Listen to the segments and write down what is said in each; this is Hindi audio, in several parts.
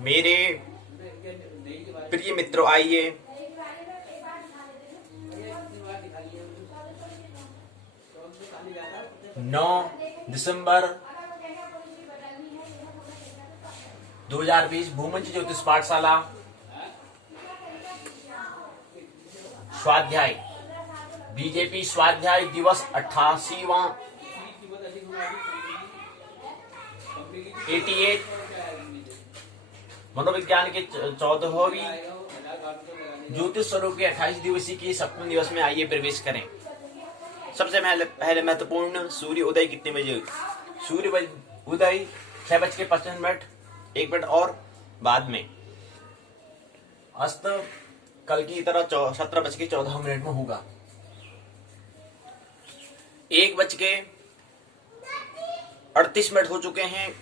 मेरे प्रिय मित्रों, आइए 9 दिसंबर 2020 भूमंज ज्योतिष पाठशाला स्वाध्याय बीजेपी स्वाध्याय दिवस 88वां 88 मनोविज्ञान के 14वीं ज्योतिष स्वरूप के 28 दिवसीय की सप्तम दिवस में आइए प्रवेश करें। सबसे पहले महत्वपूर्ण सूर्य उदय कितने बजे? सूर्य उदय 6:55, 1 मिनट और बाद में। अस्त कल की तरह 17:14 में होगा। 1:38 हो चुके हैं,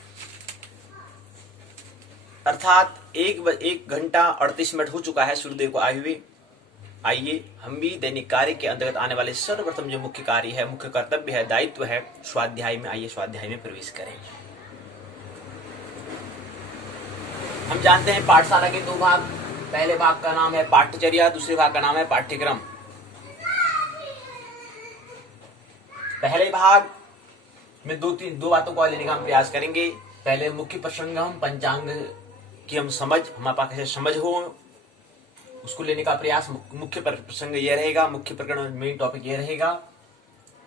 अर्थात 1 घंटा 38 मिनट हो चुका है सूर्यदेव को आए हुए। आइए हम भी दैनिक कार्य के अंतर्गत आने वाले सर्वप्रथम जो मुख्य कार्य है, मुख्य कर्तव्य है, दायित्व है, स्वाध्याय में आइए स्वाध्याय में प्रवेश करें। हम जानते हैं पाठशाला के 2 भाग। पहले भाग का नाम है पाठ्यचर्या, दूसरे भाग का नाम है पाठ्यक्रम। पहले भाग में दो बातों को लेने का हम प्रयास करेंगे। पहले मुख्य प्रसंग, हम पंचांग की हमारे पास कैसे समझ हो, उसको लेने का प्रयास। मुख्य प्रसंग यह रहेगा, मुख्य प्रकरण मेन टॉपिक यह रहेगा।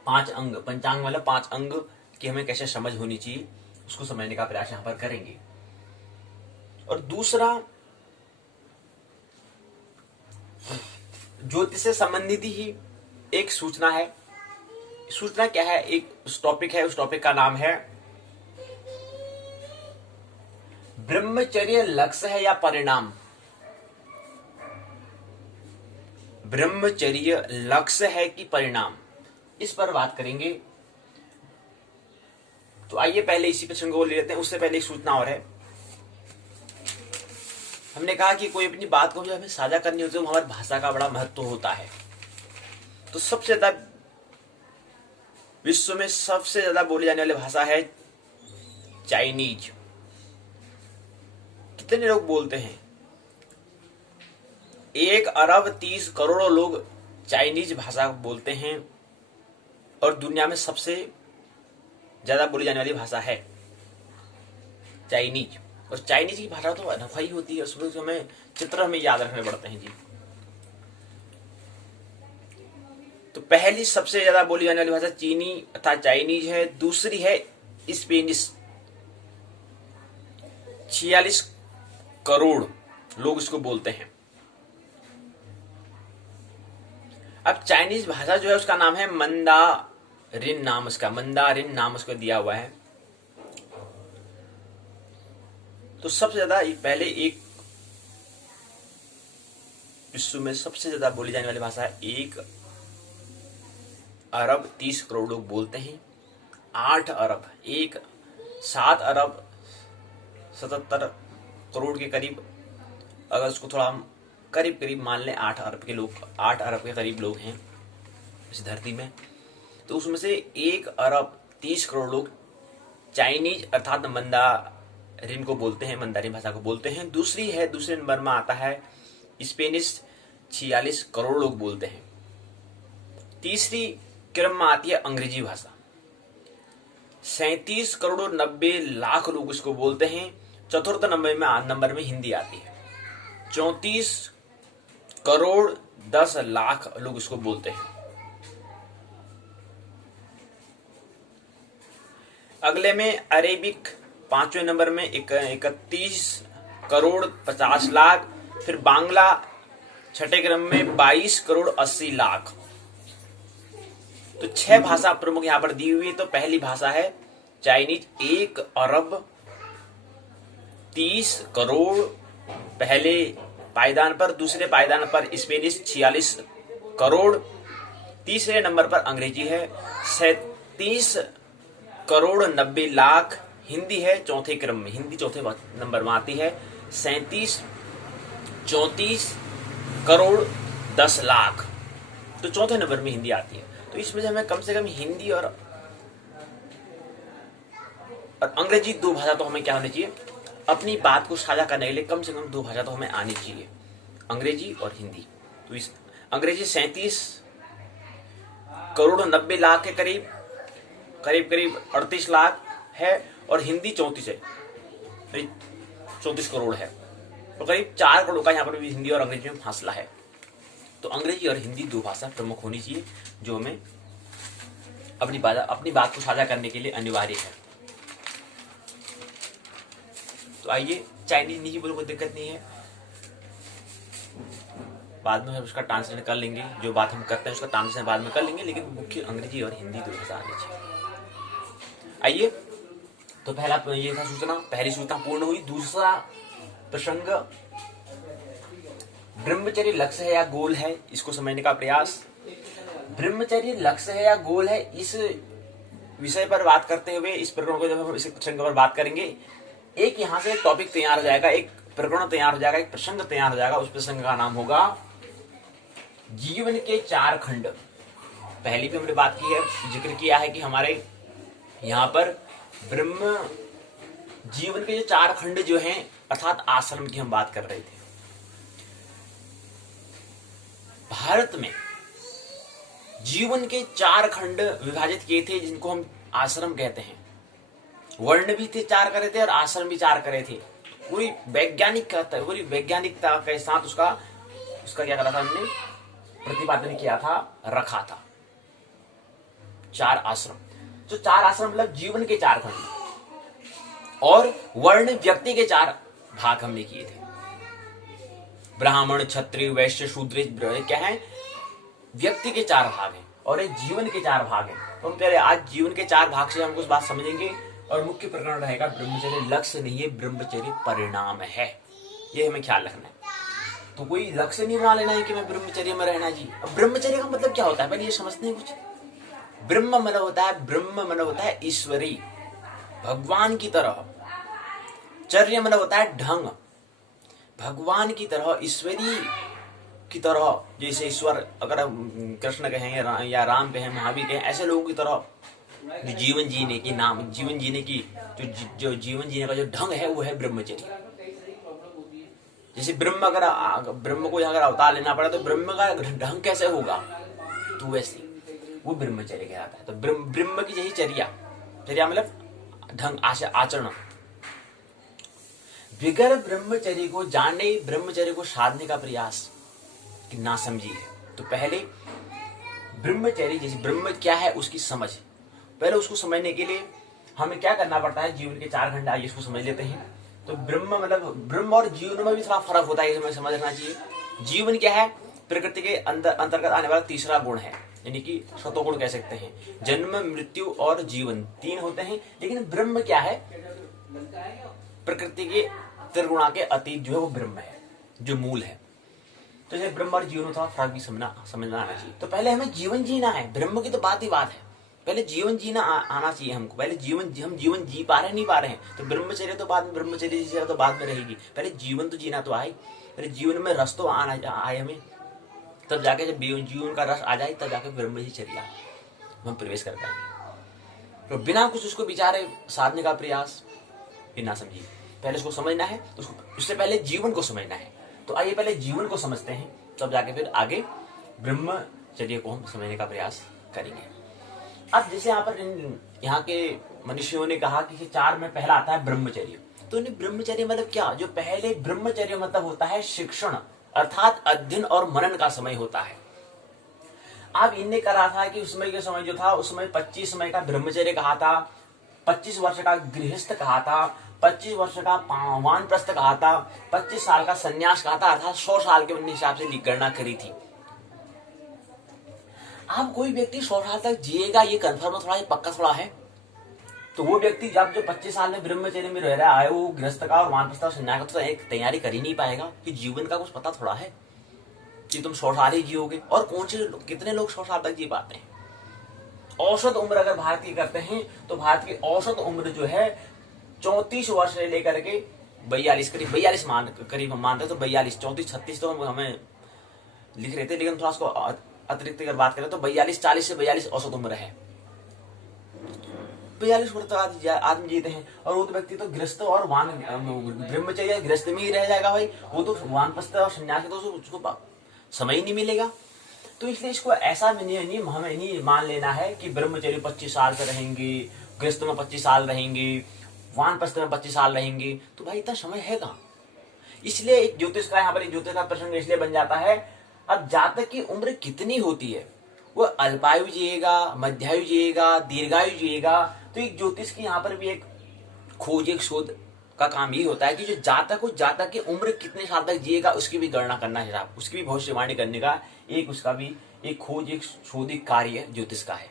5 अंग, पंचांग वाला 5 अंग की हमें कैसे समझ होनी चाहिए, उसको समझने का प्रयास यहां पर करेंगे। और दूसरा, ज्योतिष से संबंधित ही एक सूचना है। सूचना क्या है? एक टॉपिक है, उस टॉपिक का नाम है ब्रह्मचर्य लक्ष्य है या परिणाम। ब्रह्मचर्य लक्ष्य है कि परिणाम, इस पर बात करेंगे। तो आइए पहले इसी प्रसंग को ले लेते हैं। उससे पहले एक सूचना और है। हमने कहा कि कोई अपनी बात को जो हमें साझा करनी होती है, हमारी भाषा का बड़ा महत्व होता है। तो सबसे ज्यादा विश्व में सबसे ज्यादा बोली जाने वाली भाषा है चाइनीज। कितने लोग बोलते हैं? 1 अरब 30 करोड़ लोग चाइनीज भाषा बोलते हैं और दुनिया में सबसे ज्यादा बोली जाने वाली भाषा है चाइनीज। और चाइनीज की भाषा तो अनोखा ही होती है, उसमें हमें चित्र हमें याद रखने पड़ते हैं जी। तो पहली सबसे ज्यादा बोली जाने वाली भाषा चीनी अर्थात चाइनीज है। दूसरी है स्पेनिश, 46 करोड़ लोग इसको बोलते हैं। अब चाइनीज भाषा जो है उसका नाम है मंदारिन नाम, मंदारिन नाम उसको दिया हुआ है। तो सबसे ज्यादा पहले एक विश्व में सबसे ज्यादा बोली जाने वाली भाषा है 1 अरब 30 करोड़ लोग बोलते हैं। 7 अरब 77 करोड़ के करीब, अगर उसको थोड़ा हम करीब मान लें, 8 अरब के करीब लोग हैं इस धरती में। तो उसमें से 1 अरब 30 करोड़ लोग चाइनीज अर्थात मंदारिन को बोलते हैं, मंदारिन भाषा को बोलते हैं। दूसरे नंबर में आता है स्पेनिश, 46 करोड़ लोग बोलते हैं। तीसरी क्रम में आती है अंग्रेजी भाषा, 37 करोड़ 90 लाख लोग इसको बोलते हैं। चतुर्थ नंबर में हिंदी आती है, 34 करोड़ 10 लाख लोग इसको बोलते हैं। अगले में अरेबिक 5वें नंबर में 31 करोड़ 50 लाख। फिर बांग्ला 6ठे क्रम में 22 करोड़ 80 लाख। तो 6 भाषा प्रमुख यहां पर दी हुई है। तो पहली भाषा है चाइनीज, 1 अरब 30 करोड़ पहले पायदान पर। दूसरे पायदान पर स्पेनिश 46 करोड़। तीसरे नंबर पर अंग्रेजी है 37 करोड़ 90 लाख। हिंदी है चौथे क्रम में, हिंदी चौथे नंबर में आती है 34 करोड़ 10 लाख। तो चौथे नंबर में हिंदी आती है। तो इसमें से हमें कम से कम हिंदी और अंग्रेजी 2 भाषा तो हमें क्या होनी चाहिए, अपनी बात को साझा करने के लिए कम से कम 2 भाषा तो हमें आनी चाहिए, अंग्रेजी और हिंदी। तो इस अंग्रेजी 37 करोड़ 90 लाख के करीब 38 लाख है, और हिंदी 34 है, 34 करोड़ है। तो करीब 4 करोड़ का यहाँ पर भी हिंदी और अंग्रेजी में फासला है। तो अंग्रेजी और हिंदी 2 भाषा प्रमुख होनी चाहिए जो हमें अपनी बात को साझा करने के लिए अनिवार्य है। तो आइए, चाइनीज नहीं बोलो, कोई दिक्कत नहीं है, बाद में हम उसका ट्रांसलेशन कर लेंगे, जो बात हम करते हैं उसका ट्रांसलेशन बाद में कर लेंगे, लेकिन मुख्य अंग्रेजी और हिंदी 2 भाषा आनी चाहिए। आइए, तो ये था सूचना, पहली सूचना पूर्ण हुई। दूसरा प्रसंग, ब्रह्मचर्य लक्ष्य है या गोल है, इसको समझने का प्रयास। ब्रह्मचर्य लक्ष्य है या गोल है, इस विषय पर बात करते हुए इस प्रकरण को जब हम इस प्रसंग पर बात करेंगे, एक यहाँ से एक टॉपिक तैयार हो जाएगा, एक प्रकरण तैयार हो जाएगा, एक प्रसंग तैयार हो जाएगा। उस प्रसंग का नाम होगा जीवन के 4 खंड। पहले भी हमने बात की है, जिक्र किया है कि हमारे यहाँ पर ब्रह्म जीवन के जो 4 खंड जो हैं, अर्थात आश्रम की हम बात कर रहे थे। भारत में जीवन के 4 खंड विभाजित किए थे, जिनको हम आश्रम कहते हैं। वर्ण भी थे 4 करे थे और आश्रम भी 4 करे थे। पूरी वैज्ञानिकता के साथ उसका क्या करा था, हमने प्रतिपादन किया था, रखा था। 4 आश्रम, जो 4 आश्रम मतलब जीवन के 4 खंड, और वर्ण व्यक्ति के 4 भाग हमने किए थे। ब्राह्मण, क्षत्रिय, वैश्य, शूद्र, क्या है, व्यक्ति के 4 भाग हैं, और ये जीवन के 4 भाग हैं। तो हम पहले आज जीवन के 4 भाग से हम कुछ बात समझेंगे, और मुख्य प्रकरण रहेगा ब्रह्मचर्य लक्ष्य नहीं है, ब्रह्मचर्य परिणाम है। ये हमें ख्याल रखना है। तो कोई लक्ष्य नहीं बना लेना है कि मैं ब्रह्मचर्य में रहना जी। अब ब्रह्मचर्य का मतलब क्या होता है, पहले ये समझते हैं कुछ। ब्रह्म मतलब होता है ईश्वरी, भगवान की तरह। चर्य मतलब होता है ढंग, भगवान की तरह, ईश्वरी की तरह। जैसे ईश्वर अगर कृष्ण कहें या राम कहें, महावीर कहें, ऐसे लोगों की तरह जो जीवन जीने की जो जीवन जीने का जो ढंग है, वो है ब्रह्मचर्य। जैसे ब्रह्म को अगर अवतार लेना पड़ा तो ब्रह्म का ढंग कैसे होगा, तो वैसे वो ब्रह्मचर्य कहलाता है। तो ब्रह्म की यही चर्या मतलब ढंग, आचरण। बिगर ब्रह्मचर्य को जाने, ब्रह्मचर्य को साधने का प्रयास कि ना समझिए। तो पहले ब्रह्मचर्य, जैसे ब्रह्म क्या है उसकी समझ, पहले उसको समझने के लिए हमें क्या करना पड़ता है, जीवन के 4 खंड, आइए इसको समझ लेते हैं। तो ब्रह्म और जीवन में भी थोड़ा फर्क होता है, हमें समझ रखना चाहिए। जीवन क्या है, प्रकृति के अंतर्गत आने वाला तीसरा गुण है, यानी कि सतोगुण कह सकते हैं। जन्म, मृत्यु और जीवन 3 होते हैं, लेकिन ब्रह्म क्या है, प्रकृति के त्रिगुणा के अतीत जो है वो ब्रह्म है, जो मूल है। तो जैसे ब्रह्म और जीवन में थोड़ा फर्क भी समझना आना चाहिए। तो पहले हमें जीवन जीना है, ब्रह्म की तो बात ही बात है, पहले जीवन जीना आना चाहिए हमको। पहले हम जीवन जी पा रहे हैं, नहीं पा रहे हैं, तो ब्रह्मचर्य तो बाद में, ब्रह्मचर्य तो बाद में रहेगी। पहले जीवन तो जीना तो आए, पहले जीवन में रस तो आए हमें, तब जाके जब जीवन का रस आ जाए, तब जाके ब्रह्मचर्य हम प्रवेश कर पाएंगे। तो बिना कुछ उसको विचारे साधने का प्रयास, बिना समझिए, पहले उसको समझना है, तो उससे पहले जीवन को समझना है। तो आइए पहले जीवन को समझते हैं, तब जाके फिर आगे ब्रह्मचर्य को हम समझने का प्रयास करेंगे। अब जैसे यहाँ के मनुष्यों ने कहा कि 4 में पहला आता है ब्रह्मचर्य। तो ब्रह्मचर्य मतलब क्या, जो पहले ब्रह्मचर्य मतलब होता है शिक्षण, अर्थात अध्ययन और मनन का समय होता है। अब इनने कहा था कि उसमें के समय जो था, उसमें 25 समय का ब्रह्मचर्य कहा था, 25 वर्ष का गृहस्थ कहा था, 25 वर्ष का वानप्रस्थ कहा था, 25 साल का सन्यास कहा था, अर्थात 100 साल के हिसाब से गणना करी थी। अब कोई व्यक्ति 100 साल तक जिएगा, ये कंफर्म थोड़ा, ये पक्का थोड़ा है। तो वो व्यक्ति जब जो 25 साल में ब्रह्मचर्य में रह रहा है, वो गृहस्थ का और वानप्रस्थ और सन्यास का तो एक तैयारी कर ही नहीं पाएगा, कि जीवन का कुछ पता थोड़ा है कि तुम 100 साल ही जियोगे। और कितने लोग 100 साल तक जी पाते हैं। औसत उम्र अगर भारत की करते हैं, तो भारत की औसत उम्र जो है 34 वर्ष से लेकर के 42 करीब हम मानते, तो 42, 34, 36 तो हमें लिख रहे थे, लेकिन थोड़ा उसको अतिरिक्त अगर बात करें तो 42, 40 से 42 औसत उम्र है। 42 वर्ष तक आदमी जीते हैं, और वो तो व्यक्ति तो गृहस्थ और ब्रह्मचर्य गृहस्थ में ही रह जाएगा भाई, वो तो वानप्रस्थ और संन्यास तो उसको समय ही नहीं मिलेगा। तो इसलिए इसको ऐसा नियम हमें नहीं मान लेना है कि ब्रह्मचर्य 25 साल से रहेंगे, गृहस्थ में 25 साल रहेंगे, वानप्रस्थ में 25 साल रहेंगे, तो भाई इतना समय है कहाँ। इसलिए एक ज्योतिष का यहाँ पर ज्योतिष का प्रसंग इसलिए बन जाता है, अब जातक की उम्र कितनी होती है, वो अल्पायु जिएगा, मध्यायु जिएगा, दीर्घायु जिएगा। तो एक ज्योतिष की यहाँ पर भी एक खोज, एक शोध का काम ये होता है कि जो जातक हो, जातक की उम्र कितने साल तक जिएगा उसकी भी गणना करना है, उसकी भी भविष्यवाणी करने का एक उसका भी एक खोज, एक शोध, एक कार्य ज्योतिष का है।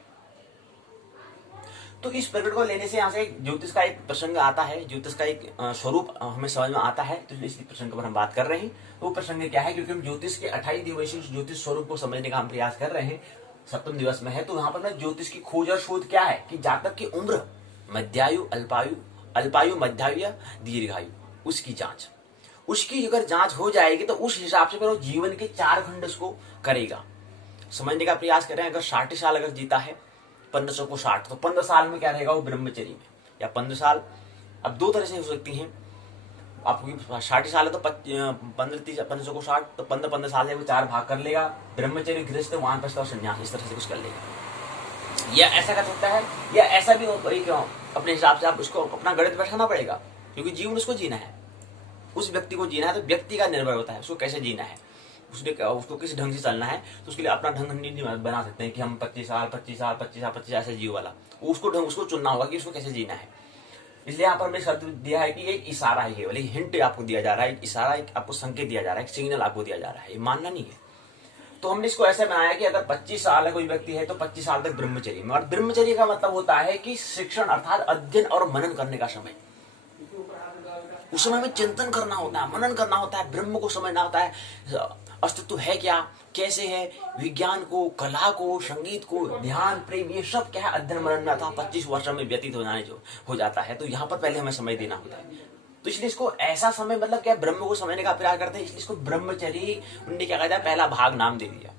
तो इस प्रकट को लेने से यहाँ से ज्योतिष का एक प्रसंग आता है, ज्योतिष का एक स्वरूप हमें समझ में आता है, तो इस प्रसंग पर हम बात कर रहे हैं। तो वो प्रसंग क्या है, क्योंकि हम ज्योतिष के 28 दिवसीय ज्योतिष स्वरूप को समझने का हम प्रयास कर रहे हैं, 7वें दिवस में है। तो यहाँ पर ज्योतिष की खोज और शोध क्या है कि जातक की उम्र मध्यायु, अल्पायु, मध्यायु या दीर्घायु, उसकी जांच, उसकी अगर जांच हो जाएगी तो उस हिसाब से फिर वो जीवन के 4 खंड उसको करेगा, समझने का प्रयास करें। अगर 60 साल अगर जीता है 1500 को 60, तो 15 साल में क्या रहेगा वो ब्रह्मचर्य में, या 15 साल अब 2 तरह से हो सकती हैं। आपको 60 साल है तो 1500 को 60, तो 15 साल से वो 4 भाग कर लेगा, ब्रह्मचर्य, गृहस्थ, वानप्रस्थ और संन्यास, इस तरह से कुछ कर लेगा। या ऐसा कर सकता है, या ऐसा भी अपने हिसाब से आप उसको अपना गणित बैठाना पड़ेगा, क्योंकि जीवन उसको जीना है, उस व्यक्ति को जीना है। तो व्यक्ति का निर्भर होता है उसको कैसे जीना है, उसको किस ढंग से चलना है। तो उसके लिए अपना ढंग नहीं बना सकते हैं कि हम 25 साल ऐसे जीव वाला, उसको ढंग उसको चुनना होगा कि उसको कैसे जीना है। इसलिए यहाँ पर हमने शब्द दिया है कि एक इशारा है, केवल एक हिंट आपको दिया जा रहा है, एक इशारा, एक आपको संकेत दिया जा रहा है, एक सिग्नल आपको दिया जा रहा है, ये मानना नहीं है। तो हमने इसको ऐसे बनाया कि अगर 25 साल है कोई व्यक्ति है तो 25 साल तक ब्रह्मचर्य में, और ब्रह्मचर्य का मतलब होता है कि शिक्षण अर्थात अध्ययन और मनन करने का समय। उस समय में चिंतन करना होता है, मनन करना होता है, ब्रह्म को समझना होता है, अस्तित्व है क्या, कैसे है, विज्ञान को, कला को, संगीत को, ध्यान, प्रेम, ये सब क्या है अध्ययन मनन में था 25 वर्ष में व्यतीत हो जाता है। तो यहाँ पर पहले हमें समय देना होता है। तो इसलिए इसको ऐसा समय मतलब क्या, ब्रह्म को समझने का प्रयास करते हैं, इसलिए इसको ब्रह्मचर्य उन्होंने क्या कहता है पहला भाग नाम दे दिया।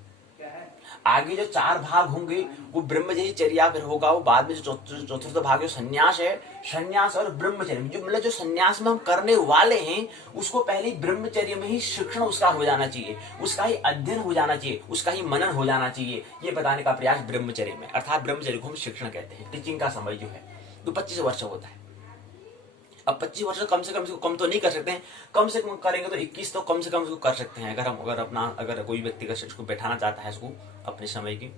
आगे जो 4 भाग होंगे वो ब्रह्मचर्या फिर होगा, वो बाद में जो चतुर्थ भाग जो संन्यास है, संन्यास और ब्रह्मचर्य जो मतलब जो संन्यास में हम करने वाले हैं उसको पहले ब्रह्मचर्य में ही शिक्षण उसका हो जाना चाहिए, उसका ही अध्ययन हो जाना चाहिए, उसका ही मनन हो जाना चाहिए, ये बताने का प्रयास ब्रह्मचर्य में, अर्थात ब्रह्मचर्य को हम शिक्षण कहते हैं। टीचिंग का समय जो है तो 25 वर्ष होता है। अब 25 वर्ष कम से कम तो नहीं कर सकते हैं, कम से कम करेंगे तो 21 तो कम से कम उसको कर सकते हैं। अगर कोई व्यक्ति उसको बैठाना चाहता है उसको अपने समय की,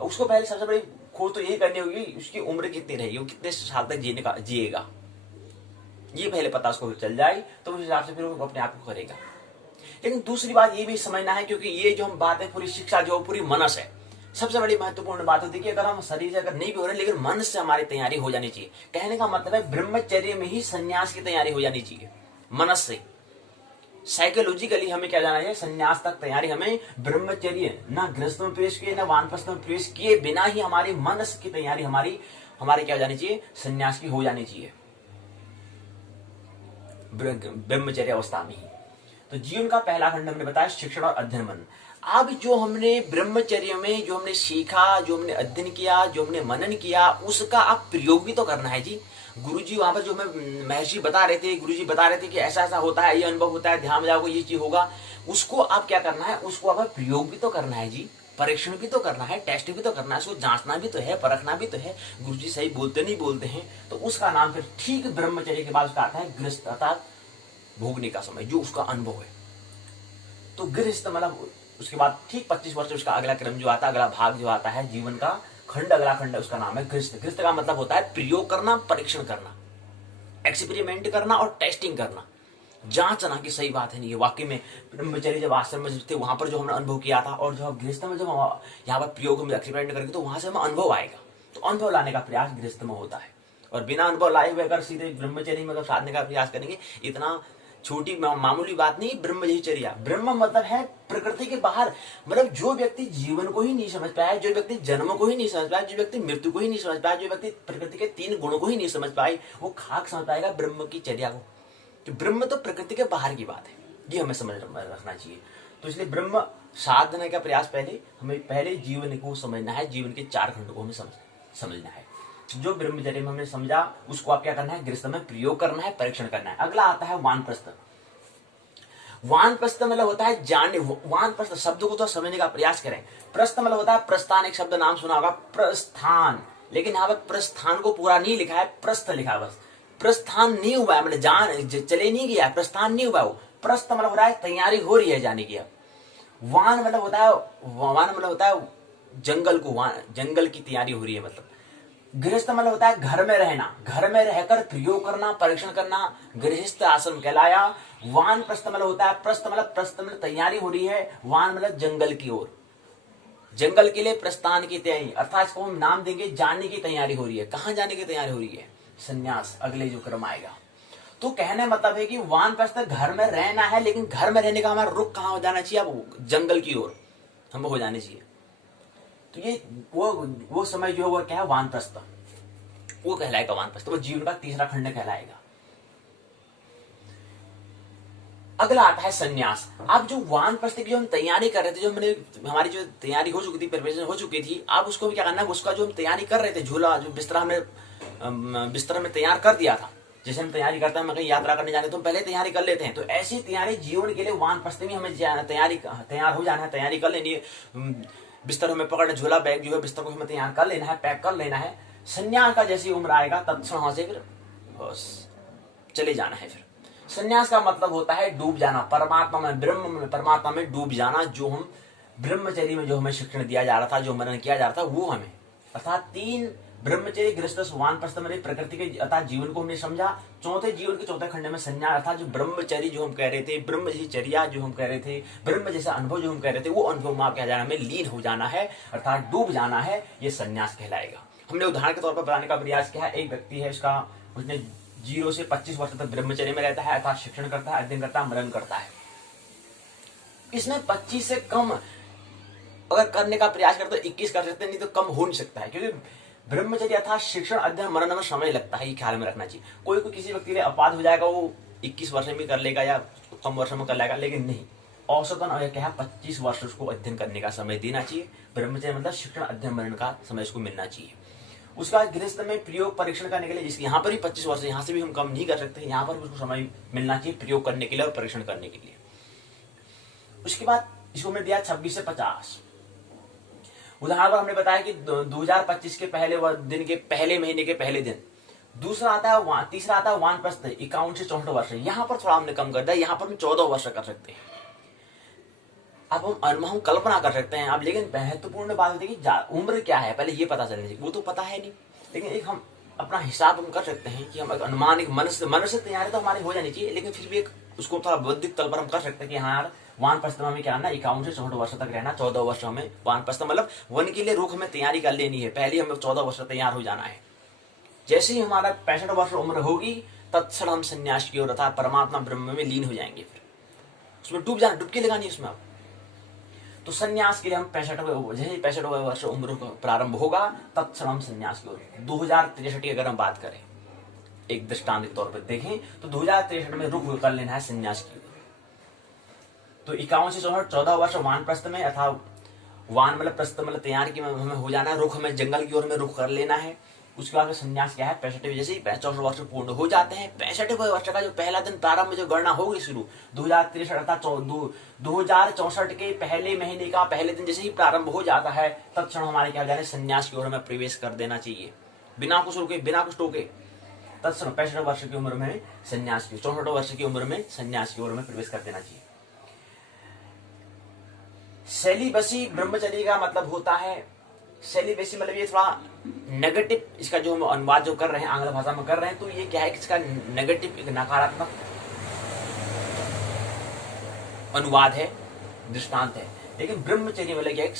उसको पहले सबसे बड़ी खोज तो यही करनी होगी उसकी उम्र कितनी रहेगी, वो कितने साल तक जिएगा, ये पहले पता उसको चल जाए तो उस हिसाब से फिर वो अपने आप को करेगा। लेकिन दूसरी बात ये भी समझना है, क्योंकि ये जो हम बात है पूरी शिक्षा जो पूरी मनस है, सबसे बड़ी महत्वपूर्ण बात होती है कि अगर हम शरीर से अगर नहीं भी हो रहे लेकिन मन से हमारी तैयारी हो जानी चाहिए। कहने का मतलब है ब्रह्मचर्य में ही संन्यास की तैयारी हो जानी चाहिए, मनस से। साइकोलॉजिकली हमें क्या जाना चाहिए, संन्यास तक तैयारी हमें ब्रह्मचर्य ना गृहस्थ में प्रवेश किए ना वानप्रस्थ में प्रवेश किए बिना ही हमारी मनस की तैयारी हमारी क्या हो जानी चाहिए, संन्यास की हो जानी चाहिए ब्रह्मचर्य अवस्था में ही। तो जीवन का पहला खंड हमने बताया शिक्षण और अध्ययन मनन। अब जो हमने ब्रह्मचर्य में जो हमने सीखा, जो हमने अध्ययन किया, जो हमने मनन किया, उसका अब प्रयोग भी तो करना है जी। गुरुजी वहां पर जो हमें महर्षि बता रहे थे, गुरुजी बता रहे थे कि ऐसा ऐसा होता है, ये अनुभव होता है, ध्यान में जाओगे ये चीज होगा, उसको आप क्या करना है, उसको अब प्रयोग भी तो करना है जी, परीक्षण भी तो करना है, टेस्ट भी तो करना है, उसको जांचना भी तो है, परखना भी तो है, गुरुजी सही बोलते नहीं बोलते हैं। तो उसका नाम फिर ठीक ब्रह्मचर्य के बाद उसका आता है गृहस्थ, अर्थात भोगने का समय, जो उसका अनुभव है। तो गृहस्थ मतलब उसके बाद ठीक 25 वर्ष उसका अगला क्रम जो आता है, अगला भाग जो आता है जीवन का खंड, अगला खंड उसका नाम है गृहस्थ। गृहस्थ का मतलब होता है प्रयोग करना, परीक्षण करना, एक्सपेरिमेंट करना और टेस्टिंग करना, जांचना कि सही बात है नहीं, वाकई में ब्रह्मचर्य जब आश्रम में थे वहां पर जो हमने अनुभव किया था और जो गृहस्थ में जब यहाँ पर प्रयोग में एक्सपेरिमेंट करेंगे तो वहां से हमें अनुभव आएगा। तो अनुभव लाने का प्रयास गृहस्थ में होता है, और बिना अनुभव लाए हुए अगर सीधे ब्रह्मचर्य में साधने का प्रयास करेंगे, इतना छोटी मामूली बात नहीं। ब्रह्मचर्या, ब्रह्म मतलब है प्रकृति के बाहर, मतलब जो व्यक्ति जीवन को ही नहीं समझ पाया, जो व्यक्ति जन्म को ही नहीं समझ पाया, जो व्यक्ति मृत्यु को ही नहीं समझ पाया, जो व्यक्ति प्रकृति के 3 गुणों को ही नहीं समझ पाए, वो खाक समझ पाएगा ब्रह्म की चर्या को। तो ब्रह्म तो प्रकृति के बाहर की बात है, ये हमें समझ रखना चाहिए। तो इसलिए ब्रह्म साधने का प्रयास पहले हमें जीवन को समझना है, जीवन के 4 खंड को हमें समझना है। जो ब्रह्मचर्य में हमने समझा उसको आप क्या करना है, गृहस्थ में प्रयोग करना है, परीक्षण करना है। अगला आता है वानप्रस्थ। वानप्रस्थ मतलब होता है जानने, वानप्रस्थ शब्द को तो समझने का प्रयास करें। प्रस्थ मतलब होता है प्रस्थान, एक शब्द नाम सुना होगा प्रस्थान, लेकिन यहाँ पर प्रस्थान को पूरा नहीं लिखा है, प्रस्थ लिखा है बस। प्रस्थान नहीं हुआ है, मतलब जान चले नहीं गया, प्रस्थान नहीं हुआ है वो। प्रस्थ मतलब हो रहा है तैयारी हो रही है जाने की। वान मतलब होता है, वान मतलब होता है जंगल को, वान जंगल की तैयारी हो रही है मतलब। गृहस्थ मतलब होता है घर में रहना, घर में रहकर प्रयोग करना, परीक्षण करना, गृहस्थ आश्रम कहलाया। वानप्रस्थ मतलब होता है, प्रस्थ मतलब तैयारी हो रही है, वान मतलब जंगल की ओर, जंगल के लिए प्रस्थान की तैयारी, अर्थात इसको हम नाम देंगे जानने की तैयारी हो रही है। कहां जाने की तैयारी हो रही है, संन्यास, अगले जो क्रम आएगा। तो कहने मतलब है कि वानप्रस्थ घर में रहना है, लेकिन घर में रहने का हमारा रुख कहां हो जाना चाहिए, अब जंगल की ओर हम हो जाने चाहिए। तो ये वो समय जो है वो क्या है, वानप्रस्थ, वो कहलाएगा वानप्रस्थ, वो जीवन का तीसरा खंड कहलाएगा। अगला आता है संन्यास। अब जो वानप्रस्थ की जो हम तैयारी कर रहे थे, जो मैंने हमारी जो तैयारी हो चुकी थी, प्रिपरेशन हो चुकी थी, अब उसको भी क्या करना है, उसका जो हम तैयारी कर रहे थे, झूला जो बिस्तर हमने बिस्तर में तैयार कर दिया था, जैसे हम तैयारी करते हैं, हम कहीं यात्रा करने जाने तो पहले तैयारी कर लेते हैं, तो ऐसी तैयारी जीवन के लिए वानप्रस्थ में हमें तैयार हो जाना है, तैयारी कर लेनी है। बिस्तर हमें पकड़ना, झोला बैग जो है बिस्तर को हमें तैयार कर लेना है, पैक कर लेना है। संन्यास का जैसी उम्र आएगा तत्क्षण वहां से फिर बस चले जाना है। फिर संन्यास का मतलब होता है डूब जाना, परमात्मा में, ब्रह्म में, परमात्मा में डूब जाना। जो हम ब्रह्मचर्य में जो हमें शिक्षण दिया जा रहा था, जो मनन किया जा रहा था, वो हमें, अर्थात 3 ब्रह्मचर्य, गृहस्थ, वानप्रस्थ में प्रकृति के अर्थात जीवन को हमने समझा। चौथे जीवन के चौथे खंड में संन्यास, अर्थात जो ब्रह्मचर्य जो हम कह रहे थे, ब्रह्मचर्या जो हम कह रहे थे, ब्रह्म जैसा अनुभव जो हम कह रहे थे, वो अनुभव में क्या जाना, हमें लीन हो जाना है, अर्थात डूब जाना है, ये संन्यास कहलाएगा। हमने उदाहरण के तौर पर बताने का प्रयास किया है। एक व्यक्ति है, उसने 0 से 25 वर्ष तक ब्रह्मचर्य में रहता है, अर्थात शिक्षण करता है, अध्ययन करता है, मनन करता है। इसमें 25 से कम अगर करने का प्रयास करते तो 21 कर सकते हैं, नहीं तो कम हो नहीं सकता है, क्योंकि ब्रह्मचर्य अर्थात शिक्षण, अध्ययन, मनन में समय लगता है, ये ख्याल में रखना चाहिए। कोई किसी व्यक्ति के लिए अपवाद हो जाएगा, वो 21 वर्ष में कर लेगा या कम वर्ष में कर लेगा, लेकिन नहीं, औसतन क्या है, 25 वर्ष उसको अध्ययन करने का समय देना चाहिए। ब्रह्मचर्य मतलब शिक्षण, अध्ययन, मनन का समय उसको मिलना चाहिए। उसका गृहस्थ में प्रयोग परीक्षण करने के लिए, जिसकी यहाँ पर भी 25 वर्ष, यहाँ से भी हम कम नहीं कर सकते, यहाँ पर उसको समय मिलना चाहिए प्रयोग करने के लिए और परीक्षण करने के लिए। उसके बाद इसको हमने दिया 26 से 50। उदाहरण पर हमने बताया कि 2025 के पहले दिन के पहले महीने के पहले दिन। तीसरा आता है वानप्रस्थ, 51 से 64 वर्ष। यहाँ पर थोड़ा हमने कम कर दिया, यहाँ पर हम 14 वर्ष कर सकते हैं। अब हम कल्पना कर सकते हैं अब, लेकिन महत्वपूर्ण बात होती है कि उम्र क्या है पहले ये पता चलनी चाहिए, वो तो पता है नहीं, लेकिन एक हम अपना हिसाब हम कर सकते हैं कि हम एक अनुमान, एक मन से तैयारी तो हमारी हो जानी चाहिए, लेकिन फिर भी एक उसको थोड़ा बौद्धिक तल पर हम कर सकते हैं कि हाँ यार, वानप्रस्थ में क्या आना, 51 से 64 वर्ष तक रहना, 14 वर्ष हमें वानप्रस्थ मतलब वन के लिए रुख हमें तैयारी कर लेनी है, पहले हमें 14 वर्ष तैयार हो जाना है। जैसे ही हमारा 65 वर्ष उम्र होगी, तत्क्षण हम संन्यास की ओर अर्थात परमात्मा ब्रह्म में लीन हो जाएंगे। फिर उसमें डुबकी लगानी है उसमें आप। तो संन्यास के लिए हम 65 वर्ष उम्र प्रारंभ होगा, तत्क्षण हम संन्यास की ओर। 2063 की अगर हम बात करें, एक दृष्टांत के तौर पर देखें तो 2063 में रुख कर लेना है संन्यास की ओर। तो 51 से 14 वर्ष वानप्रस्थ में, अर्थात वान मतलब प्रस्थ मतलब तैयार की हमें हो जाना है, रुख हमें जंगल की ओर में रुख कर लेना है। उसके बाद संन्यास क्या है, 65 जैसे ही 64 वर्ष पूर्ण हो जाते हैं, 65 वर्ष का जो पहला दिन प्रारंभ जो गणना होगी शुरू 2063 अर्थात 2064 के पहले महीने का पहले दिन जैसे ही प्रारंभ हो जाता है, तत्क्षण हमारे क्या जाने संन्यास की ओर हमें प्रवेश कर देना चाहिए, बिना कुछ रुके, बिना कुछ टोके। तत्क्षण 65 वर्ष की उम्र में संन्यास की, 64 वर्ष की उम्र में संन्यास की ओर में प्रवेश कर देना चाहिए। सेलिबसी ब्रह्मचर्य का मतलब होता है, सेलिबसी मतलब ये थोड़ा नेगेटिव, इसका जो हम अनुवाद जो कर रहे हैं आंग्ल भाषा में कर रहे हैं, तो ये क्या है, इसका नेगेटिव, एक नकारात्मक अनुवाद है, दृष्टांत है। लेकिन ब्रह्मचर्य मतलब क्या, एक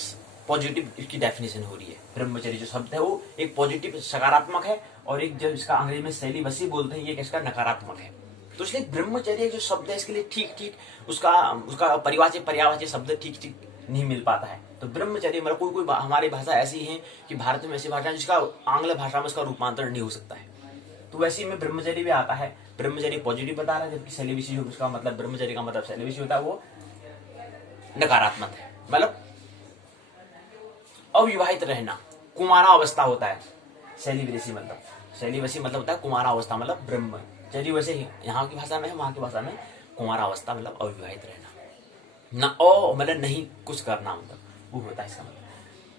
पॉजिटिव इसकी डेफिनेशन हो रही है। ब्रह्मचर्य जो शब्द है वो एक पॉजिटिव सकारात्मक है, और एक जो इसका अंग्रेजी में सेलिबसी बोलते हैं, ये इसका नकारात्मक है। तो इसलिए ब्रह्मचर्य जो शब्द है इसके लिए ठीक उसका पर्यायवाची शब्द ठीक नहीं मिल पाता है। तो ब्रह्मचर्य मतलब कोई हमारी भाषा ऐसी है कि भारत में ऐसी भाषा है जिसका आंग्ल भाषा में उसका रूपांतरण नहीं हो सकता है, तो वैसे में ब्रह्मचर्य भी आता है। ब्रह्मचर्य पॉजिटिव बता रहा है, जबकि सेलिबसी जो उसका मतलब ब्रह्मचर्य का मतलब सेलिबसी होता है वो नकारात्मक है, मतलब अविवाहित रहना, कुमारा अवस्था होता है। सेलिब्रेसी मतलब होता है कुमारावस्था, मतलब ब्रह्मचर्य। वैसे यहाँ की भाषा में है, वहाँ की भाषा में कुमारावस्था मतलब अविवाहित रहना, ना ओ मतलब नहीं कुछ करना, मतलब वो होता है इसका मतलब।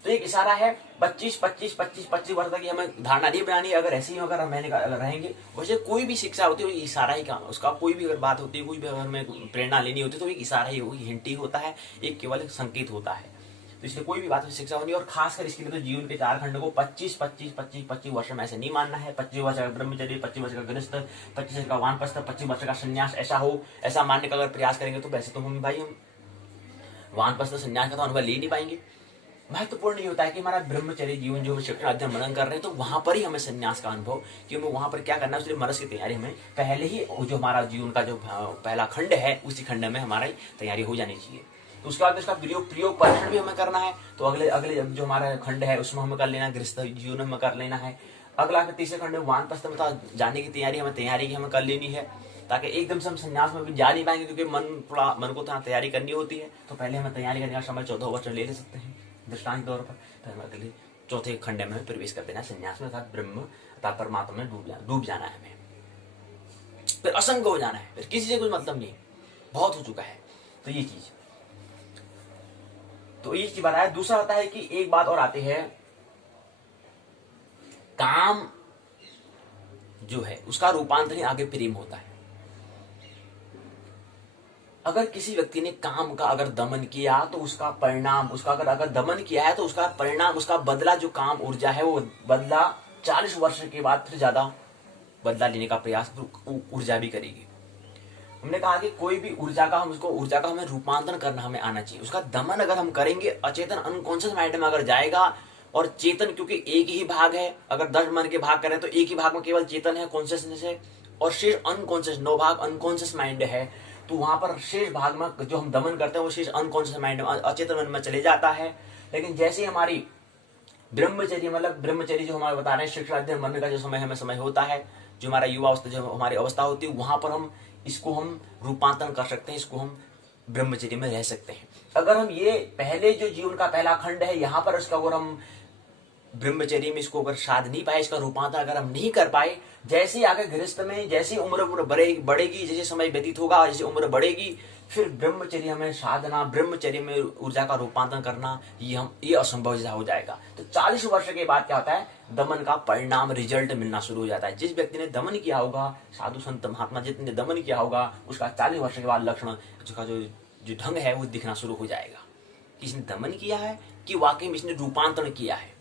तो एक इशारा है 25 वर्ष तक हमें धारणा नहीं बनानी है। अगर ऐसे ही अगर हम अगर रहेंगे, वैसे कोई भी शिक्षा होती है वो इशारा ही काम, उसका कोई भी अगर बात होती है, कोई भी अगर हमें प्रेरणा लेनी होती है तो एक इशारा ही होगी, हिंट ही होता है, एक केवल एक संकेत होता है। तो इसलिए कोई भी बात शिक्षा होनी है, और खासकर इसके लिए तो जीवन के 4 खंड को 25 वर्ष में ऐसे नहीं मानना है। 25 वर्ष का ब्रह्मचर्य, 25 वर्ष का गृहस्थ, 25 वर्ष का वानप्रस्थ, 25 वर्ष का संन्यास, ऐसा मानने का अगर प्रयास करेंगे तो वैसे तो हम वानप्रस्थ संन्यास का तो अनुभव ले नहीं पाएंगे। महत्वपूर्ण ये होता है कि हमारा ब्रह्मचर्य जीवन जो शिक्षण अध्ययन मनन कर रहे हैं, तो वहां पर ही हमें संन्यास का अनुभव, कि हमें वहां पर क्या करना है, उसके मनस की तैयारी हमें पहले ही, जो हमारा जीवन का जो पहला खंड है उसी खंड में हमारी तैयारी हो जानी चाहिए। तो उसके बाद उसका प्रयोग परीक्षण भी हमें करना है। तो अगले जो हमारा खंड है उसमें हमें कर लेना, गृहस्थ जीवन में कर लेना है। अगला तीसरे खंड में वानप्रस्थ में जाने की तैयारी हमें कर लेनी है, ताकि एकदम से हम संन्यास में भी जा नहीं पाएंगे, क्योंकि मन को थोड़ा तैयारी करनी होती है। तो पहले हमें तैयारी करने का समय 14 वर्ष ले सकते हैं दृष्टांत तौर पर। तो हमें अगले चौथे खंड में प्रवेश कर देना संन्यास में, अर्थात ब्रह्म अर्थात परमात्मा में डूब जाना है हमें, फिर असंग हो जाना है, फिर किसी से कोई मतलब नहीं, बहुत हो चुका है। तो ये चीज बात है। दूसरा आता है कि एक बात और आती है, काम जो है उसका रूपांतर ही आगे प्रेम होता है। अगर किसी व्यक्ति ने काम का अगर दमन किया तो उसका परिणाम, उसका अगर दमन किया है तो उसका परिणाम, उसका बदला जो काम ऊर्जा है वो बदला 40 वर्ष के बाद फिर ज्यादा बदला लेने का प्रयास ऊर्जा भी करेगी। हमने कहा कि कोई भी ऊर्जा का हमें रूपांतरण करना हमें आना चाहिए। उसका दमन अगर हम करेंगे, अचेतन अनकॉन्शियस माइंड में अगर जाएगा, और चेतन क्योंकि एक ही भाग है, अगर 10 मन के भाग करें तो एक ही भाग में केवल चेतन है, कॉन्शियसनेस है, और शेष अनकॉन्शियस 9 भाग अनकॉन्शियस माइंड है। तो वहां पर शेष भाग में जो हम दमन करते हैं वो शेष अनकॉन्शियस माइंड में, अचेतन मन में चले जाता है। लेकिन जैसे ही हमारी ब्रह्मचर्य जो हमारे बता रहे हैं, शिक्षा अध्ययन मन का जो समय होता है, जो हमारा युवा अवस्था, जो हमारी अवस्था होती है, वहां पर हम इसको हम रूपांतरण कर सकते हैं, इसको हम ब्रह्मचर्य में रह सकते हैं। अगर हम ये पहले जो जीवन का पहला खंड है यहाँ पर इसका अगर हम ब्रह्मचर्य में इसको अगर साध नहीं पाए, इसका रूपांतर अगर हम नहीं कर पाए, जैसे ही आगे गृहस्थ में जैसी उम्र बढ़ेगी, जैसे समय व्यतीत होगा, जैसे उम्र बढ़ेगी, फिर ब्रह्मचर्य हमें साधना, ब्रह्मचर्य में ऊर्जा का रूपांतरण करना ये असंभव जैसा हो जाएगा। तो 40 वर्ष के बाद क्या होता है, दमन का परिणाम रिजल्ट मिलना शुरू हो जाता है। जिस व्यक्ति ने दमन किया होगा, साधु संत महात्मा जितने दमन किया होगा, उसका 40 वर्ष के बाद लक्षण जो ढंग है वो दिखना शुरू हो जाएगा कि इसने दमन किया है कि वाकई में इसने रूपांतरण किया है।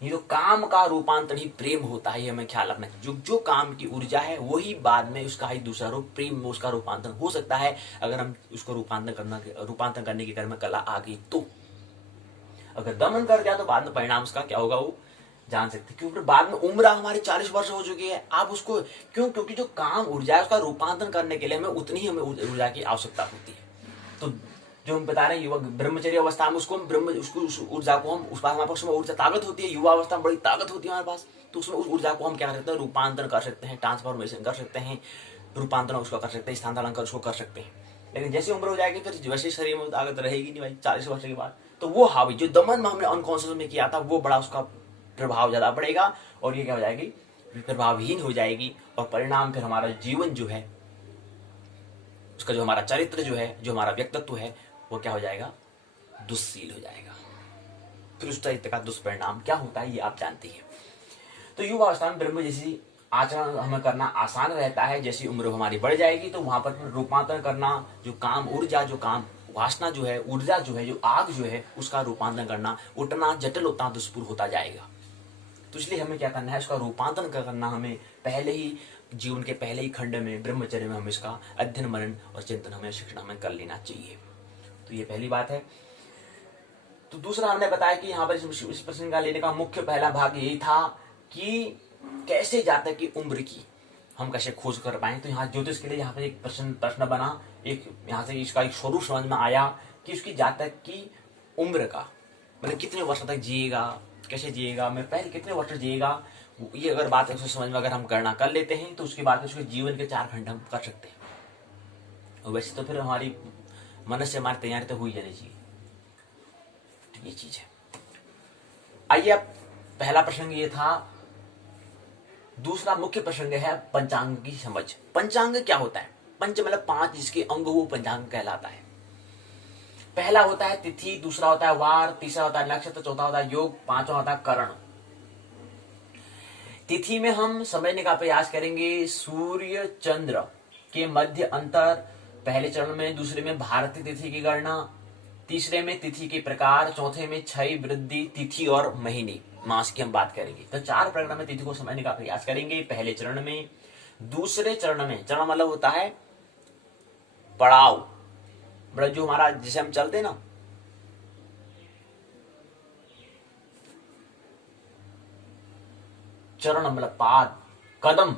ये तो काम का रूपांतरण ही प्रेम होता है, ये हमें ख्याल रखना चाहिए। जो काम की ऊर्जा है वही बाद में उसका ही दूसरा रूप प्रेम में उसका रूपांतरण हो सकता है, अगर हम उसको रूपांतरण करने की कर्म कला आ गई तो। अगर दमन कर दिया तो बाद में परिणाम उसका क्या होगा वो जान सकते, क्योंकि बाद में उम्र हमारी 40 वर्ष हो चुकी है। आप उसको क्योंकि जो काम ऊर्जा है उसका रूपांतरण करने के लिए हमें उतनी ही ऊर्जा की आवश्यकता होती है। तो जो हम बता रहे हैं युवा ब्रह्मचर्य अवस्था में उसको उस ऊर्जा को हम हमारे पास ऊर्जा ताकत होती है, युवा अवस्था में बड़ी ताकत होती है हमारे पास, तो उसमें उस ऊर्जा को हम क्या कर सकते हैं, रूपांतरण कर सकते हैं, ट्रांसफॉर्मेशन कर सकते हैं, रूपांतरण उसका कर सकते हैं, स्थानांतरण उसको कर सकते हैं। लेकिन जैसे उम्र हो जाएगी फिर वैसे शरीर में ताकत रहेगी नहीं भाई 40 वर्ष के बाद, तो वो हावी जो दमन में हमने अनकॉन्शियस में किया था वो बड़ा उसका प्रभाव ज्यादा पड़ेगा, और ये क्या हो जाएगी, प्रभावहीन हो जाएगी, और परिणाम फिर हमारा जीवन जो है उसका जो हमारा चरित्र जो है, जो हमारा व्यक्तित्व है, वो क्या हो जाएगा, दुष्शील हो जाएगा। फिर उस चरित्र का दुष्परिणाम क्या होता है ये आप जानते हैं। तो युवा अवस्था में ब्रह्म जैसी आचरण हमें करना आसान रहता है। जैसी उम्र हमारी बढ़ जाएगी तो वहां पर रूपांतरण करना, जो काम ऊर्जा, जो काम वासना जो है, ऊर्जा जो है, जो आग जो है, उसका रूपांतरण करना उतना जटिल, उतना दुष्पुर होता जाएगा। तो इसलिए हमें क्या करना है, उसका रूपांतरण करना हमें पहले ही जीवन के पहले ही खंड में ब्रह्मचर्य में हमें इसका अध्ययन मनन और चिंतन हमें शिक्षण हमें कर लेना चाहिए। तो ये पहली बात है। तो दूसरा हमने बताया कि यहाँ पर इस प्रश्न का लेने का मुख्य पहला भाग यही था कि कैसे जातक की उम्र की हम कैसे खोज कर पाए। तो यहाँ ज्योतिष के लिए यहाँ पर एक प्रश्न बना, एक यहाँ से इसका एक स्वरूप समझ में आया कि उसकी जातक की उम्र का मतलब कितने वर्ष तक जिएगा, कैसे जिएगा, मैं पहले कितने वर्ष जिएगा, ये अगर बात है समझ में अगर हम गणना कर लेते हैं तो उसके बाद उसके जीवन के 4 खंड हम कर सकते हैं। और वैसे तो फिर हमारी मन से हमारी तैयारी तो हुई जानी चाहिए, तो ये चीज है। आइए अब पहला प्रसंग ये था दूसरा मुख्य प्रसंग है पंचांग की समझ। पंचांग क्या होता है? पंच मतलब 5 जिसके अंग वो पंचांग कहलाता है। पहला होता है तिथि, दूसरा होता है वार, तीसरा होता है नक्षत्र, चौथा होता है योग, पांचवा होता है करण। तिथि में हम समझने का प्रयास करेंगे सूर्य चंद्र के मध्य अंतर, पहले चरण में, दूसरे में भारतीय तिथि की गणना, तीसरे में तिथि के प्रकार, चौथे में क्षय, वृद्धि, तिथि और महीने, मास की हम बात करेंगे। तो 4 प्रकरण में तिथि को समझने का प्रयास करेंगे पहले चरण में। दूसरे चरण में, चरण मतलब होता है पड़ाव, बड़ा जो हमारा जिसे हम चलते ना, चरण मतलब पाद, कदम,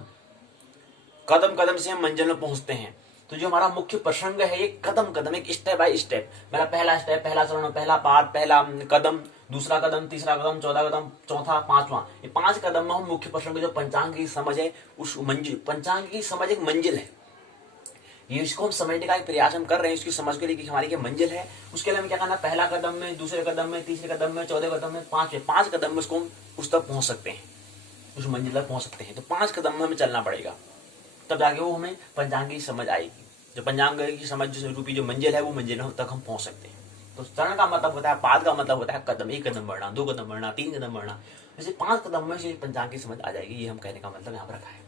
कदम कदम से हम मंजिल में पहुंचते हैं। तो जो हमारा मुख्य प्रसंग है ये कदम कदम, एक स्टेप बाय स्टेप, मतलब पहला स्टेप, पहला चरण, पहला पाद, पहला कदम, दूसरा कदम, तीसरा कदम, चौथा कदम, चौथा, पांचवा, ये 5 कदम में हम मुख्य प्रसंग जो पंचांग की समझ है उस मंजिल, पंचांग की समझ एक मंजिल है, ये इसको हम समझने का एक प्रयास हम कर रहे हैं, इसकी समझ के लिए कि हमारी क्या मंजिल है। उसके लिए हमें क्या करना, पहला कदम में, दूसरे कदम में, तीसरे कदम में, चौथे कदम में, 5 कदम में उसको हम उस तक पहुंच सकते हैं, उस मंजिल तक पहुंच सकते हैं। तो 5 कदम में हमें चलना पड़ेगा, तब जाके वो हमें पंचांग की समझ आएगी। जो पंचांग की समझ रूपी जो मंजिल है वो मंजिल तक हम पहुंच सकते हैं। तो चरण का मतलब होता है, पाद का मतलब होता है कदम, 1 कदम बढ़ना, 2 कदम बढ़ना, 3 कदम बढ़ना, जैसे 5 कदम में से पंचांग की समझ आ जाएगी। ये हम कहने का मतलब यहाँ पर रखा है।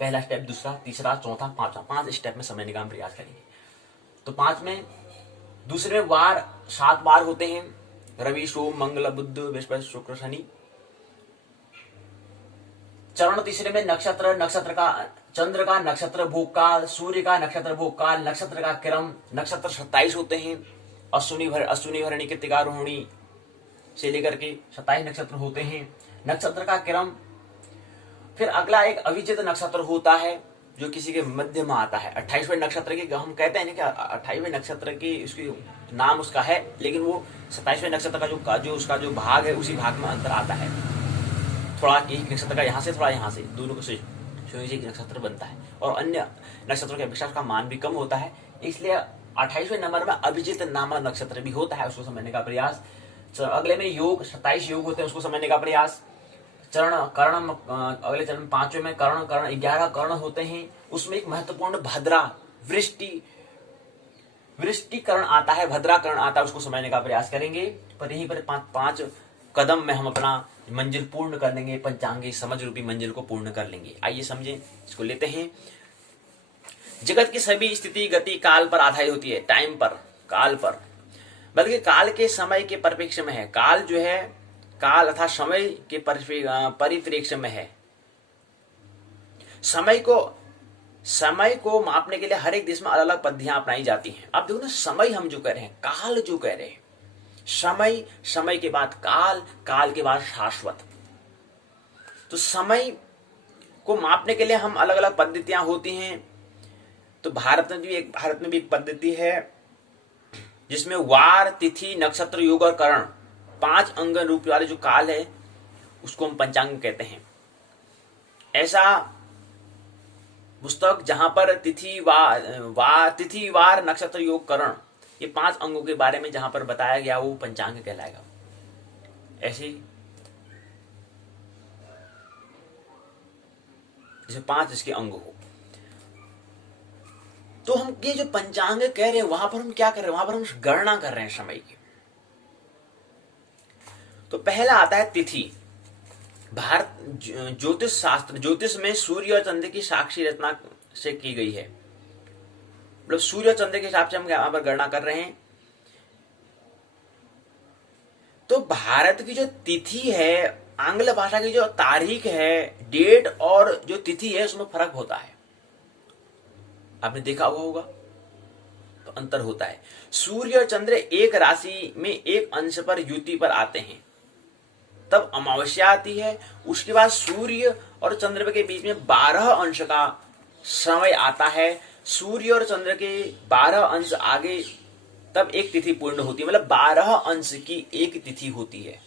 पहला स्टेप, दूसरा, तीसरा, चौथा, पांचवा, 5 स्टेप में समझने का हम प्रयास करेंगे। तो 5 में, दूसरे में वार 7 वार होते हैं, रवि, सोम, मंगल, बुध, बृहस्पति, शुक्र, शनि। चरण तीसरे में नक्षत्र, नक्षत्र का, चंद्र का नक्षत्र भोग काल, सूर्य का नक्षत्र भोग काल, नक्षत्र का क्रम, नक्षत्र 27 होते हैं, अश्विनी भरणी, कृत्तिका, रोहिणी से लेकर के 27 नक्षत्र होते हैं, नक्षत्र का क्रम। फिर अगला एक अभिजित नक्षत्र होता है जो किसी के मध्य में आता है। 28वें नक्षत्र के हम कहते हैं ना कि 28वें नक्षत्र की उसकी नाम उसका है, लेकिन वो 27वें नक्षत्र का जो उसका जो भाग है उसी भाग में अंतर आता है, थोड़ा एक नक्षत्र का यहाँ से, थोड़ा यहाँ से, दोनों को से एक नक्षत्र बनता है, और अन्य नक्षत्रों के अपेक्षा का मान भी कम होता है। इसलिए 28वें नंबर में अभिजित नामक नक्षत्र भी होता है, उसको समझने का प्रयास। अगले में योग, 27 योग होते हैं, उसको समझने का प्रयास। चरण, कर्ण, अगले चरण 5वें में कर्ण, 11 कर्ण होते हैं, उसमें एक महत्वपूर्ण भद्रा, वृष्टि कर्ण आता है, भद्रा कर्ण आता है, उसको समझने का प्रयास करेंगे। पर यहीं पर 5 कदम में हम अपना मंजिल पूर्ण कर लेंगे, पंचांगी समझ रूपी मंजिल को पूर्ण कर लेंगे। आइए समझें, इसको लेते हैं। जगत की सभी स्थिति गति काल पर आधारित होती है, टाइम पर, काल पर, बल्कि काल के समय के परिप्रेक्ष्य में है। काल जो है, काल अर्थात समय के परिप्रेक्ष्य में है। समय को मापने के लिए हर एक देश में अलग अलग पद्धतियां अपनाई जाती हैं। अब देखो ना, समय हम जो कह रहे हैं, काल जो कह रहे हैं, समय के बाद काल, काल के बाद शाश्वत। तो समय को मापने के लिए हम अलग अलग पद्धतियां होती हैं। तो भारत में भी एक पद्धति है जिसमें वार, तिथि, नक्षत्र, योग और करण 5 अंग रूप वाले जो काल है उसको हम पंचांग कहते हैं। ऐसा पुस्तक जहां पर तिथि, वार, नक्षत्र, योग, करण, ये 5 अंगों के बारे में जहां पर बताया गया वो पंचांग कहलाएगा। ऐसे जैसे 5 इसके अंग हो। तो हम ये जो पंचांग कह रहे हैं वहां पर हम क्या कर रहे हैं, वहां पर हम गणना कर रहे हैं समय की। तो पहला आता है तिथि। भारत ज्योतिष शास्त्र, ज्योतिष में सूर्य और चंद्र की साक्षी रचना से की गई है, मतलब सूर्य और चंद्र के हिसाब से हम यहां पर गणना कर रहे हैं। तो भारत की जो तिथि है, आंग्ल भाषा की जो तारीख है, डेट और जो तिथि है उसमें फर्क होता है, आपने देखा हुआ होगा, तो अंतर होता है। सूर्य और चंद्र एक राशि में एक अंश पर युति पर आते हैं, तब अमावस्या आती है। उसके बाद सूर्य और चंद्र के बीच में 12 अंश का समय आता है। सूर्य और चंद्र के 12 अंश आगे तब एक तिथि पूर्ण होती है, मतलब 12 अंश की एक तिथि होती है।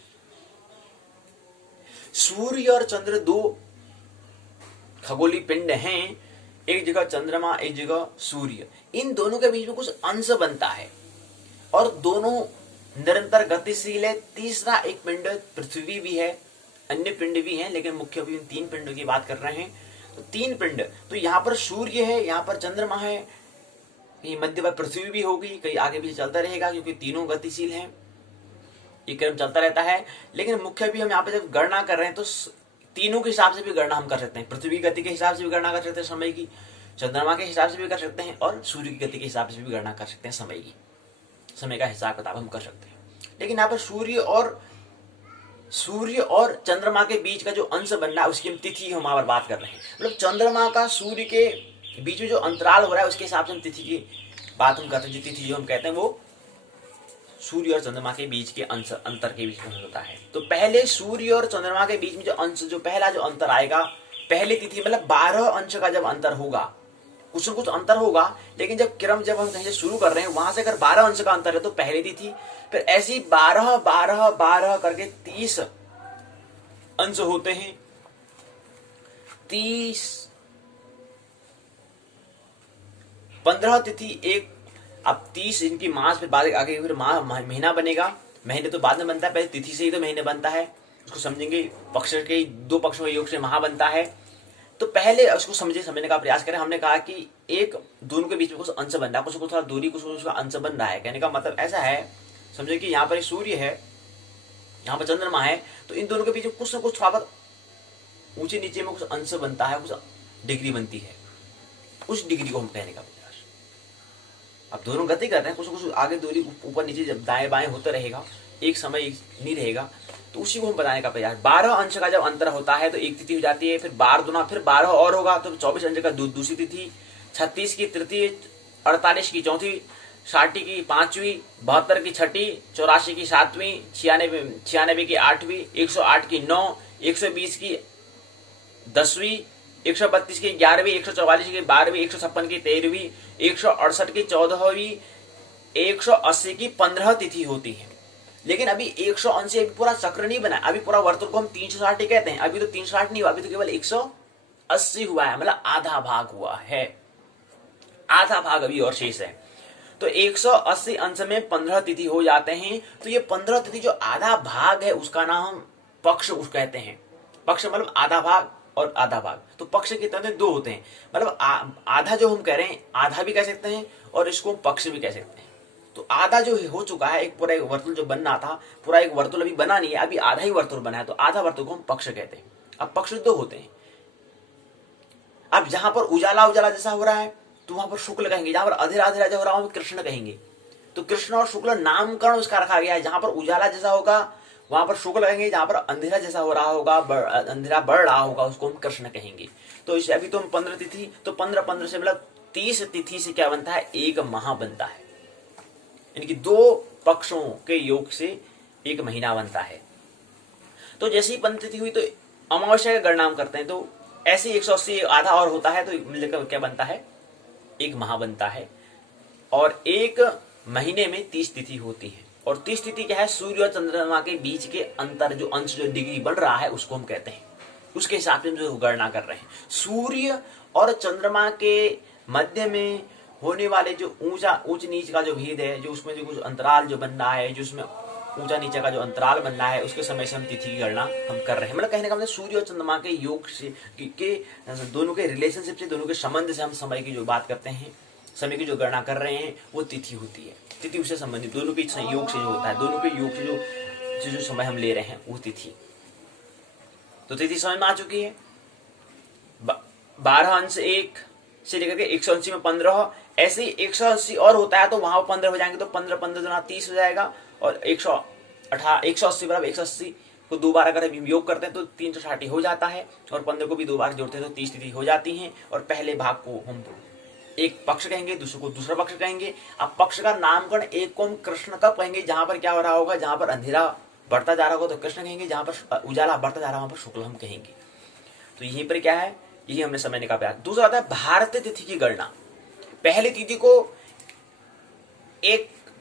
सूर्य और चंद्र 2 खगोलीय पिंड हैं, एक जगह चंद्रमा, एक जगह सूर्य। इन दोनों के बीच में कुछ अंश बनता है और दोनों निरंतर गतिशील है। तीसरा एक पिंड पृथ्वी भी है, अन्य पिंड भी हैं, लेकिन मुख्य अभी 3 पिंडों की बात कर रहे हैं। तो 3 पिंड, तो यहाँ पर सूर्य है, यहाँ पर चंद्रमा है, कहीं मध्य पर पृथ्वी भी होगी, कहीं आगे पीछे चलता रहेगा, क्योंकि तीनों गतिशील हैं, ये क्रम चलता रहता है। लेकिन मुख्य भी हम यहाँ पे जब गणना कर रहे हैं तो तीनों के हिसाब से भी गणना हम कर सकते हैं। पृथ्वी की गति के हिसाब से भी गणना कर सकते हैं समय की, चंद्रमा के हिसाब से भी कर सकते हैं, और सूर्य की गति के हिसाब से भी गणना कर सकते हैं समय की। समय का हिसाब किताब हम कर सकते हैं। लेकिन यहाँ पर सूर्य और चंद्रमा के बीच का जो अंश बन रहा है उसकी हम तिथि हम यहाँ पर बात कर रहे हैं। मतलब चंद्रमा का सूर्य के बीच में जो अंतराल हो रहा है उसके हिसाब से हम तिथि की बात हम करते हैं। जो तिथि जो हम कहते हैं वो सूर्य और चंद्रमा के बीच के अंतर के बीच में होता है। तो पहले सूर्य और चंद्रमा के बीच में जो अंश, जो पहला जो अंतर आएगा, पहली तिथि मतलब 12 अंश का जब अंतर होगा, कुछ न कुछ अंतर होगा, लेकिन जब हम कहीं से शुरू कर रहे हैं वहां से अगर 12 अंश का अंतर है तो पहली तिथि, फिर ऐसी 12 12 12 करके 30 अंश होते हैं। 30 15 तिथि एक, अब 30 इनकी मास, फिर बाद आगे फिर महीना बनेगा। महीने तो बाद में बनता है, पहले तिथि से ही तो महीने बनता है, उसको समझेंगे। पक्ष के 2 पक्षों के योग से महा बनता है। तो पहले उसको समझने का प्रयास करें। हमने कहा कि एक दोनों के बीच में कुछ अंश बन रहा है, कुछ थोड़ा दूरी, कुछ उसका अंश बन रहा है। कहने का मतलब ऐसा है, समझे कि यहाँ पर सूर्य है, यहाँ पर चंद्रमा है, तो इन दोनों के बीच में कुछ न कुछ थोड़ा बहुत ऊंचे नीचे में कुछ अंश बनता है, कुछ डिग्री बनती है। उस डिग्री को हम कहने का प्रयास। अब दोनों गति कर रहे हैं, कुछ कुछ आगे दूरी ऊपर नीचे जब दाएं बाएं होता रहेगा, एक समय नहीं रहेगा, तो उसी को हम बताने का प्रयास। 12 अंश का जब अंतर होता है तो एक तिथि हो जाती है, फिर 12 दुना, फिर 12 और होगा तो 24 अंश का दूसरी तिथि, 36 की तृतीय, 48 की चौथी, 60 की पांचवी, 72 की छठी, 84 की सातवीं, 96 की आठवीं, 108 की 9, 120 की 10वीं, 132 की 11वीं, 144 की 12वीं, 156 की 13वीं, 168 की 14वीं, 180 की 15 तिथि होती है। लेकिन अभी 180 अभी पूरा चक्र नहीं बना, अभी पूरा वर्तुल को हम 360 ही कहते हैं। अभी तो 360 नहीं हुआ, अभी तो केवल 180 हुआ है, मतलब आधा भाग हुआ है, आधा भाग अभी और शेष है। तो 180 अंश में 15 तिथि हो जाते हैं। तो ये 15 तिथि जो आधा भाग है उसका नाम हम पक्ष कहते हैं। पक्ष मतलब आधा भाग और आधा भाग। तो पक्ष के तरह 2 होते हैं, मतलब आधा जो हम कह रहे हैं, आधा भी कह सकते हैं और इसको पक्ष भी कह सकते हैं। तो आधा जो हो चुका है, एक पूरा एक वर्तुल जो बनना था, पूरा एक वर्तुल अभी बना नहीं है, अभी आधा ही वर्तुल बना है, तो आधा वर्तुल को हम पक्ष कहते हैं। अब पक्ष 2 होते हैं। अब जहां पर उजाला उजाला जैसा हो रहा है तो वहां पर शुक्ल कहेंगे, जहां पर अंधेरा अंधेरा जैसा हो रहा है कृष्ण कहेंगे। तो कृष्ण और शुक्ल नामकरण उसका रखा गया है। जहां पर उजाला जैसा होगा वहां पर शुक्ल कहेंगे, जहां पर अंधेरा जैसा हो रहा होगा, अंधेरा बढ़ रहा होगा, उसको हम कृष्ण कहेंगे। तो इसे अभी तो हम 15 तिथि, तो 15 से मतलब 30 तिथि से क्या बनता है, एक माह बनता है। इनकी 2 पक्षों के योग से एक महीना बनता है। तो जैसे ही 15 तिथि हुई तो अमावस्या का गणना हम करते हैं, तो ऐसे 180 आधा और होता है, तो मिलकर क्या बनता है, एक माह बनता है। और एक महीने में 30 तिथि होती है। और 30 तिथि क्या है, सूर्य और चंद्रमा के बीच के अंतर, जो अंश जो डिग्री बन रहा है उसको हम कहते हैं। उसके हिसाब से हम जो गणना कर रहे हैं, सूर्य और चंद्रमा के मध्य में होने वाले जो ऊंच नीच का जो भेद है, जो उसमें जो कुछ अंतराल जो बन रहा है, जो उसमें ऊंचा नीचे का जो अंतराल बन रहा है, उसके समय से हम तिथि की गणना हम कर रहे हैं। मतलब कहने का मतलब सूर्य और चंद्रमा के योग से के दोनों के रिलेशनशिप से, दोनों के संबंध से हम समय की जो बात करते हैं, समय की जो गणना कर रहे हैं वो तिथि होती है। तिथि उससे संबंधित, दोनों के संयोग से जो होता है, दोनों के योग से जो समय हम ले रहे हैं वो तिथि। तो तिथि समझ में आ चुकी है। 12 अंश 1 से लेकर के 180 में 15, ऐसे ही 180 और होता है तो वहां 15 हो जाएंगे, तो 15 15 गुना 30 हो जाएगा। और 180 बराबर 180 को 2 बार अगर हम योग करते हैं तो 360 हो जाता है, और 15 को भी 2 बार जोड़ते हैं तो 30 तिथि हो जाती हैं। और पहले भाग को हम एक पक्ष कहेंगे, दूसरे को दूसरा पक्ष कहेंगे। अब पक्ष का नामकरण एक को हम कृष्ण कब कहेंगे, जहां पर क्या हो रहा होगा, जहां पर अंधेरा बढ़ता जा रहा होगा तो कृष्ण कहेंगे, जहां पर उजाला बढ़ता जा रहा है वहां पर शुक्ल हम कहेंगे। तो यहीं पर क्या है, यही हमने समझने का प्रयास। दूसरा आता है भारतीय तिथि की गणना। पहली तिथि को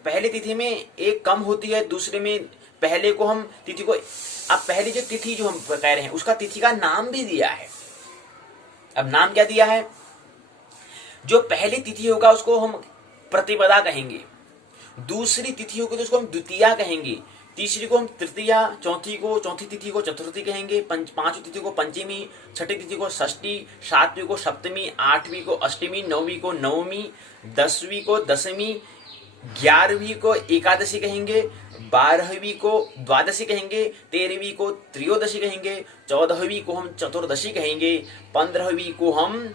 पहली तिथि में एक कम होती है, दूसरे में पहले को हम तिथि को, अब पहली जो तिथि जो हम कह रहे हैं उसका तिथि का नाम भी दिया है। अब नाम क्या दिया है, जो पहली तिथि होगा उसको हम प्रतिपदा कहेंगे, दूसरी तिथि होगी तो उसको हम द्वितीया कहेंगे, तीसरी को हम तृतीया, चौथी तिथि को चतुर्थी कहेंगे, पांचवी तिथि को पंचमी, छठी तिथि को षष्ठी, सातवीं को सप्तमी, आठवीं को अष्टमी, नौवीं को नवमी, 10वीं को दशमी, 11वीं को एकादशी कहेंगे, 12वीं को द्वादशी कहेंगे, 13वीं को त्रयोदशी कहेंगे, 14वीं को हम चतुर्दशी कहेंगे, 15वीं को हम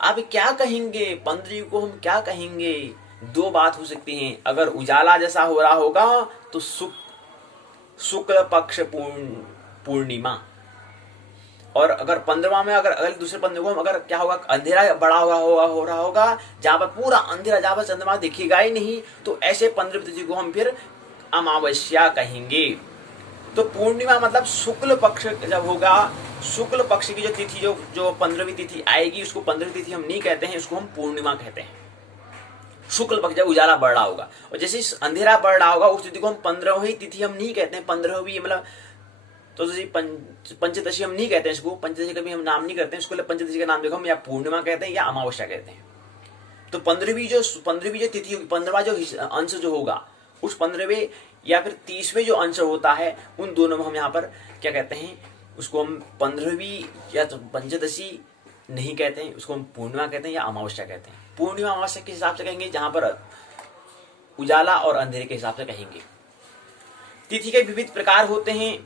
अब क्या कहेंगे, 15वीं को हम क्या कहेंगे? दो बात हो सकती हैं। अगर उजाला जैसा हो रहा होगा तो शुक्ल पक्ष पूर्णिमा, और अगर 15वां में अगर दूसरे 15 को अगर क्या होगा, अंधेरा बड़ा हो रहा होगा, जहां पर पूरा अंधेरा, जहां पर चंद्रमा दिखेगा ही नहीं, तो ऐसे 15 तिथि को हम फिर अमावस्या कहेंगे। तो पूर्णिमा मतलब शुक्ल पक्ष जब होगा, शुक्ल पक्ष की जो तिथि जो 15वीं तिथि आएगी, उसको 15वीं तिथि हम नहीं कहते हैं, उसको हम पूर्णिमा कहते हैं। शुक्ल पक्ष जब उजाला बढ़ रहा होगा, और जैसे अंधेरा बढ़ रहा होगा, उस तिथि को हम 15वीं तिथि हम नहीं कहते हैं, 15वीं मतलब तो जैसे पंचदशी हम नहीं कहते हैं इसको, पंचदशी कभी हम नाम नहीं करते हैं इसको, पंचदशी का नाम देखो हम या पूर्णिमा कहते हैं या अमावस्या कहते हैं। तो 15वीं जो तिथि होगी, 15वां जो अंश जो होगा, उस 15वें या फिर 30वें जो अंश होता है, उन दोनों में हम यहाँ पर क्या कहते हैं, उसको हम 15वीं या तो पंचदशी नहीं कहते हैं, उसको हम पूर्णिमा कहते हैं या अमावस्या कहते हैं। पूर्णिमा अमावस्या के हिसाब से कहेंगे, जहां पर उजाला और अंधेरे के हिसाब से कहेंगे। तिथि के विविध प्रकार होते हैं।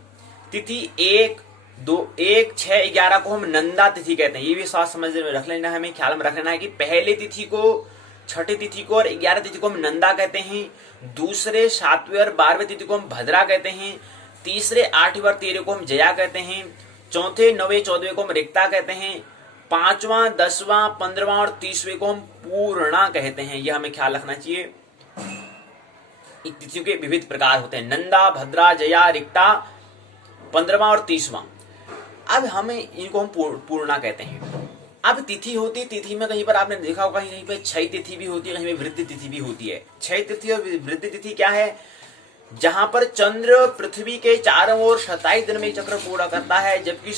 तिथि 1, 2, 1, 6, 11 को हम नंदा तिथि कहते हैं। ये भी साथ समझ में रख लेना है, हमें ख्याल में रख लेना है कि पहले तिथि को, छठी तिथि को और 11 तिथि को हम नंदा कहते हैं। दूसरे, 7वें और 12वें तिथि को हम भद्रा कहते हैं। तीसरे, 8वें और 13वें को हम जया कहते हैं। चौथे, 9वें, 14वें को हम रिक्ता कहते हैं। 5वां, 10वां, 15वां और 30वें को हम पूर्णा कहते हैं। यह हमें ख्याल रखना चाहिए। तिथियों के विविध प्रकार होते हैं, नंदा, भद्रा, जया, रिक्ता, 15वां और 30वां। अब हमें इनको हम पूर्णा कहते हैं। अब तिथि होती है, तिथि में कहीं पर आपने देखा होगा, कहीं पे क्षय तिथि भी होती है, कहीं पे वृद्धि तिथि भी होती है। क्षय तिथि और वृद्धि तिथि क्या है? जहां पर चंद्र पृथ्वी के चारों ओर 27 दिन में चक्र पूरा करता है, जबकि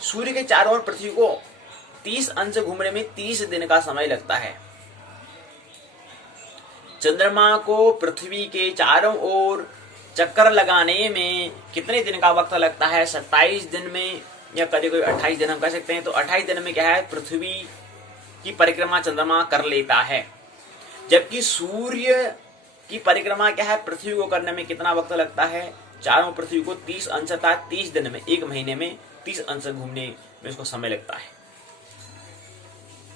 सूर्य के चारों ओर पृथ्वी को 30 अंश घूमने में 30 दिन का समय लगता है। चंद्रमा को पृथ्वी के चारों ओर चक्कर लगाने में कितने दिन का वक्त लगता है? 27 दिन में, या कभी कोई 28 दिन हम कह सकते हैं। तो 28 दिन में क्या है, पृथ्वी की परिक्रमा चंद्रमा कर लेता है। जबकि सूर्य की परिक्रमा क्या है, पृथ्वी को करने में कितना वक्त लगता है? चारों पृथ्वी को 30 अंश, 30 दिन में, एक महीने में 30 अंश घूमने में उसको समय लगता है।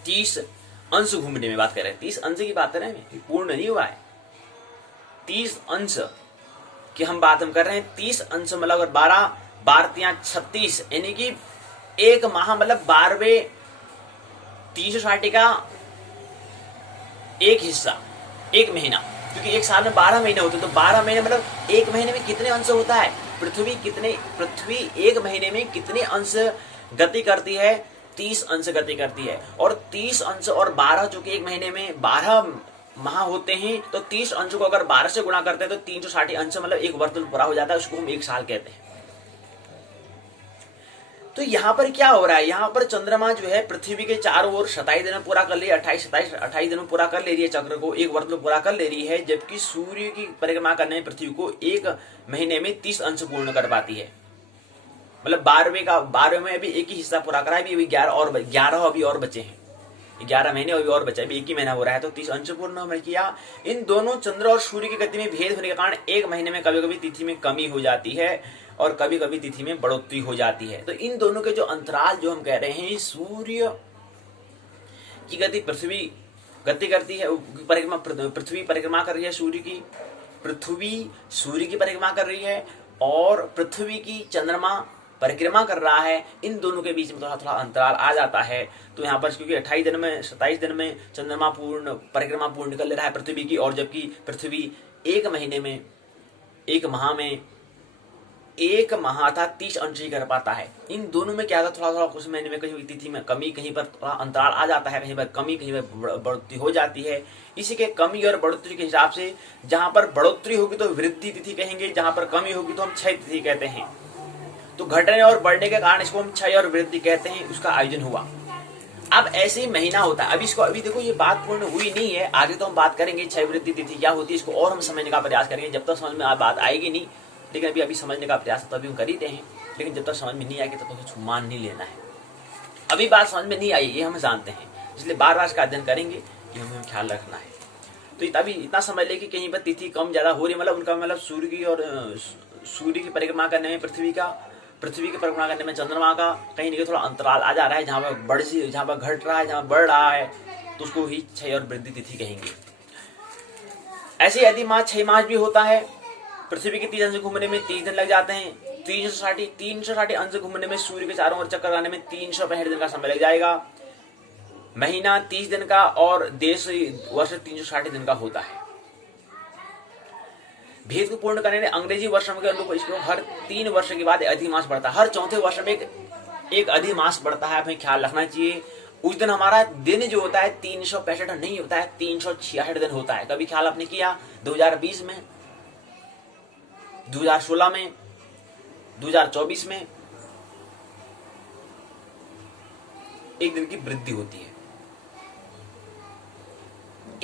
30 अंश घूमने में बात कर रहे हैं, 30 अंश की बात कर रहे हैं, पूर्ण नहीं हुआ है। 30 अंश की हम बात कर रहे हैं। 30 अंश मतलब 12 36, यानी कि एक माह मतलब 12वें 360 का एक हिस्सा, एक महीना, क्योंकि एक साल में 12 महीने होते हैं, तो 12 महीने मतलब एक महीने में कितने अंश होता है? पृथ्वी एक महीने में कितने अंश गति करती है? 30 अंश गति करती है। और 30 अंश और 12, जो कि एक महीने में 12 माह होते हैं, तो 30 अंश को अगर 12 से गुणा करते हैं तो 360 अंश मतलब एक वर्तुल पूरा हो जाता है, उसको हम एक साल कहते हैं। तो यहाँ पर क्या हो रहा है, यहाँ पर चंद्रमा जो है पृथ्वी के चारों ओर 27 दिन में पूरा कर लिया, 28 दिन में पूरा कर ले रही है, चक्र को एक वर्तुल पूरा कर ले रही है। जबकि सूर्य की परिक्रमा करने में पृथ्वी को एक महीने में 30 अंश पूर्ण कर पाती है। मतलब 12वें में अभी एक ही हिस्सा पूरा करा है, अभी 11 अभी और बचे हैं, 11 महीने अभी और बचा है, अभी एक ही महीना हो रहा है, तो 30 अंश पूर्ण हमने किया। इन दोनों चंद्र और सूर्य की गति में भेद होने के कारण एक महीने में कभी कभी तिथि में कमी हो जाती है और कभी कभी तिथि में बढ़ोतरी हो जाती है। तो इन दोनों के जो अंतराल जो हम कह रहे हैं, सूर्य की गति पृथ्वी गति करती है, परिक्रमा पृथ्वी परिक्रमा कर रही है सूर्य की, पृथ्वी सूर्य की परिक्रमा कर रही है, और पृथ्वी की चंद्रमा परिक्रमा कर रहा है। इन दोनों के बीच में थोड़ा थोड़ा अंतराल आ जाता है। तो यहाँ पर क्योंकि 28 दिन में 27 दिन में चंद्रमा परिक्रमा पूर्ण कर ले रहा है पृथ्वी की, और जबकि पृथ्वी एक महीने में, एक माह में, एक माह था 30 अंश ही कर पाता है। इन दोनों में क्या था, थोड़ा थोड़ा कुछ महीने में कहीं तिथि में कमी, कहीं पर थोड़ा अंतराल आ जाता है, कहीं पर कमी, कहीं पर बढ़ोतरी हो जाती है। इसी के कमी और बढ़ोतरी के हिसाब से जहां पर बढ़ोतरी होगी तो वृद्धि तिथि कहेंगे, जहां पर कमी होगी तो हम क्षय तिथि कहते हैं। तो घटने और बढ़ने के कारण इसको हम क्षय और वृद्धि कहते हैं, उसका आयोजन हुआ। अब ऐसे ही महीना होता है। अभी देखो ये बात पूर्ण हुई नहीं है, आगे तो हम बात करेंगे क्षय वृद्धि तिथि क्या होती है, इसको और हम समझने का प्रयास करेंगे। जब तक समझ में बात आएगी नहीं, लेकिन अभी समझने का प्रयास तो अभी हम कर ही रहे हैं, लेकिन जब तक समझ में नहीं आएगी तब तक कुछ मान नहीं लेना है। अभी बात समझ में नहीं आई ये हम जानते हैं, इसलिए बार बार इसका अध्ययन करेंगे, ये हमें ख्याल रखना है। तो तभी इतना समझ ले कि कहीं पर तिथि कम ज्यादा हो रही, मतलब उनका मतलब सूर्य की परिक्रमा करने में पृथ्वी की परिक्रमा करने में चंद्रमा का कहीं ना कहीं थोड़ा अंतराल आ जा रहा है, जहाँ पर घट रहा है, जहाँ बढ़ रहा है, तो उसको ही क्षय और वृद्धि तिथि कहेंगे। ऐसे यदि मास 6 मास भी होता है, पृथ्वी के 30 अंश घूमने में 30 दिन लग जाते हैं। 360 अंश घूमने में, सूर्य के चारों ओर चक्कर लगाने में 365 दिन का समय लग जाएगा। महीना 30 दिन का और वर्ष 360 दिन का होता है। भेद को पूर्ण करने में अंग्रेजी वर्षों के अनुरूप इसको हर 3 वर्ष के बाद अधिमास बढ़ता है। हर चौथे वर्ष में एक अधिमास बढ़ता है, हमें ख्याल रखना चाहिए। उस दिन हमारा दिन जो होता है 365 नहीं होता है, 366 दिन होता है। कभी ख्याल आपने किया 2020 में, 2016 में, 2024 में एक दिन की वृद्धि होती है।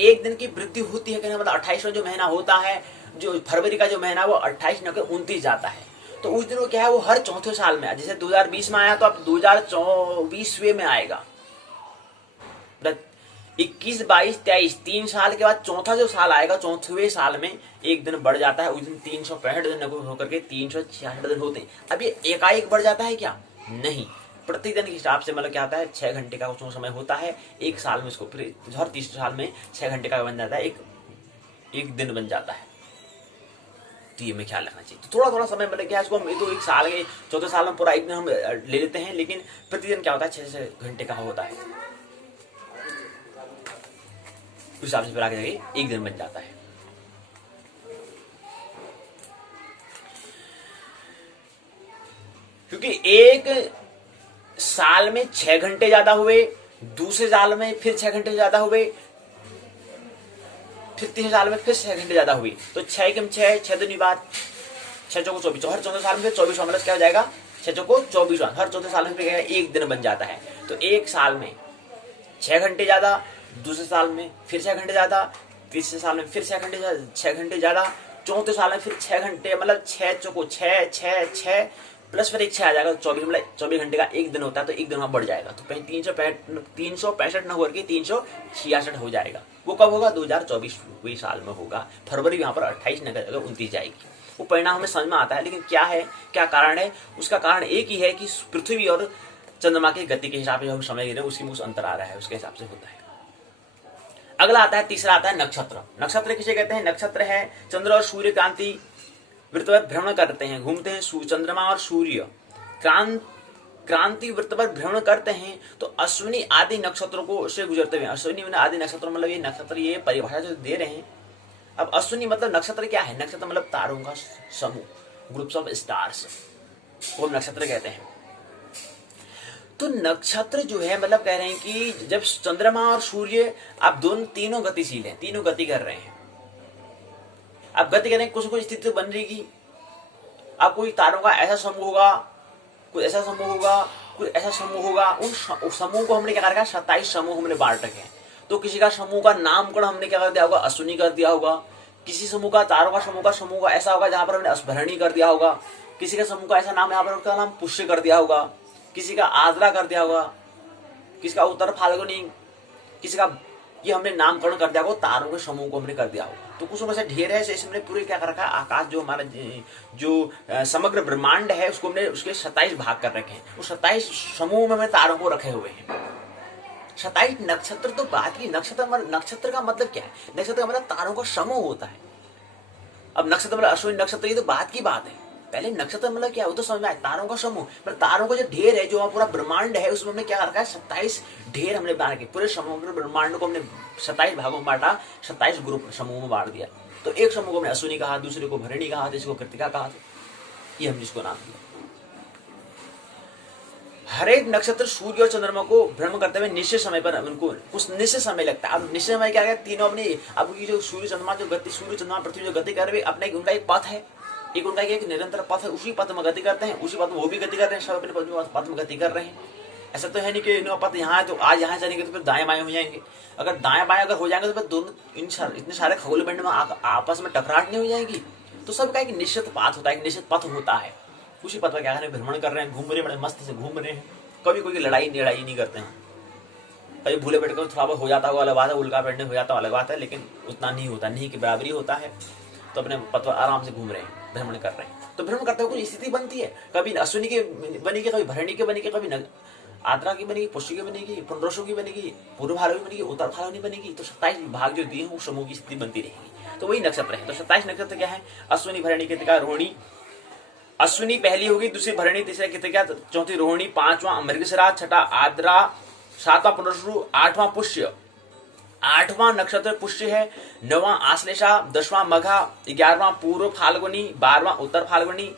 एक दिन की वृद्धि होती है, कहने मतलब 28वां जो महीना होता है, जो फरवरी का जो महीना वो 28 न 29 जाता है। तो उस दिन वो क्या है, वो हर चौथे साल में, जैसे 2020 में आया तो अब 2024वें में आएगा। 21, 22, 23 3 साल के बाद चौथा जो साल आएगा, चौथवें साल में एक दिन बढ़ जाता है। उस दिन 365 दिन होकर के 366 दिन होते हैं। अब ये एकाएक बढ़ जाता है क्या? नहीं, प्रतिदिन के हिसाब से मतलब क्या होता है, 6 घंटे का उसमें समय होता है। एक साल में इसको फिर हर तीसरे साल में 6 घंटे का बन जाता है, एक दिन बन जाता है। तो ये में ख्याल रखना चाहिए। तो थोड़ा थोड़ा समय मतलब क्या है, इसको हम तो एक साल के चौथे साल में पूरा एक दिन हम ले लेते हैं, लेकिन प्रतिदिन क्या होता है 6 घंटे का होता है। उस हिसाब से फिर आगे जाके एक दिन बन जाता है। क्योंकि एक साल में 6 घंटे ज्यादा हुए, दूसरे साल में फिर 6 घंटे ज्यादा हुए, फिर तीसरे साल में फिर 6 घंटे ज्यादा हुई, तो 6 कम 6 दिन बाद 6 चौको 24, हर चौथे साल में फिर 24 मतलब क्या हो जाएगा, 6 चौको 24, हर चौथे साल में फिर एक दिन बन जाता है। तो एक साल में 6 घंटे ज्यादा, दूसरे साल में फिर 6 घंटे ज्यादा, तीसरे साल में फिर 6 घंटे ज्यादा, चौथे साल में फिर 6 घंटे, मतलब 6 चौको 6 प्लस फिर एक 6 आ जाएगा, 24 मतलब 24 घंटे का एक दिन होता है। तो एक दिन वहां बढ़ जाएगा, तो 365 न होकर के 366 हो जाएगा। वो कब होगा? 2024 साल में होगा। फरवरी यहाँ पर 28 न कर 29 जाएगी। वो परिणाम हमें समझ में आता है, लेकिन क्या है, क्या कारण है? उसका कारण एक ही है कि पृथ्वी और चंद्रमा की गति के हिसाब से हम समझ रहे हैं, उसकी मुझे अंतर आ रहा है, उसके हिसाब से होता है। अगला आता है, तीसरा आता है नक्षत्र। नक्षत्र किसे कहते हैं? नक्षत्र है चंद्र और सूर्य क्रांति वृत्त पर भ्रमण करते हैं, घूमते हैं। चंद्रमा और सूर्य क्रांति वृत्त पर भ्रमण करते हैं, तो अश्विनी आदि नक्षत्रों को से गुजरते हुए। अश्विनी आदि नक्षत्र मतलब ये नक्षत्र, ये परिभाषा जो दे रहे हैं। अब अश्विनी मतलब नक्षत्र क्या है? नक्षत्र मतलब तारों का समूह, ग्रुप्स ऑफ स्टार्स को नक्षत्र कहते हैं। तो नक्षत्र जो है मतलब कह रहे हैं कि जब चंद्रमा और सूर्य आप तीनों गतिशील हैं, तीनों गति कर रहे हैं। आप गति करें, कुछ कुछ स्थिति बन रहेगी। अब कोई तारों का ऐसा समूह होगा, कुछ ऐसा समूह होगा, कुछ ऐसा समूह होगा। उन समूह को हमने क्या रखा? 27 समूह हमने बांट रखे हैं। तो किसी का समूह का नामकरण हमने क्या कर दिया होगा? अश्विनी कर दिया होगा। किसी समूह का, तारों का समूह का ऐसा होगा जहां पर हमने अस्भरणी कर दिया होगा। किसी का समूह का ऐसा नाम यहाँ पर उसका नाम पुष्य कर दिया होगा। किसी का आद्रा कर दिया होगा, किसी का उत्तर फाल्गुनी, किसी का ये हमने नामकरण कर दिया होगा। तारों के समूह को हमने कर दिया होगा। तो कुछ ऐसे ढेर है, इसमें पूरे क्या कर रखा है, आकाश जो हमारा जो समग्र ब्रह्मांड है उसको हमने उसके 27 भाग कर रखे हैं। उस 27 समूह में हमने तारों को रखे हुए हैं। 27 नक्षत्र तो बात की, नक्षत्र का मतलब क्या है? नक्षत्र का मतलब तारों का समूह होता है। अब नक्षत्र मतलब अश्विनी नक्षत्र, ये तो बात की बात है। पहले नक्षत्र मतलब क्या है वो तो समझ में आया, तारों का समूह। पर तारों का जो ढेर है, जो पूरा ब्रह्मांड है, उसमें हमने क्या रखा है? 27 ढेर हमने बांट के पूरे समग्र ब्रह्मांड को हमने 27 भागों में बांटा, 27 ग्रुप समूह में बांट दिया। तो एक समूह को हमने अश्विनी कहा, दूसरे को भरणी कहा, तीसरे को कृतिका कहा, ये हम जिसको नाम दिया। हर एक नक्षत्र सूर्य और चंद्रमा को भ्रमण करते हुए निश्चित समय पर उनको कुछ निश्चित समय लगता है। अब निश्चित समय क्या है? तीनों अपनी, अब जो सूर्य चंद्रमा पृथ्वी जो गति कर रहे, अपने उनका एक पथ है, एक निरंतर पथ है। उसी पथ में गति करते हैं, उसी पथ में वो भी गति कर रहे हैं, सब अपने पथ में गति कर रहे हैं। ऐसा तो है नहीं कि नो पता यहाँ है तो आज यहाँ चलेंगे तो फिर दाएं बाएं हो जाएंगे। अगर दाएं बाएं अगर हो जाएंगे तो फिर दोनों इतने सारे खगोलीय पिंड में आपस में टकराहट नहीं हो जाएगी। तो सबका एक निश्चित पाथ होता है, एक निश्चित पथ होता है। उसी पथ पर क्या करें, भ्रमण कर रहे हैं, घूम रहे हैं, बड़े मस्त से घूम रहे हैं। कभी कोई लड़ाई नहीं करते हैं। कभी भूले बैठ कर थोड़ा बहुत हो जाता हुआ अलग बात है, उल्का बैठने हो जाता अलग बात है, लेकिन उतना नहीं होता, नहीं की बराबरी होता है। तो अपने पथ पर आराम से घूम रहे हैं, भ्रमण कर रहे हैं। तो भ्रमण करते हुए कुछ स्थिति बनती है, कभी अश्विनी की बनेगी, कभी भरणी की बनेगी, कभी आद्रा की बनेगी, पुष्य की बनेगी, पुनर्वसु की बनेगी, पूर्व भालवी बनेगी, उत्तर भालवी बनेगी। तो 27 भाग जो दिए हैं वो समूह की स्थिति बनती रहेगी। तो वही नक्षत्र है। तो 27 नक्षत्र क्या है, अश्विनी, भरणी, कृतिका, रोहिणी। अश्विनी पहली होगी, दूसरी भरणी, तीसरा कृतिका, चौथी रोहिणी, पांचवां मृगशिरा, छठा आद्रा, सातवां पुनर्वसु, आठवां पुष्य, 8वां नक्षत्र पुष्य है, 9वां आश्लेषा, 10वां मघा, 11वां पूर्व फाल्गुनी, 12वां उत्तर फाल्गुनी,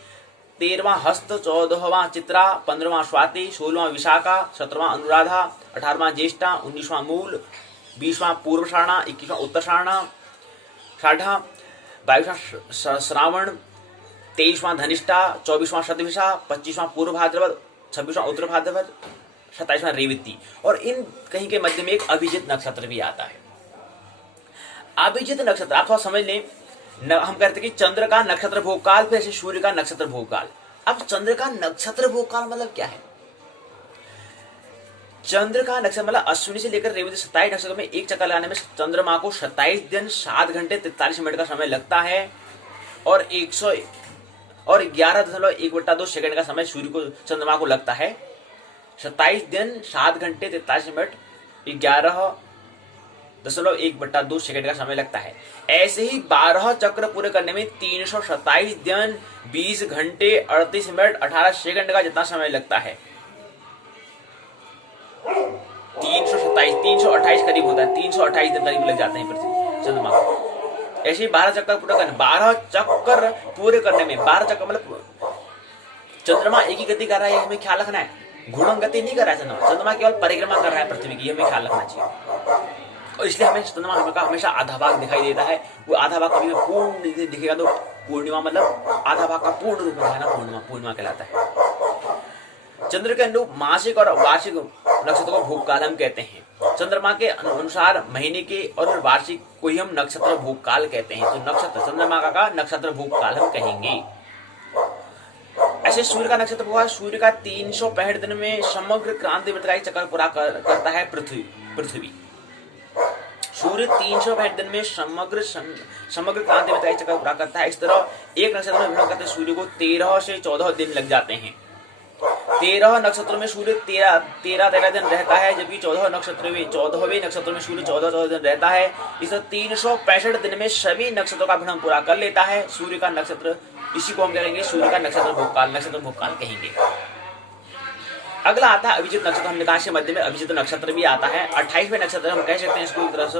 13वां हस्त, 14वां चित्रा, 15वां स्वाति, 16वां विशाखा, 17वां अनुराधा, 18वां ज्येष्ठा, 19वां मूल, 20वां पूर्वषाढ़ा, 21वां उत्तरषाढ़ा, 22वां श्रावण, 23वां धनिष्ठा, 24वां शतभिषा, 25वां पूर्व भाद्रपद, 26वां उत्तर भाद्रपद, 27वां रेवती। और इन कहीं के मध्य में एक अभिजित नक्षत्र भी आता है। अभिजित नक्षत्र आप थोड़ा समझ लें, हम कहते हैं कि चंद्र का नक्षत्र भोगकाल, फिर ऐसे सूर्य का नक्षत्र भोगकाल। अब चंद्र का नक्षत्र भोगकाल मतलब क्या है? चंद्र का नक्षत्र मतलब अश्विनी से लेकर रेवती 27 नक्षत्र में एक चक्कर लगाने में चंद्रमा को 27 दिन 7 घंटे 43 मिनट का समय लगता है और 11.1/2 सेकंड का समय सूर्य को, चंद्रमा को लगता है। 27 दिन 7 घंटे 43 मिनट 11.1/2 सेकंड का समय लगता है। ऐसे ही 12 चक्र पूरे करने में 327 दिन 20 घंटे 38 मिनट 18 सेकंड का जितना समय लगता है। 328 करीब होता है, 328 दिन करीब लग जाते हैं पृथ्वी चंद्रमा को। ऐसे ही 12 चक्कर पूरे करने, 12 चक्कर पूरे करने में, 12 चक्कर मतलब चंद्रमा एक ही गति कर रहा है, हमें ख्याल रखना है। घूर्णन गति नहीं कर रहा है चंद्रमा, चंद्रमा केवल परिक्रमा कर रहा है पृथ्वी की, हमें ख्याल रखना चाहिए। और इसलिए हमें चंद्रमा का हमेशा आधा भाग दिखाई देता है। वो आधा भाग कभी पूर्ण दिखेगा तो पूर्णिमा मतलब आधा भाग का पूर्ण रूप में दिखाना पूर्णिमा कहलाता है। चंद्र के अनुरूप मासिक और वार्षिक नक्षत्र को भोगकाल हम कहते हैं। चंद्रमा के अनुसार महीने के और वार्षिक को ही हम नक्षत्र भोगकाल कहते हैं। तो नक्षत्र चंद्रमा का नक्षत्र भोगकाल हम कहेंगे। ऐसे सूर्य का नक्षत्र भोगकाल, सूर्य का 365 दिन में समग्र क्रांति वृत्त का एक चक्कर पूरा करता है पृथ्वी। सूर्य 365 दिन में समग्र क्रांति वृत्त का एक चक्कर पूरा करता है। इस तरह एक नक्षत्र में भ्रमण करते सूर्य को 13 से 14 दिन लग जाते हैं। 13 नक्षत्रों में सूर्य 13 दिन रहता है, जबकि 14वें नक्षत्र में सूर्य 14 दिन रहता है। इस 365 दिन में सभी नक्षत्रों का भ्रमण पूरा कर लेता है सूर्य का नक्षत्र। इसी को हम कहेंगे सूर्य का नक्षत्र भोगकाल कहेंगे। अगला आता है अभिजित नक्षत्र। हमने कहा इसके मध्य में अभिजित नक्षत्र भी आता है। 28वें नक्षत्र हम कह सकते हैं इसको एक तरह से।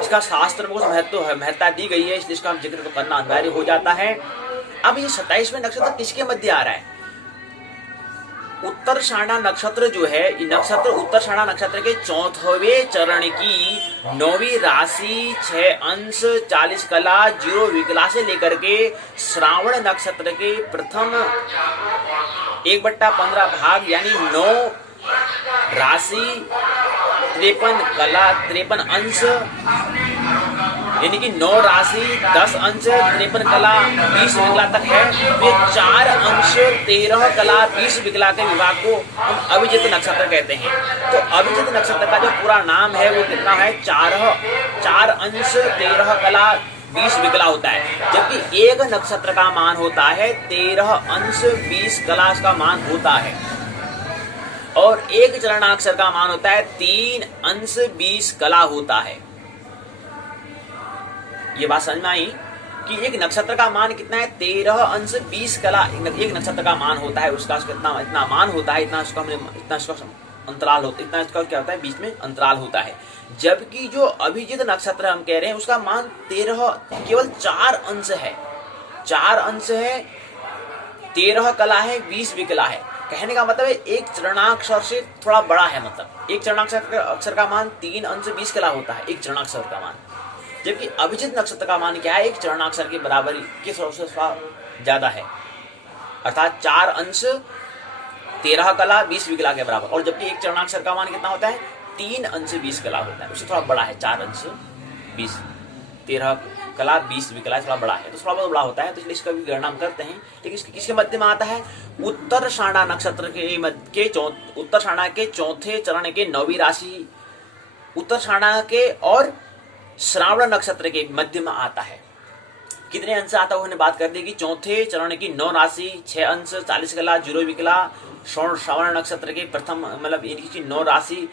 इसका शास्त्र में कुछ महत्ता दी गई है, इसलिए इसका हम जिक्र करना अनिवार्य हो जाता है। अब ये 27वें नक्षत्र किसके मध्य आ रहा है? उत्तरषाढ़ा नक्षत्र जो है, ये नक्षत्र उत्तरषाढ़ा नक्षत्र के 4वें चरण की 9वीं राशि 6 अंश 40 कला 0 विकला से लेकर के श्रावण नक्षत्र के प्रथम 1/15 भाग यानी 9 राशि 53 कला 53 अंश यानी कि 9 राशि 10 अंश 53 कला 20 विकला तक है। ये 4 अंश 13 कला 20 विकला के विभाग को हम अभिजित नक्षत्र कहते हैं। तो अभिजित नक्षत्र का जो पूरा नाम है वो कितना है? 4 अंश 13 कला 20 विकला होता है, जबकि एक नक्षत्र का मान होता है 13 अंश 20 कला का मान होता है, और एक चरणाक्षर का मान होता है 3 अंश 20 कला होता है। ये बात समझ में आई कि एक नक्षत्र का मान कितना है? 13 अंश 20 कला एक नक्षत्र का मान होता है। उसका इतना मान होता है, इतना इसका अंतराल होता है, इतना इसका क्या होता है? बीच में अंतराल होता है। जबकि जो अभिजित नक्षत्र हम कह रहे हैं उसका मान 13 केवल 4 अंश है। 4 अंश है, 13 कला है, 20 विकला है। कहने का मतलब है एक चरणाक्षर से थोड़ा बड़ा है। मतलब एक चरणाक्षर का मान 3 अंश 20 कला होता है, एक चरणाक्षर का मान। जबकि अभिजित नक्षत्र का मान क्या है? एक चरणाक्षर के बराबरी के थोड़ा ज्यादा है, अर्थात 4 अंश 13 कला 20 विकला के बराबर। और जबकि एक चरणाक्षर का मान कितना होता है 3 अंश 20 कला होता है, उससे थोड़ा बड़ा है 4 अंश 20। 13 कला 20 विकला थोड़ा बड़ा है, तो थोड़ा बहुत बड़ा होता है, तो इसलिए इसका भी गणना हम करते हैं। लेकिन किसके मध्य में आता है, उत्तराषाढ़ा नक्षत्र के उत्तराषाढ़ा के चौथे चरण के 9वीं राशि, उत्तराषाढ़ा के और श्रावण नक्षत्र के मध्य में आता है। कितने अंश आता है उन्हें बात कर दी कि चौथे चरण की 9 राशि 6 अंश 40 कला 0 विकला, श्रवण नक्षत्र के प्रथम मतलब इनकी 9 राशि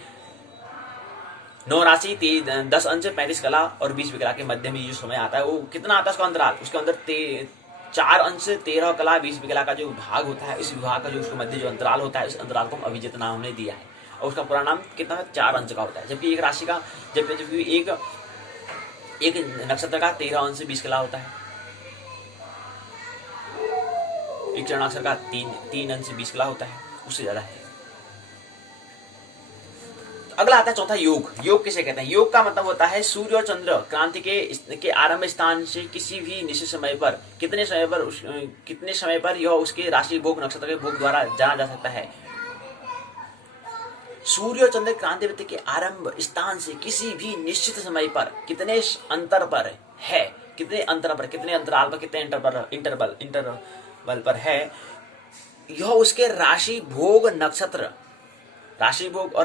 10 अंश 35 कला और 20 विकला के मध्य में जो समय आता है वो कितना आता है उसका अंतराल, उसके अंदर 4 अंश 13 कला 20 विकला का जो विभाग होता है, इस विभाग का जो उसके मध्य जो अंतराल होता है, उस अंतराल को हम अभिजित नाम हमने दिया है और उसका पूरा नाम कितना है 4 अंश का होता है। जबकि एक राशि का जबकि एक नक्षत्र का 13 अंश 20 कला होता है, एक चरणाक्षर का 3 अंश 20 कला होता है, उससे ज्यादा है। अगला आता है चौथा योग। योग किसे कहते हैं, योग का मतलब होता है सूर्य और चंद्र क्रांति के आरंभ स्थान से किसी भी निश्चित समय पर कितने समय पर यह उसके राशि भोग नक्षत्र के भोग द्वारा जाना जा सकता है। सूर्य और चंद्र क्रांति वृत्ति के आरंभ स्थान से किसी भी निश्चित समय पर कितने अंतर पर है, कितने अंतराल पर कितने इंटरवल पर है, यह उसके राशि भोग और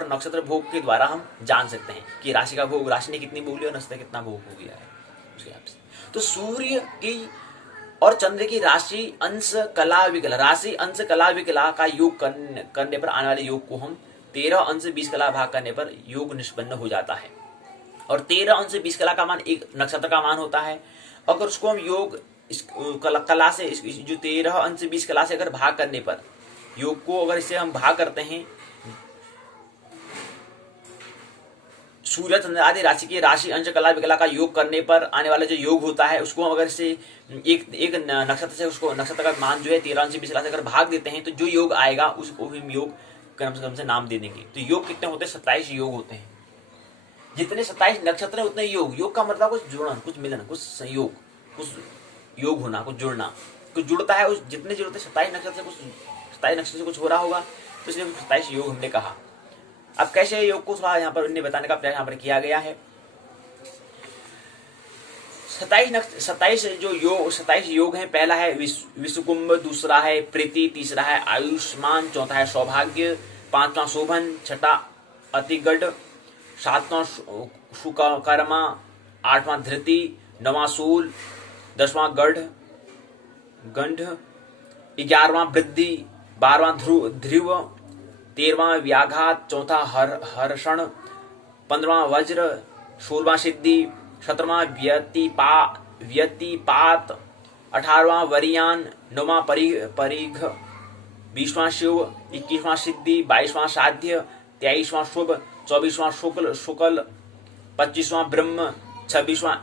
नक्षत्र भोग के द्वारा हम जान सकते हैं कि राशि का भोग, राशि ने कितनी भोग लिया और नक्षत्र कितना भोग हो गया है उसके हिसाब से। तो सूर्य की और चंद्र की राशि अंश कला विकला का योग करने पर आने वाले योग को हम 13 अंश 20 कला भाग करने पर योग निष्पन्न हो जाता है। और 13 अंश 20 कला का मान एक नक्षत्र का मान होता है। अगर उसको हम योग कला से जो 13 अंश 20 कला से अगर भाग करने पर योग को अगर इसे हम भाग करते हैं सूर्य चंद्र आदि राशि की राशि अंश कला विकला का योग करने पर आने वाला जो योग होता है उसको हम अगर से एक नक्षत्र से उसको नक्षत्र का मान जो है 13 अंश 20 कला से अगर भाग देते हैं तो जो योग आएगा उसको हम योग कम से नाम दे देंगे। तो योग कितने होते हैं 27 योग होते हैं। जितने 27 नक्षत्र है उतने योग का मतलब कुछ जुड़ना, कुछ मिलन, कुछ संयोग, कुछ योग होना, कुछ जुड़ना, कुछ जुड़ता है। उस जितने जुड़ते 27 नक्षत्र से कुछ हो रहा होगा तो इसलिए 27 योग हमने कहा। अब कैसे योग को थोड़ा यहाँ पर उन्हें बताने का प्रयास यहाँ पर किया गया है। 27 योग हैं। पहला है विश्वकुंभ, दूसरा है प्रीति, तीसरा है आयुष्मान, चौथा है सौभाग्य, पांचवा शोभन, छठा अतिगढ़, सातवां सुकर्मा, आठवां धृति, नवां शूल, 10वां गंध, 11वां वृद्धि, 12वां ध्रुव, 13वां व्याघात, चौथा हर्षण, 15वां वज्र, 16वां सिद्धि, 17वां व्यतिपात, 18वां वरियान, 9वां परिघ, 20वां शिव, 21वां सिद्धि, 22वां साध्य, 23वां शुभ, 24वां शुक्ल, 25वां ब्रह्म, 26वां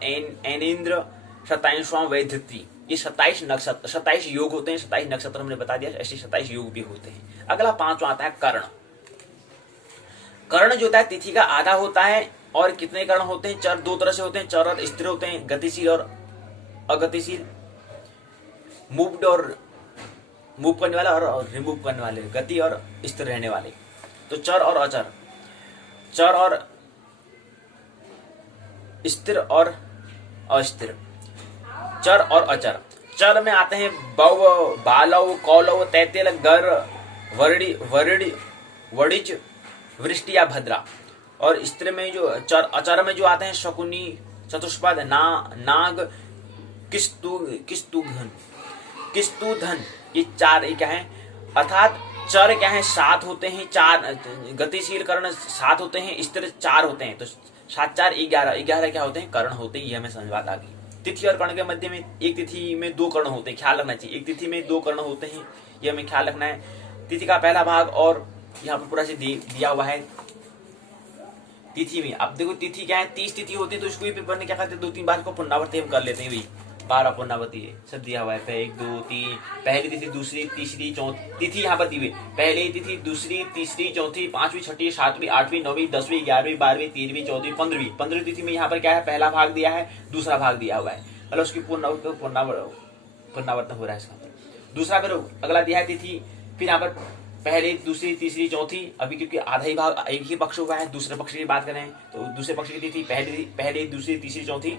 ऐनेन्द्र, 27वां वैधृति। ये 27 योग होते हैं। 27 नक्षत्र हमने बता दिया, ऐसे 27 योग भी होते हैं। अगला 5वां आता है कर्ण। कर्ण जो होता है तिथि का आधा होता है। और कितने कर्ण होते हैं, चर 2 तरह से होते हैं, चर और स्थिर होते हैं, गतिशील और अगतिशील, मूव्ड और मूव करने वाले और रिमूव करने वाले, गति और स्थिर रहने वाले। तो चर और अचर, चर और स्थिर और अस्थिर, चर और अचर। चर में आते हैं बव, बालव, कौलव, तैतेल, गर, वड़िज, वृष्टि या भद्रा। और स्त्री में जो अचर में जो आते हैं शकुनी, चतुष्पद, नाग, किस्तुधन। ये 4 क्या है, अर्थात चर क्या है 7 होते हैं, 4 गतिशील कर्ण 7 होते हैं, स्थिर 4 होते हैं। तो 7 4 11 क्या होते हैं, कर्ण होते हैं। ये हमें समझ बात आ गई। तिथि और कर्ण के मध्य में एक तिथि में 2 कर्ण होते हैं, ख्याल रखना चाहिए। एक तिथि में 2 कर्ण होते हैं, ये हमें ख्याल रखना है। तिथि का पहला भाग और यहाँ पर पूरा से दिया हुआ है तिथि में। अब देखो तिथि क्या है, 30 तिथि होती है, तो इसको भी पेपर में क्या करते हैं 2-3 बार को पुनरावृत्ति हम कर लेते हैं। भाई 12 पुनरावृत्ति है, सब दिया हुआ है। 1 2 3 पहली तिथि, दूसरी, तीसरी, चौथी तिथि यहाँ पर दी हुई। पहली तिथि, दूसरी, तीसरी, चौथी, 5वीं, 6वीं, 7वीं, 8वीं, 9वीं, 10वीं, 11वीं, 12वीं, 13वीं, 14वीं, 15वीं। 15वीं तिथि में यहाँ पर क्या है, पहला भाग दिया है, दूसरा भाग दिया हुआ है, मतलब उसकी पुनरावर्तन हो रहा है इसका। दूसरा फिर अगला दिया है तिथि, फिर यहाँ पर पहली, दूसरी, तीसरी, चौथी। अभी क्योंकि आधा ही भाग एक ही पक्ष हुआ है, दूसरे पक्ष की बात करें तो दूसरे पक्ष की तिथि पहली, दूसरी, तीसरी, चौथी,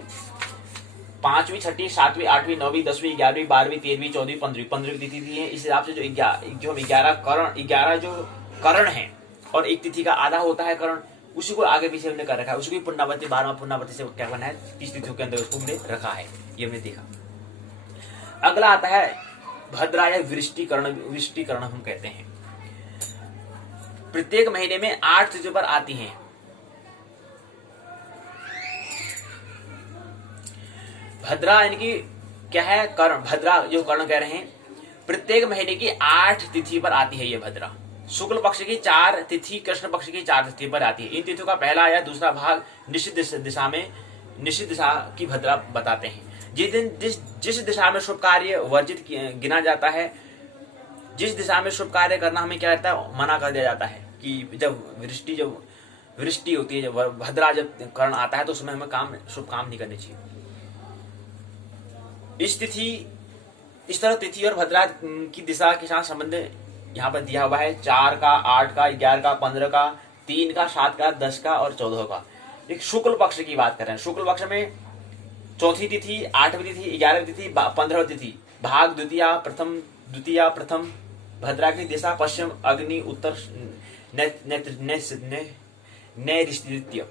पांचवी, छठी, सातवीं, आठवीं, नौवीं, 10वीं, 11वीं, 12वीं, 13वीं, 14वीं, 15वीं तिथि दी है। इस हिसाब से जो 11 जो करण है और एक तिथि का आधा होता है करण, उसी को आगे पीछे हमने कर रखा है। उसकी पुनरावृत्ति 12वां पुनरावृत्ति से क्या करना है, 30 तिथियों के अंदर उसको हमने रखा है, ये हमने देखा। अगला आता है भद्रा या वृष्टिकरण हम कहते हैं। प्रत्येक महीने में 8 तिथियों पर आती हैं। भद्रा यानी कि क्या है, कर्ण। भद्रा जो कर्ण कह रहे हैं, प्रत्येक महीने की 8 तिथि पर आती है ये भद्रा। शुक्ल पक्ष की 4 तिथि, कृष्ण पक्ष की 4 तिथि पर आती है। इन तिथियों का पहला या दूसरा भाग निश्चित दिशा की भद्रा बताते हैं। जिस दिशा में शुभ कार्य वर्जित गिना जाता है, जिस दिशा में शुभ कार्य करना हमें क्या रहता है, मना कर दिया जाता है कि जब वृष्टि होती है, जब भद्रा जब कर्ण आता है तो उसमें हमें शुभ काम नहीं करने चाहिए। इस तरह तिथि और भद्रा की दिशा के साथ संबंध यहाँ पर दिया हुआ है। 4 का, 8 का, 11 का, 15 का, 3 का, 7 का, 10 का और 14 का। एक शुक्ल पक्ष की बात कर रहे हैं। शुक्ल पक्ष में चौथी तिथि, 8वीं तिथि, 11वीं तिथि, 15वीं तिथि, भाग द्वितीया प्रथम, भद्रा की दिशा पश्चिम, अग्नि उत्तर, नैऋत्य।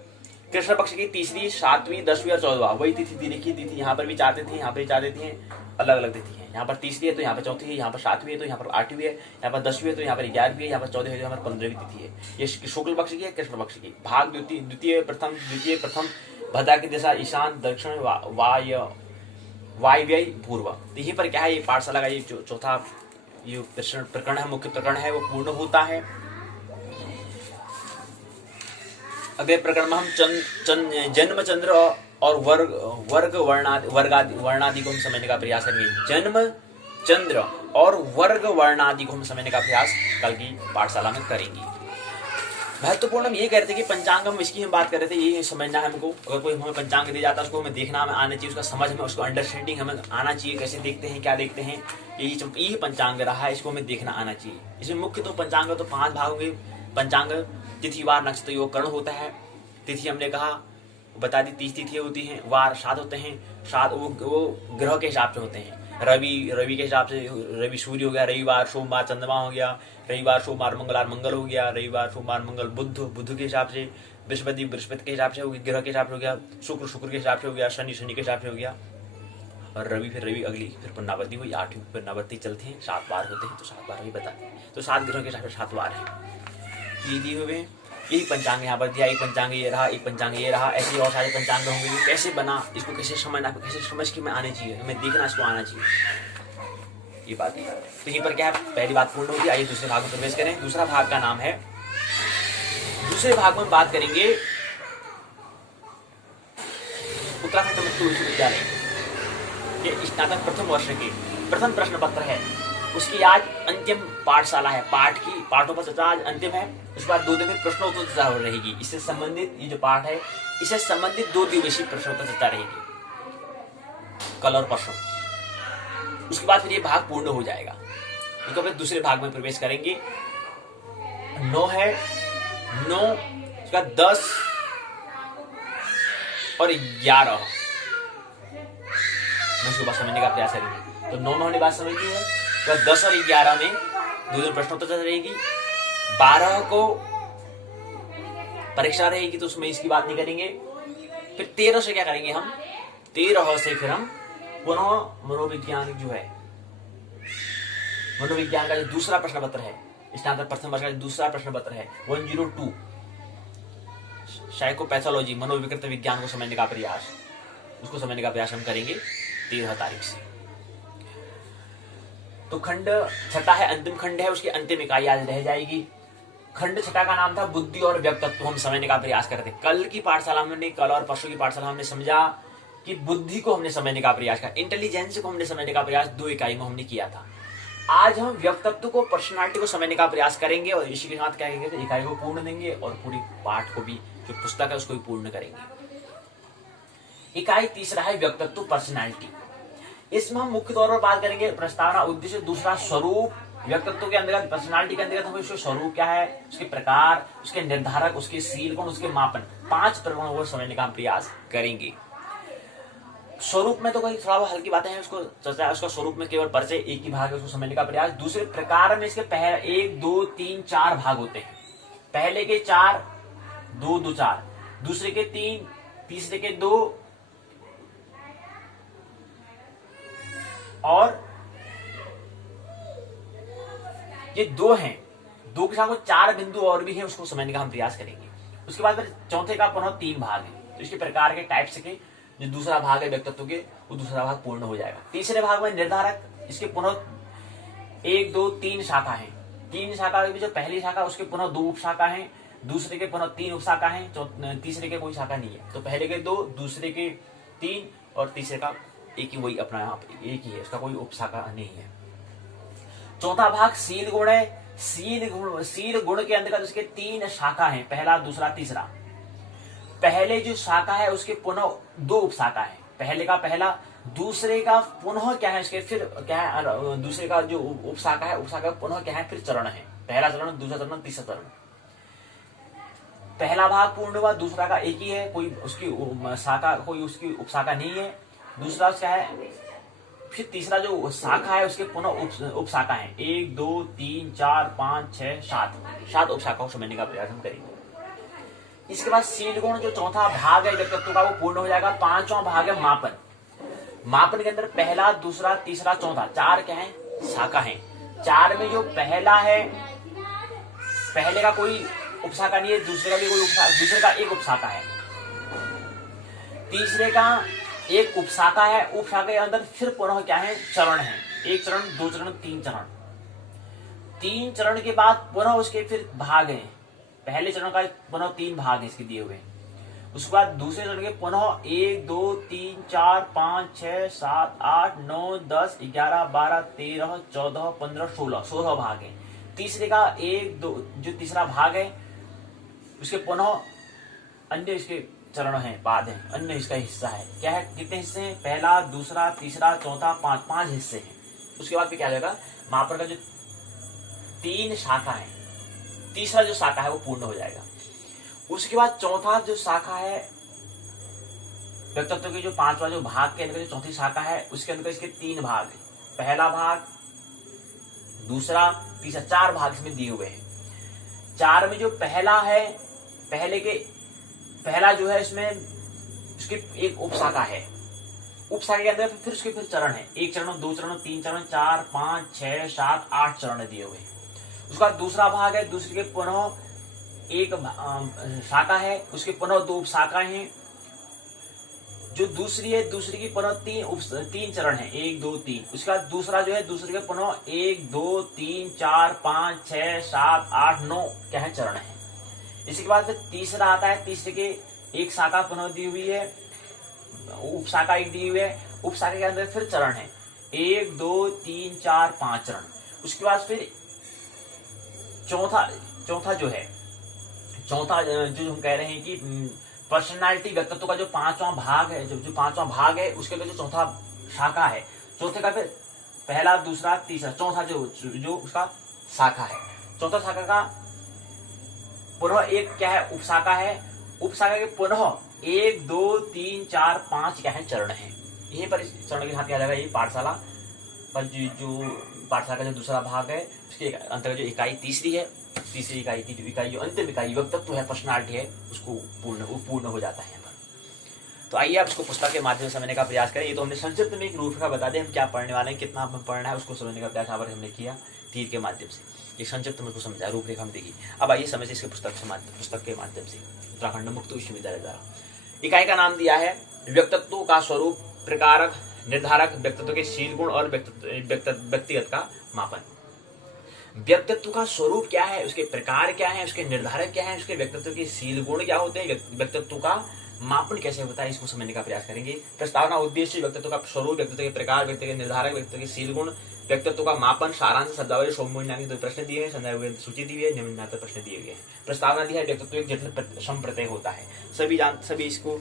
कृष्ण पक्ष की तीसरी, 7वीं, 10वीं और 14वां। वही तिथि लिखी तिथि यहाँ पर भी 4 तिथि, यहाँ पर 4 तिथि हैं, अलग अलग तिथि है। यहाँ पर तीसरी है तो यहाँ पर चौथी है, यहाँ पर 7वीं है तो यहाँ पर 8वीं है, यहाँ पर 10वीं है तो यहाँ पर 11वीं है, यहाँ पर 14वीं है तो यहाँ पर 15वीं तिथि है। ये शुक्ल पक्ष की है, कृष्ण पक्ष की। भाग द्वितीय प्रथम, भद्रा की दिशा ईशान, दक्षिण, वायव्य, पूर्व। यहीं पर क्या है, ये पाठशाला का ये जो चौथा ये प्रकरण है, मुख्य प्रकरण है, वो पूर्ण होता है। अगले प्रकरण में हम जन्म, चंद्र और वर्ग वर्णादि को हम समझने का प्रयास करेंगे। जन्म, चंद्र और वर्ग वर्णादि को हम समझने का प्रयास कल की पाठशाला में करेंगे। महत्वपूर्ण हम ये कह रहे थे कि पंचांगम, इसकी हम बात कर रहे थे, ये समझना है हमको। अगर कोई हमें पंचांग दिया जाता है उसको हमें देखना हमें आना चाहिए, उसका समझ में, उसको अंडरस्टैंडिंग हमें आना चाहिए, कैसे देखते हैं, क्या देखते हैं, यही पंचांग रहा है, इसको हमें देखना आना चाहिए। इसमें मुख्य तो पंचांग तो 5 भाग होंगे। पंचांग तिथिवार, नक्षत्र, योग, कर्ण होता है। तिथि हमने कहा बता दी, 30 तिथि होती हैं। वार 7 होते हैं। 7 वो ग्रह के हिसाब से होते हैं। रवि के हिसाब से, रवि सूर्य हो गया, रविवार, सोमवार चंद्रमा हो गया, रविवार, सोमवार, मंगलवार मंगल हो गया, रविवार, सोमवार, मंगल बुध के हिसाब से, बृहस्पति के हिसाब से हो गया, ग्रह के हिसाब से हो गया, शुक्र के हिसाब से हो गया, शनि के हिसाब से हो गया, और रवि अगली फिर पुनरावृत्ति हुई, 8वीं पुनरावृत्ति चलती है, 7 बार होते हैं, तो 7 बार भी बताते हैं। तो 7 ग्रह के हिसाब से 7 बार है, ये दिए हुए। यही पंचांग यहाँ पर दिया, एक पंचांग ये रहा, एक पंचांग ये रहा, ऐसे और सारे पंचांग होंगे। कैसे बना, इसको कैसे समझना, कैसे समझ के में आने चाहिए, हमें देखना, इसको आना चाहिए, ये बात है। तो यहीं पर क्या है, पहली बात पूर्ण होगी। आइए दूसरे भाग में प्रवेश करें। दूसरा भाग का नाम है, दूसरे भाग में बात करेंगे उत्तराखंड मुक्त विश्वविद्यालय के स्नातक प्रथम वर्ष के प्रथम प्रश्न पत्र है, उसकी आज अंतिम पाठशाला है। पाठों पर चर्चा आज अंतिम है। उसके बाद 2 दिन में प्रश्नोत्तर चर्चा रहेगी। इससे संबंधित ये जो पाठ है, इससे संबंधित 2 दिवसीय प्रश्नोत्तर चर्चा रहेगी, कल और परसों। उसके बाद फिर ये भाग पूर्ण हो जाएगा। तो फिर दूसरे भाग में प्रवेश करेंगे। 9 है, 9 उसके बाद 10 और 11 मैं इसको बात समझने का प्रयास करेंगे। तो 9 में हमने बात समझ ली है। तो 10 और 11 में 2 दिन प्रश्नोत्तर चर्चा रहेगी। 12 को परीक्षा रहेगी, तो उसमें इसकी बात नहीं करेंगे। फिर 13 से क्या करेंगे हम, 13 से फिर हम पुनः मनोविज्ञान जो है, मनोविज्ञान का जो दूसरा प्रश्न पत्र है, स्नातक प्रथम वर्ष का दूसरा प्रश्न पत्र है 102, साइकोपैथोलॉजी, मनोविकृत विज्ञान को समझने का प्रयास, उसको समझने का प्रयास हम करेंगे 13 तारीख से। तो खंड छठा है, अंतिम खंड है, उसकी अंतिम इकाई आज रह जाएगी। खंड छठा का नाम था बुद्धि और व्यक्तित्व, हम समझने का प्रयास करते। कल की पाठशाला में, कल और परसों की पाठशाला हमने समझा कि बुद्धि को हमने समझने का प्रयास किया, इंटेलिजेंस को हमने समझने का प्रयास 2 इकाई में हमने किया था। आज हम व्यक्तित्व को, पर्सनालिटी को समझने का प्रयास करेंगे, और इसी के साथ क्या करेंगे, तो इकाई को पूर्ण देंगे और पूरी पाठ को भी, जो पुस्तक है उसको भी पूर्ण करेंगे। इकाई तीसरा है व्यक्तित्व, पर्सनालिटी। इसमें हम मुख्य तौर पर बात करेंगे प्रस्तावना, उद्देश्य, दूसरा स्वरूप, व्यक्तित्व के अंतर्गत, पर्सनालिटी के अंतर्गत हमें उसके स्वरूप क्या है, उसके प्रकार, उसके निर्धारक, उसके शील गुण, उसके मापन, 5 प्रकरणों को समझने का हम प्रयास करेंगे। स्वरूप में तो कोई थोड़ा बहुत हल्की बातें हैं, उसको चर्चा, उसका स्वरूप में केवल परिचय एक ही भाग है, उसको समझने का प्रयास। दूसरे प्रकार में इसके पहले 1 2 3 4 भाग होते हैं। पहले के 4, 2 2 4, दूसरे के 3, तीसरे के 2 और ये 2 हैं। 2 के साथ 4 बिंदु और भी हैं, उसको समझने का हम प्रयास करेंगे। उसके बाद फिर चौथे का पुनः 3 भाग है। तो इसके प्रकार के टाइप्स के जो दूसरा भाग है व्यक्तित्व के, वो दूसरा भाग पूर्ण हो जाएगा। तीसरे भाग में निर्धारक, इसके पुनः 1 2 3 शाखा है। 3 शाखा में जो पहली शाखा उसके पुनः 2 उपशाखा है, दूसरे के पुनः 3 उपशाखा है, तीसरे के कोई शाखा नहीं है। तो पहले के 2, दूसरे के 3 और तीसरे का एक ही, वही अपना एक ही है, उसका कोई उपशाखा नहीं है। चौथा भाग शील गुण है। शील गुण के अंतर्गत उसके 3 शाखा है, पहला, दूसरा, तीसरा। पहले जो शाखा है उसके पुनः 2 उपशाखा है। पहले का पहला, दूसरे का पुनः क्या है, उसके फिर क्या है, दूसरे का जो उपशाखा है, उपशाखा पुनः क्या है, फिर चरण है। पहला चरण, दूसरा चरण, तीसरा चरण। पहला भाग पूर्ण हुआ, दूसरा का एक ही है, कोई उसकी शाखा, कोई उसकी उपशाखा नहीं है। दूसरा क्या है, फिर तीसरा जो शाखा है उसके पुनः उपशाखा है। 1 2 3 4 5 6 7 उपशाखाओं को समझने का प्रयास हम करेंगे। इसके बाद शील गुण जो चौथा भाग है व्यक्तित्व का, वो पूर्ण हो जाएगा। 5वां भाग है मापन। मापन के अंदर पहला, दूसरा, तीसरा, चौथा, 4 क्या है, शाखा है। 4 में जो पहला है, पहले का कोई उपशाखा नहीं है, दूसरे का भी कोई उपशाखा, दूसरे का एक उपशाखा है, तीसरे का एक उपशाखा है। उपशाखा के अंदर फिर पुनः क्या है, चरण है। 1 चरण, 2 चरण, 3 चरण। 3 चरण के बाद पुनः उसके फिर भाग हैं। पहले चरण का पुनः 3 भाग है इसके दिए हुए। उसके बाद दूसरे चरण के पुनः 1 2 3 4 5 6 7 8 9 10 11 12 13 14 15 16 भाग है। तीसरे का 1 2 जो तीसरा भाग है उसके पुनः अन्य इसके चरण है, बाद है, अन्य इसका हिस्सा है। क्या है, कितने हिस्से हैं, पहला, दूसरा, तीसरा, चौथा, 5 हिस्से हैं। उसके बाद फिर क्या हो जाएगा, मापन का जो 3 शाखा है, तीसरा जो शाखा है वो पूर्ण हो जाएगा। उसके बाद चौथा जो शाखा है व्यक्तित्व के, जो 5वां जो भाग के अंदर जो चौथी शाखा है, उसके अंदर इसके 3 भाग है। पहला भाग, दूसरा, तीसरा, 4 भाग इसमें दिए हुए हैं। 4 में जो पहला है, पहला जो है इसमें उसकी एक उपशाखा है। उपशाखा के अंदर फिर उसके फिर चरण है। 1 चरण, 2 चरण, 3 चरण, 4 5 6 7 8 चरण दिए हुए हैं। उसका दूसरा भाग है, दूसरे के पुनः एक शाखा है, उसके पुनः 2 उपशाखाएं हैं। जो दूसरी है, दूसरी की पुनः 3 चरण है, 1 2 3। उसका दूसरा जो है, दूसरे के पुनः 1 2 3 4 5 6 7 8 9 क्या है, चरण है। इसके बाद फिर तीसरा आता है। तीसरे के एक शाखा पुनः दी हुई है, उपशाखा एक दी हुई है। उपशाखा के अंदर फिर चरण है, 1 2 3 4 5 चरण। उसके बाद फिर चौथा जो है, चौथा जो हम कह रहे हैं कि पर्सनालिटी व्यक्तित्व का जो 5वां भाग है, जो 5वां भाग है, उसके अंदर जो चौथा शाखा है, चौथे का फिर पहला, दूसरा, तीसरा, चौथा जो उसका शाखा है। चौथा शाखा का पुनः एक क्या है, उपशाखा है। उपशाखा के पुनः 1 2 3 4 5 क्या है, चरण है। यहीं पर इस चरण के साथ क्या जाएगा, ये पाठशाला पर जो पाठशाला का जो दूसरा भाग है, उसके अंतर्गत जो इकाई तीसरी है, तीसरी इकाई की जो इकाई, जो अंतिम इकाई व्यक्तित्व है, पर्सनालिटी है, उसको पूर्ण हो जाता है यहाँ पर। तो आइए आप इसको पुस्तक के माध्यम से समझने का प्रयास करें। ये तो हमने संक्षिप्त में एक रूपरेखा बता दें हम क्या पढ़ने वाले हैं, कितना हमें पढ़ना है, उसको समझने का प्रयास यहाँ पर हमने किया तीर के माध्यम से। ये संक्षिप्त में उसको समझा, रूपरेखा हम देखी। अब आइए समझे इसके पुस्तक के माध्यम से, उत्तराखंड मुक्त विश्वविद्यालय द्वारा। इकाई का नाम दिया है व्यक्तित्व का स्वरूप, प्रकारक, निर्धारक, व्यक्तित्व के शील गुण और व्यक्तिगत का मापन। व्यक्तित्व का स्वरूप क्या है, उसके प्रकार क्या है, उसके निर्धारक क्या है, उसके व्यक्तित्व के शील गुण क्या होते हैं, व्यक्तित्व का मापन कैसे होता है, इसको समझने का प्रयास करेंगे। प्रस्तावना, उद्देश्य, व्यक्तित्व का स्वरूप, व्यक्तित्व के प्रकार, व्यक्तित्व के निर्धारक, व्यक्तित्व के शील गुण, व्यक्तित्व का मापन, सारांश, शब्दावली, सोममूल्यांक 2 प्रश्न दिए हैं, संदर्भ सूची दी है, निम्नांतर प्रश्न दिए गए हैं। प्रस्तावना दी है, व्यक्तित्व एक जटिल संप्रत्यय होता है। सभी इसको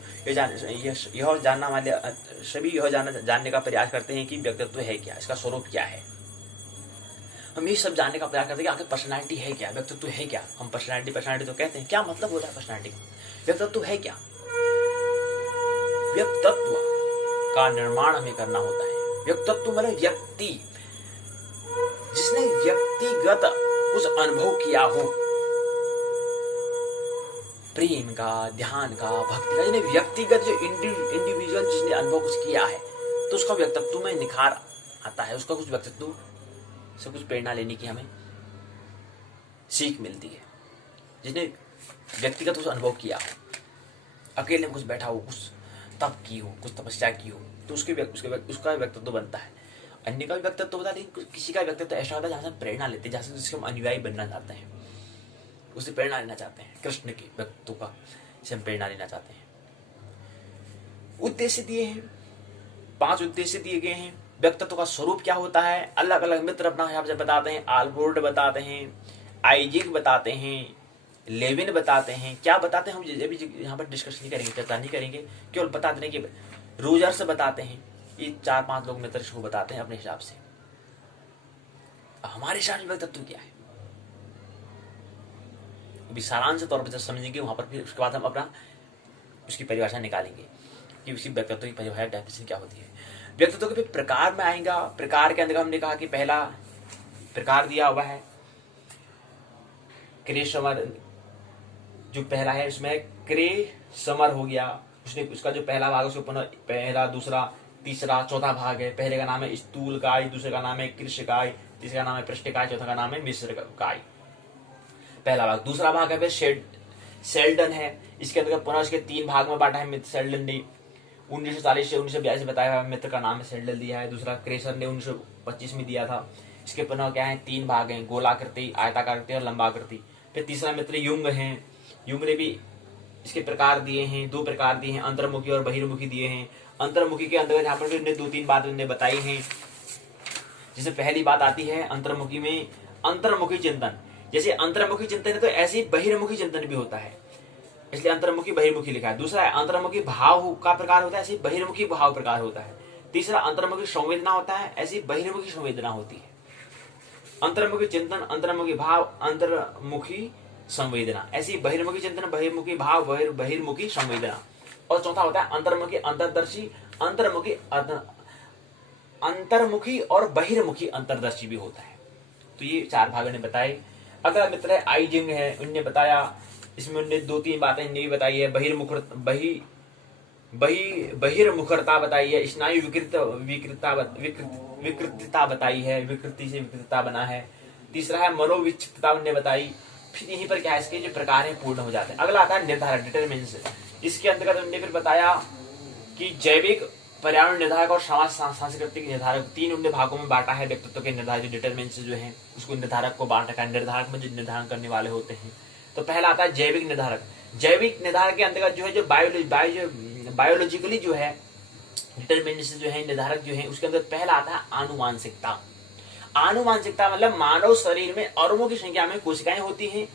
जानने का प्रयास करते हैं कि व्यक्तित्व है क्या, इसका स्वरूप क्या है। हम ये सब जानने का प्रयास करते हैं कि आखिर पर्सनालिटी है क्या, व्यक्तित्व है क्या। हम पर्सनालिटी तो कहते हैं, क्या मतलब होता है पर्सनालिटी का, व्यक्तित्व है क्या। व्यक्तित्व का निर्माण हमें करना होता है। व्यक्तित्व मतलब व्यक्ति, जिसने व्यक्तिगत कुछ अनुभव किया हो, प्रेम का, ध्यान का, भक्ति का, जिन्हें व्यक्तिगत जो इंडिविजुअल जिसने अनुभव कुछ किया है, तो उसका व्यक्तित्व में निखार आता है। उसका कुछ व्यक्तित्व से कुछ प्रेरणा लेने की हमें सीख मिलती है। जिसने व्यक्तिगत कुछ अनुभव किया हो, अकेले में कुछ बैठा हो, कुछ तप की हो, कुछ तपस्या की हो, तो उसका व्यक्तित्व बनता है। अन्य का भी व्यक्तित्व होता है, लेकिन किसी का व्यक्तित्व ऐसा होता है जहाँ से हम प्रेरणा लेते हैं, जहाँ से जिसके हम अनुयायी बनना चाहते हैं, उससे प्रेरणा लेना चाहते हैं। कृष्ण के व्यक्तित्व का से हम प्रेरणा लेना चाहते हैं। उद्देश्य दिए हैं, 5 उद्देश्य दिए गए हैं। व्यक्तित्व का स्वरूप क्या होता है, अलग अलग मित्र अपना हिसाब से बताते हैं। आल्बर्ट बताते हैं, आइजिक बताते हैं, लेविन बताते हैं। क्या बताते हैं हम अभी यहाँ पर डिस्कस नहीं करेंगे, चर्चा नहीं करेंगे, केवल बता देने की। रोजर्स बताते हैं। ये 4-5 लोग मित्र को बताते हैं अपने हिसाब से। हमारे हिसाब से व्यक्तित्व क्या है, अभी सारांश तौर पर जब समझेंगे वहां पर, फिर उसके बाद हम अपना उसकी परिभाषा निकालेंगे कि उसी व्यक्तित्व की परिभाषा डेफिनेशन क्या होती है। व्यक्तित्व के प्रकार में आएगा। प्रकार के अंदर हमने कहा कि पहला प्रकार दिया हुआ है क्रे समर, जो पहला है उसमें क्रे समर हो गया। उसने उसका जो पहला भाग है उसको पुनः पहला, दूसरा, तीसरा, चौथा भाग है। पहले का नाम है स्थूल काय, दूसरे का नाम है कृष्णकाय, तीसरे का नाम है पृष्ठकाय, चौथा का नाम है मिश्र काय। पहला भाग। दूसरा भाग है फिर सेल्डन है। इसके अंदर पुनः इसके 3 भाग में बांटा है मित्र सेल्डन ने। 1940 से 1942 बताया मित्र का नाम है सेल्डन दिया है। दूसरा क्रेसर ने 1925 में दिया था। इसके पुनः क्या है, 3 भाग हैं, गोलाकृति, आयताकृति और लंबाकृति। फिर तीसरा मित्र युंग है। युंग ने भी इसके प्रकार दिए हैं, 2 प्रकार दिए हैं, अंतर्मुखी और बहिर्मुखी दिए हैं। अंतर्मुखी के अंदर यहाँ पर भी 2-3 बातें उन्होंने बताई हैं। जैसे पहली बात आती है अंतर्मुखी में, अंतर्मुखी चिंतन। जैसे अंतर्मुखी चिंतन है तो ऐसे ही बहिर्मुखी चिंतन भी होता है, इसलिए अंतर्मुखी बहिर्मुखी लिखा है। दूसरा है अंतर्मुखी भाव का प्रकार होता है, ऐसे बहिर्मुखी भाव प्रकार होता है। तीसरा अंतर्मुखी संवेदना होता है, ऐसी बहिर्मुखी संवेदना होती है। अंतर्मुखी चिंतन, अंतर्मुखी भाव, अंतर्मुखी संवेदना, ऐसी बहिर्मुखी चिंतन, बहिर्मुखी भाव, बहिर्मुखी संवेदना। और चौथा होता है अंतर्मुखी अंतर्दर्शी, अंतर्मुखी और बहिर्मुखी अंतर्दर्शी भी होता है। तो ये 4 भाग ने बताए। अगला मित्र है आइजिंग है, उनने बताया, इसमें उनने 2-3 बातें इनने भी बताई है। बहिर्मुखरता बताई है, स्नायु विकृतता बताई है, विकृति से विकृतता बना है। तीसरा है मनोविक्षिप्तता उनने बताई। फिर यहीं पर क्या है, इसके जो प्रकार है पूर्ण हो जाते हैं। अगला आता है निर्धारक, डिटरमिनेंट। इसके अंतर्गत उनने फिर बताया कि जैविक, पर्यावरण निर्धारक और समाज सांस्कृतिक निर्धारक, 3 उन्हें भागों में बांटा है व्यक्तित्व के निर्धारक। जो डिटरमिनेंट जो है उसको निर्धारक को बांट रखा है। निर्धारक में जो निर्धारण करने वाले होते हैं, तो पहला आता है जैविक निर्धारक। जैविक निर्धारक के अंतर्गत जो है, जो बायोलॉजिकली जो है डिटरमिनेंट जो है, निर्धारक जो है, उसके अंदर पहला आता है आनुवांशिकता। आनुवांशिकता मतलब मानव शरीर में अरबों की संख्या में कोशिकाएं होती हैं।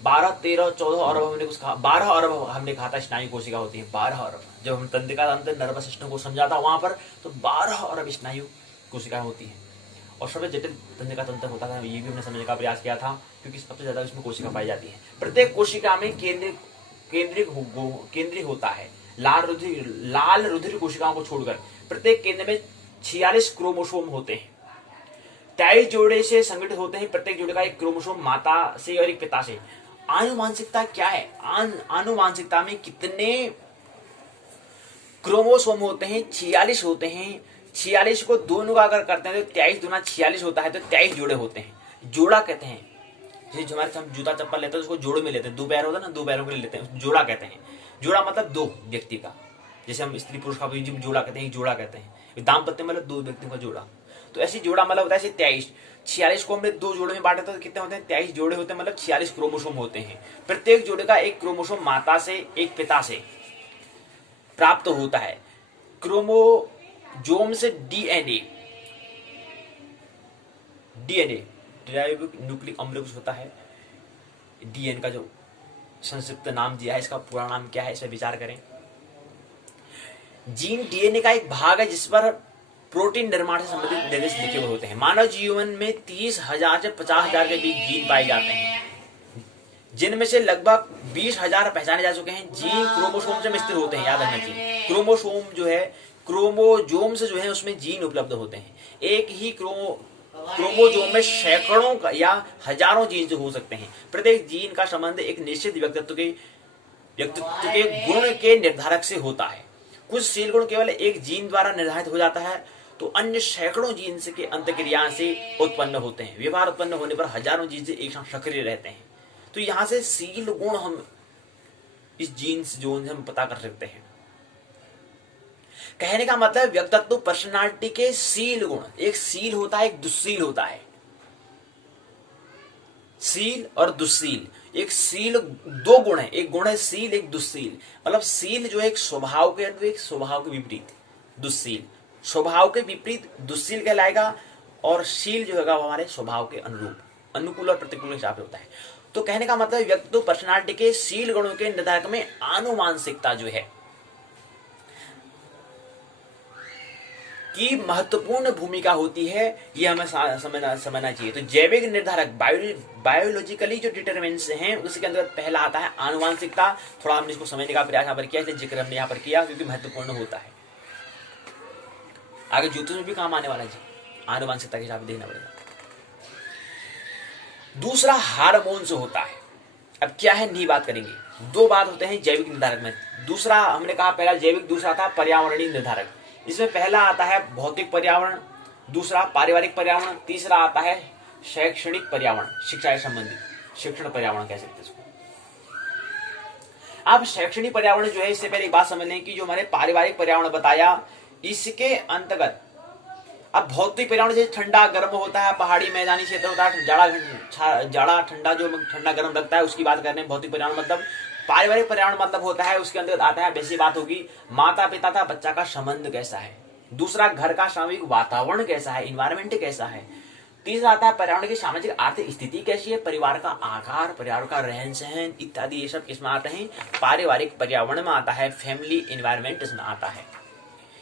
12, 13, 14 अरब हमने कुछ कहा, 12 अरब हमने कहा था स्नायु कोशिका होती है। 12 अरब जब हम तंत्रिका तंत्र नर्वस सिस्टम को समझा था वहां पर, तो 12 अरब स्नायु कोशिकाएं होती है। और सबसे जटिल तंत्रिका तंत्र होता था, ये भी हमने समझने का प्रयास किया था, क्योंकि सबसे ज्यादा इसमें कोशिका पाई जाती है। प्रत्येक कोशिका में केंद्रीय होता है। लाल रुधिर कोशिकाओं को छोड़कर प्रत्येक केंद्र में 46 क्रोमोसोम होते हैं। 23 जोड़े से संगठित होते हैं। प्रत्येक जोड़े का एक क्रोमोसोम माता से और एक पिता से। आनुवांशिकता क्या है, आनुवांशिकता में कितने क्रोमोसोम होते हैं, 46 होते हैं। 46 को 2 का अगर करते हैं तो 23 दूना 46 होता है, तो 23 जोड़े होते हैं। जोड़ा कहते हैं, जैसे हमारे हम जूता चप्पल लेते हैं उसको जोड़े में लेते हैं, 2 पैर होता है ना, 2 पैरों के लिए लेते हैं, जोड़ा कहते हैं। जोड़ा मतलब 2 व्यक्ति का, जैसे हम स्त्री पुरुष का जोड़ा कहते हैं, जोड़ा कहते हैं। दाम्पत्य मतलब 2 व्यक्तियों का जोड़ा। तो ऐसी जोड़ा मतलब होता है 23। 46 को हमने 2 जोड़े में बांटे तो कितने होते हैं, 23 जोड़े होते हैं, मतलब 46 क्रोमोसोम होते हैं। प्रत्येक जोड़े का एक क्रोमोसोम माता से एक पिता से प्राप्त होता है। क्रोमोजोम से डीएनए ड्राइव न्यूक्लिक अम्ल कुछ होता है। डीएनए का जो संक्षिप्त नाम दिया है, इसका पूरा नाम क्या है, इस पर विचार करें। जीन डीएनए का एक भाग है जिस पर प्रोटीन निर्माण से संबंधित निर्देश लिखे हुए होते हैं। मानव जीवन में 30,000 से 50,000 के बीच जीन पाए जाते हैं, जिनमें से लगभग 20,000 पहचाने जा चुके हैं। जीन क्रोमोसोम से स्थिर होते हैं, याद रखना चाहिए। क्रोमोसोम जो है, क्रोमोजोम से जो है उसमें जीन उपलब्ध होते हैं। एक ही क्रोमोजोम में सैकड़ों या हजारों जीन हो सकते हैं। प्रत्येक जीन का संबंध एक निश्चित व्यक्तित्व के गुण के निर्धारक से होता है। कुछ सील गुण केवल एक जीन द्वारा निर्धारित हो जाता है, तो अन्य सैकड़ों जीन के अंतक्रिया से उत्पन्न होते हैं। व्यवहार उत्पन्न होने पर हजारों जीन एक साथ सक्रिय रहते हैं। तो यहां से सील गुण हम इस जीन्स जोन से हम पता कर सकते हैं। कहने का मतलब व्यक्तित्व पर्सनालिटी के सील गुण, एक सील होता है, एक दुस्सील होता है। सील और दुस्सील, एक सील दो गुण है, एक गुण है सील, एक दुस्सील। मतलब सील जो है एक स्वभाव के अनुरूप, एक स्वभाव के विपरीत दुस्सील, स्वभाव के विपरीत दुस्सील कहलाएगा। और शील जो है हमारे स्वभाव के अनुरूप, अनुकूल और प्रतिकूल हिसाब से होता है। तो कहने का मतलब व्यक्तित्व पर्सनालिटी के सील गुणों के निर्धारक में आनुवांशिकता जो है की महत्वपूर्ण भूमिका होती है, ये हमें समझना चाहिए। तो जैविक निर्धारक बायोलॉजिकली जो डिटरमिनेंट्स हैं उसके अंदर पहला आता है आनुवांशिकता। थोड़ा हमने इसको समझने का प्रयास यहाँ पर किया, इसलिए जिक्र हमने यहाँ पर किया क्योंकि महत्वपूर्ण होता है, आगे ज्योतिष में भी काम आने वाला है जी, आनुवांशिकता के हिसाब से देखना पड़ेगा। दूसरा हार्मोन्स होता है। अब क्या है, नहीं बात करेंगे। दो बात होते हैं जैविक निर्धारक में। दूसरा हमने कहा पहला जैविक, दूसरा था पर्यावरणीय निर्धारक। इसमें पहला आता है भौतिक पर्यावरण, दूसरा पारिवारिक पर्यावरण, तीसरा आता है शैक्षणिक पर्यावरण, शिक्षा से संबंधित शिक्षण पर्यावरण कह सकते हैं इसको। अब शैक्षणिक पर्यावरण जो है, इससे पहले एक बात समझ लें कि जो हमारे पारिवारिक पर्यावरण बताया, इसके अंतर्गत अब भौतिक पर्यावरण जैसे ठंडा गर्म होता है, पहाड़ी मैदानी क्षेत्र होता है, जाड़ा ठंडा, जो ठंडा गर्म लगता है उसकी बात कर रहे हैं भौतिक पर्यावरण। मतलब पारिवारिक पर्यावरण मतलब होता है, उसके अंदर आता है, वैसी बात होगी माता पिता था बच्चा का संबंध कैसा है। दूसरा घर का सामाजिक वातावरण कैसा है, इन्वायरमेंट कैसा है। तीसरा आता है पर्यावरण की सामाजिक आर्थिक स्थिति कैसी है, परिवार का आकार, परिवार का रहन सहन इत्यादि, ये सब किसमें आते हैं, पारिवारिक पर्यावरण में आता है, फैमिली इन्वायरमेंट इसमें आता है।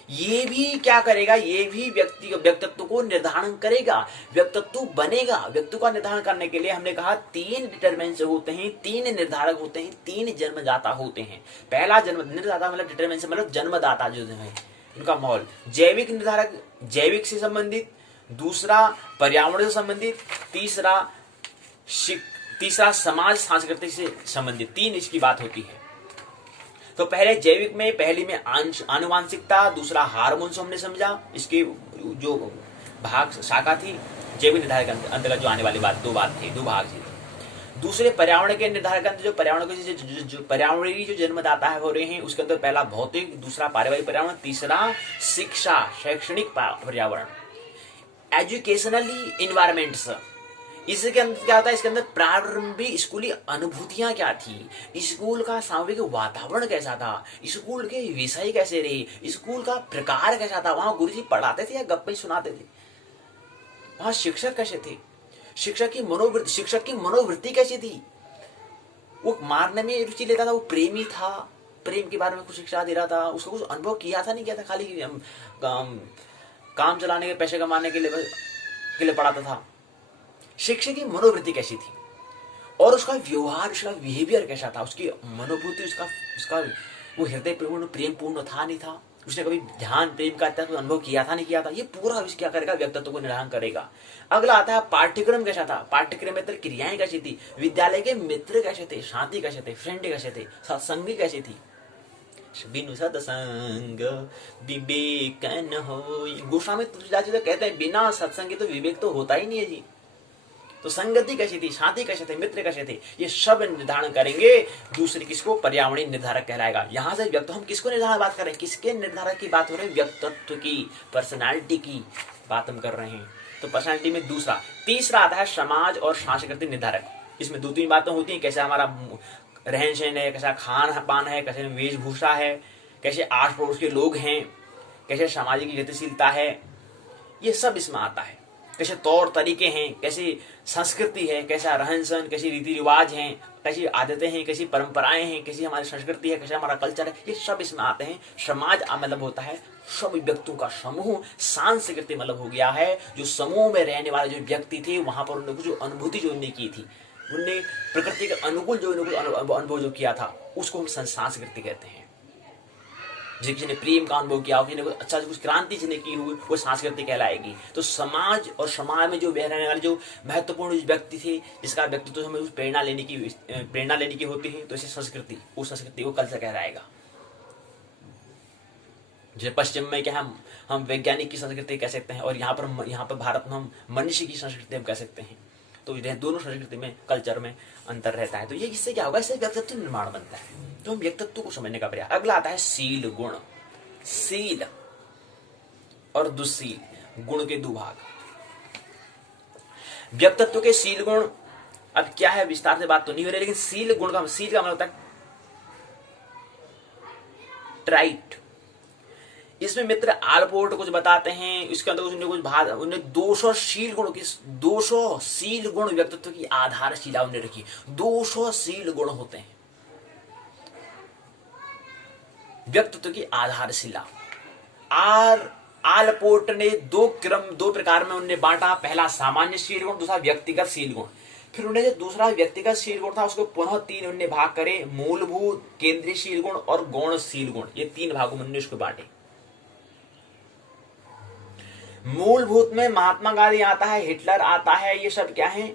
ये भी क्या करेगा, ये भी व्यक्तित्व को निर्धारण करेगा, व्यक्तित्व बनेगा। व्यक्तित्व का निर्धारण करने के लिए हमने कहा 3 डिटरमिनेंट्स होते हैं, 3 निर्धारक होते हैं, 3 जन्मदाता होते हैं। पहला निर्धाता मतलब डिटरमिनेंट्स मतलब जन्मदाता जो है उनका माहौल, जैविक निर्धारक जैविक से संबंधित, दूसरा पर्यावरण से संबंधित, तीसरा समाज सांस्कृतिक से संबंधित, 3 इसकी बात होती है। तो पहले जैविक में पहली में आनुवांशिकता, दूसरा हार्मोन्स हमने समझा, इसकी जो भाग शाखा थी जैविक निर्धारक अंतर्गत जो आने वाली बात, दो भाग थे। दूसरे पर्यावरण के निर्धारक अंतर, जो पर्यावरण के जो पर्यावरणीय जो जन्मदाता है हो रहे हैं, उसके अंदर पहला भौतिक, दूसरा पारिवारिक पर्यावरण, तीसरा शिक्षा शैक्षणिक पर्यावरण, एजुकेशनली इन्वायरमेंट्स। इसके अंदर क्या होता है, इसके अंदर प्रारंभिक स्कूली अनुभूतियां क्या थी, स्कूल का सामूहिक वातावरण कैसा था, स्कूल के विषय कैसे रहे, स्कूल का प्रकार कैसा था, वहां गुरुजी पढ़ाते थे या गप्पे सुनाते थे, वहां शिक्षक कैसे थे, शिक्षक की मनोवृत्ति कैसी थी, वो मारने में रुचि लेता था, वो प्रेमी था, प्रेम के बारे में कुछ शिक्षा दे रहा था, उसका कुछ अनुभव किया था नहीं किया था, खाली काम चलाने के पैसे कमाने के लिए पढ़ाता था। शिक्षक की मनोवृत्ति कैसी थी और उसका व्यवहार, उसका बिहेवियर कैसा था, उसकी मनोभूति, उसका वो हृदय पूर्ण प्रेम पूर्ण था नहीं था, उसने कभी ध्यान प्रेम का अनुभव किया था नहीं किया था, ये पूरा क्या करेगा, व्यक्तित्व को निर्धारण करेगा। अगला आता है पाठ्यक्रम कैसा था, पाठ्यक्रम में क्रियाएं कैसी थी, विद्यालय के मित्र कैसे थे, साथी कैसे थे, फ्रेंड कैसे थे, सत्संगी कैसी थी। बिनु सत्संग विवेक न होय, गोस्वामी तुलसीदास जी तो कहते हैं बिना सत्संग के तो विवेक तो होता ही नहीं है जी। तो संगति कैसी थी, साथी कैसे थे, मित्र कैसे थे, ये सब निर्धारण करेंगे। दूसरे किसको, पर्यावरणीय निर्धारक कहलाएगा। यहां से व्यक्ति, हम किसको निर्धारण बात कर रहे हैं, किसके निर्धारक की बात हो रही है, व्यक्तित्व की, पर्सनालिटी की बात हम कर रहे हैं। तो पर्सनालिटी में दूसरा, तीसरा आता है समाज और सांस्कृतिक निर्धारक। इसमें 2-3 बातें होती हैं, कैसा हमारा रहन सहन है, कैसा खान पान है, कैसे वेशभूषा है, कैसे आस पड़ोस के लोग हैं, कैसे सामाजिक गतिशीलता है, ये सब इसमें आता है। कैसे तौर तरीके हैं, कैसी संस्कृति है, कैसा रहन सहन, कैसी रीति रिवाज हैं, कैसी आदतें हैं, कैसी परंपराएं हैं, कैसी हमारी संस्कृति है, कैसा हमारा कल्चर है, ये सब इसमें आते हैं। समाज मतलब होता है सभी व्यक्तियों का समूह। सांस्कृतिक मतलब हो गया है जो समूह में रहने वाले जो व्यक्ति थे, वहां पर उन्होंने जो अनुभूति जो उन्होंने की थी, उनने प्रकृति के अनुकूल जो अनुभव जो किया था, उसको हम सांस्कृतिक कहते हैं। जिसने प्रेम का अनुभव किया, किसी ने कुछ अच्छा कुछ क्रांति जिसने की हुई, वो संस्कृति कहलाएगी। तो समाज और समाज में जो रहने वाले जो महत्वपूर्ण व्यक्ति थे, जिसका व्यक्तित्व तो हमें प्रेरणा लेने की होती है, तो इसे संस्कृति, उस संस्कृति को कल्चर कहलाएगा। जैसे पश्चिम में क्या हम वैज्ञानिक की संस्कृति कह सकते हैं, और यहाँ पर भारत में हम मनुष्य की संस्कृति हम कह सकते हैं। तो दोनों संस्कृति में कल्चर में अंतर रहता है। तो ये इससे क्या होगा, इससे व्यक्तित्व निर्माण बनता है। तो हम व्यक्तित्व को समझने का प्रयास। अगला आता है शील गुण। शील और दुशील गुण के दो भाग। व्यक्तित्व के शील गुण अब क्या है, विस्तार से बात तो नहीं हो रही, लेकिन शील गुण का मतलब होता है ट्राइट। इसमें मित्र आलपोर्ट कुछ बताते हैं, इसके अंदर उन्हें 200 शील गुण की 200 शील गुण व्यक्तित्व की आधारशिला उन्हें रखी। 200 शील गुण होते हैं व्यक्तित्व की आधारशिला। आलपोर्ट ने दो प्रकार में उन्हें बांटा। पहला सामान्य शील गुण, दूसरा व्यक्तिगत शील गुण। फिर उन्हें जो दूसरा व्यक्तिगत शील गुण था उसको पुनः 3 उन्हें भाग करे, मूलभूत, केंद्रीय शील गुण और गौण शील गुण। ये 3 भागों में उन्होंने उसको बांटे। मूलभूत में महात्मा गांधी आता है, हिटलर आता है, ये सब क्या है,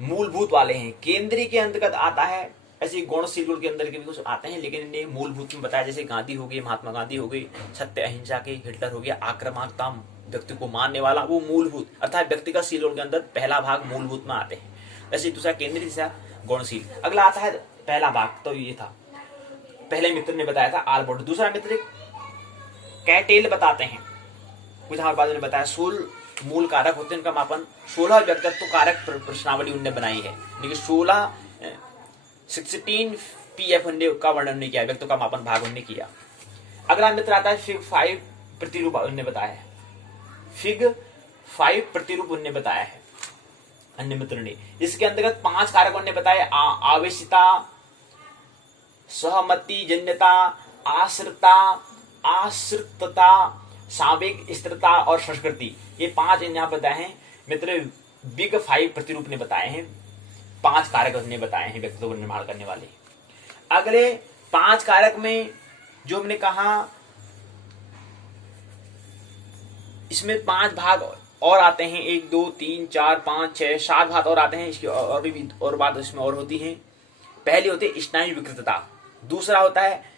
मूलभूत वाले हैं। केंद्रीय के अंतर्गत आता है, ऐसे गौण शील गुण के अंदर के भी कुछ आते हैं, लेकिन इन्हें मूलभूत में बताया। जैसे गांधी हो गए, महात्मा गांधी हो गई, सत्य अहिंसा के, हिटलर हो गया आक्रामकता, व्यक्ति को मारने वाला, वो मूलभूत अर्थात व्यक्तिगत शील गुण के अंदर पहला भाग मूलभूत में आते हैं। ऐसे दूसरा केंद्रीय, तीसरा गौणशील। अगला आता है पहला भाग, तो ये था पहले मित्र ने बताया था आलपोर्ट। दूसरा मित्र कैटेल बताते हैं, कुछ हमारे बाद ने बताया 16 मूल कारक होते हैं, उनका मापन 16 व्यक्तित्व कारक प्रश्नावली उन्होंने बनाई है, लेकिन 16 पीएफ का वर्णन नहीं किया, व्यक्तित्व का मापन भाग उन्होंने किया। अगला मित्र आता है फिग 5 प्रतिरूप उन्होंने बताया है। फिग 5 प्रतिरूप उन्होंने बताया है अन्य मित्र ने। इसके अंतर्गत 5 कारक उन्होंने बताया, आवेशिता, सहमति जन्यता, आश्रितता, सावेक स्थिरता और संस्कृति। ये 5 यहाँ बताए हैं मित्र। बिग 5 प्रतिरूप ने बताए हैं, 5 कारक उसने बताए हैं व्यक्तित्व को निर्माण करने वाले। अगले 5 कारक में जो हमने कहा, इसमें 5 भाग और आते हैं, 1 2 3 4 5 6 7 भाग और आते हैं। इसकी और बात इसमें और होती है। पहली होती है स्नायु विकृतता, दूसरा होता है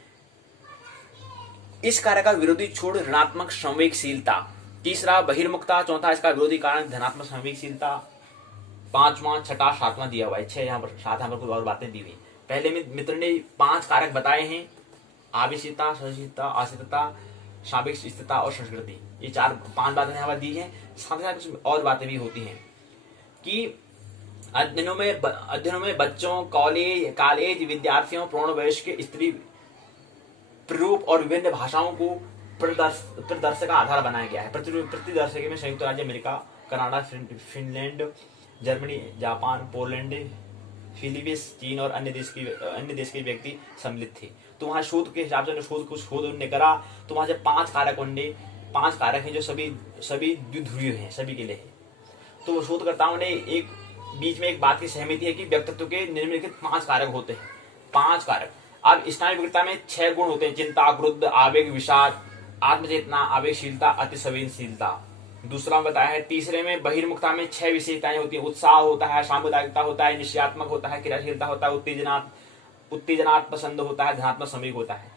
इस कार्य का विरोधी छोड़ ऋणात्मक संवेगशीलता, तीसरा बहिर्मुखता, चौथा इसका विरोधी कारण धनात्मक संवेगशीलता, 5वां 6वां 7वां दिया हुआ है, 6 यहाँ पर 7 यहाँ पर कुछ और बातें दी हुई। पहले में मित्र ने 5 कारक बताए हैं, आवेशिता, सहनशीलता, आश्रितता, सापेक्ष स्थिरता और संस्कृति। ये 5 बातें यहाँ पर दी हैं। साथ ही साथ कुछ और बातें भी होती हैं कि अध्ययनों में बच्चों, कॉलेज विद्यार्थियों, पूर्ण वयस्क स्त्री प्ररूप और विभिन्न भाषाओं को प्रदर्शक का आधार बनाया गया है। प्रतिदर्शक में संयुक्त राज्य America, Canada, Finland, Germany, Japan, Poland, Philippines, चीन और अन्य देश के व्यक्ति सम्मिलित थे। तो वहां शोध के हिसाब से शोध उन्होंने करा, तो वहां से 5 कारक हैं जो सभी द्विध्रुवीय हैं, सभी के लिए है। तो शोधकर्ताओं ने बीच में एक बात की सहमति है कि व्यक्तित्व के निम्नलिखित 5 कारक होते हैं। 5 कारक। अब स्नायु विकृतता में 6 गुण होते हैं, चिंता, क्रोध, आवेग, विषाद, आत्मचेतना, आवेगशीलता, अति संवेदनशीलता। दूसरा बताया है। तीसरे में बहिर्मुखता में 6 विशेषताएं होती हैं, उत्साह होता है, सामुदायिकता होता है, निश्चयात्मक होता है, क्रियाशीलता होता है, उत्तेजनात्मक पसंद होता है, धनात्मक संवेग होता है।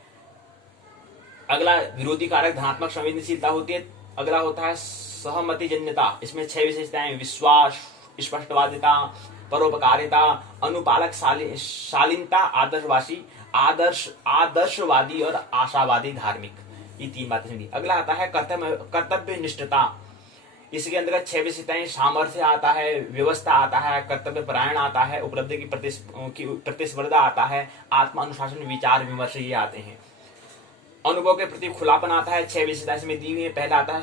अगला विरोधी कारक धनात्मक संवेदनशीलता होती है। अगला होता है सहमति जन्यता, इसमें 6 विशेषताएं, विश्वास, स्पष्टवादिता, परोपकारिता, अनुपालक शालीनता, आदर्शवादी और आशावादी धार्मिक। ये 3 बातें दी। अगला आता है कर्तव्य निष्ठता, इसके अंतर्गत 6 विशेषताएं, सामर्थ्य आता है, व्यवस्था आता है, कर्तव्य परायण आता है, उपलब्धि की प्रतिस्पर्धा आता है, आत्मा अनुशासन, विचार विमर्श, ये आते हैं। अनुभव के प्रति खुलापन आता है, 6 विशेषताएं इसमें दी हुई है। पहला आता है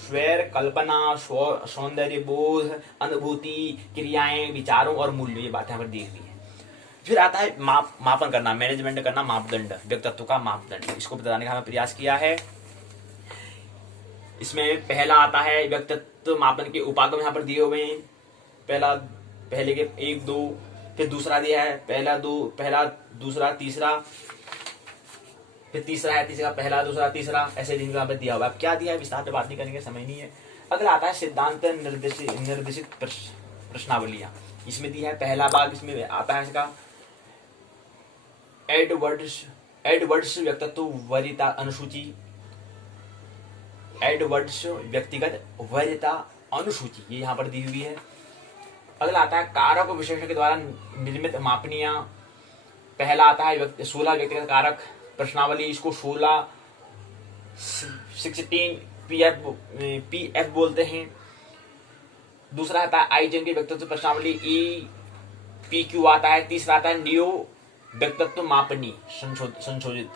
स्वर, कल्पना, सौंदर्य बोध, अनुभूति, क्रियाएं, विचारों और मूल्य, ये बातें यहाँ पर दी हुई है। फिर आता है मापन करना, मैनेजमेंट करना, मापदंड, व्यक्तित्व का मापदंड, इसको बताने का हमें प्रयास किया है। इसमें पहला आता है व्यक्तित्व मापन के उपागम यहाँ पर दिए हुए हैं। पहले के 1 2, फिर दूसरा दिया है पहला दूसरा तीसरा, फिर तीसरा है, तीसरा पहला दूसरा तीसरा, ऐसे दिन यहाँ पर दिया हुआ है। अब क्या दिया है विस्तार से बात नहीं करेंगे, समय नहीं है। अगला आता है सिद्धांत निर्देशित प्रश्नावलियां, इसमें दिया है पहला भाग, इसमें आता है इसका एडवर्ड्स व्यक्तित्व वरीयता अनुसूची, एडवर्ड्स व्यक्तिगत वरीयता अनुसूची, ये यहाँ पर दी हुई है। अगला आता है कारक विशेषण के द्वारा निर्मित मापनियां। पहला आता है 16 व्यक्तिगत कारक प्रश्नावली, इसको 16 पीएफ बोलते हैं। दूसरा आता है आईजेन की व्यक्तित्व प्रश्नावली, PQ आता है। तीसरा आता है नियो व्यक्तित्व मापनी संशोधित,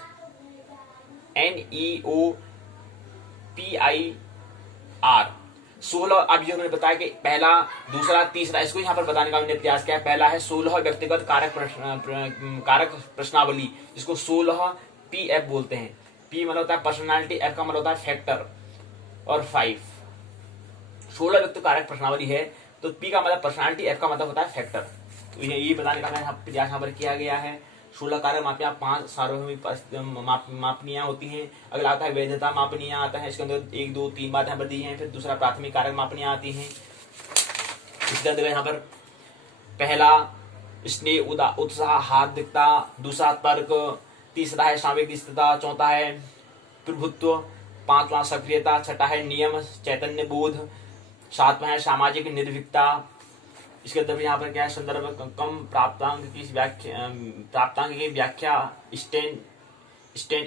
NEOPIR। 16 अब जो मैंने बताया कि पहला दूसरा तीसरा, इसको यहाँ पर बताने का हमने प्रयास किया। पहला है 16 व्यक्तिगत कारक प्रश्नावली, इसको 16 PF बोलते हैं। P मतलब होता है पर्सनालिटी, F का मतलब होता है फैक्टर, और 5 16 व्यक्तिगत कारक प्रश्नावली है, तो P का मतलब पर्सनालिटी, F का मतलब होता है फैक्टर। तो ये बताने का प्रयास यहाँ पर किया गया है। 16 कारक मापनियां, 5 सार्वभौमिक मापनियां होती हैं। अगला आता है वैधता मापनियां आता है, इसके अंदर 1 2 3 बात यहाँ पर दी है। फिर दूसरा प्राथमिक कारक मापनियां आती हैं। इसके अंदर यहाँ पर पहला स्नेह, उत्साह, हार्दिकता, दूसरा तर्क, तीसरा है सामयिक स्थिरता, चौथा है प्रभुत्व, पांचवा सक्रियता, छठा है नियम चैतन्य बोध, सातवां है सामाजिक निर्भीकता। इसके अंदर यहाँ पर क्या है संदर्भ कम प्राप्तांक की व्याख्या स्टेन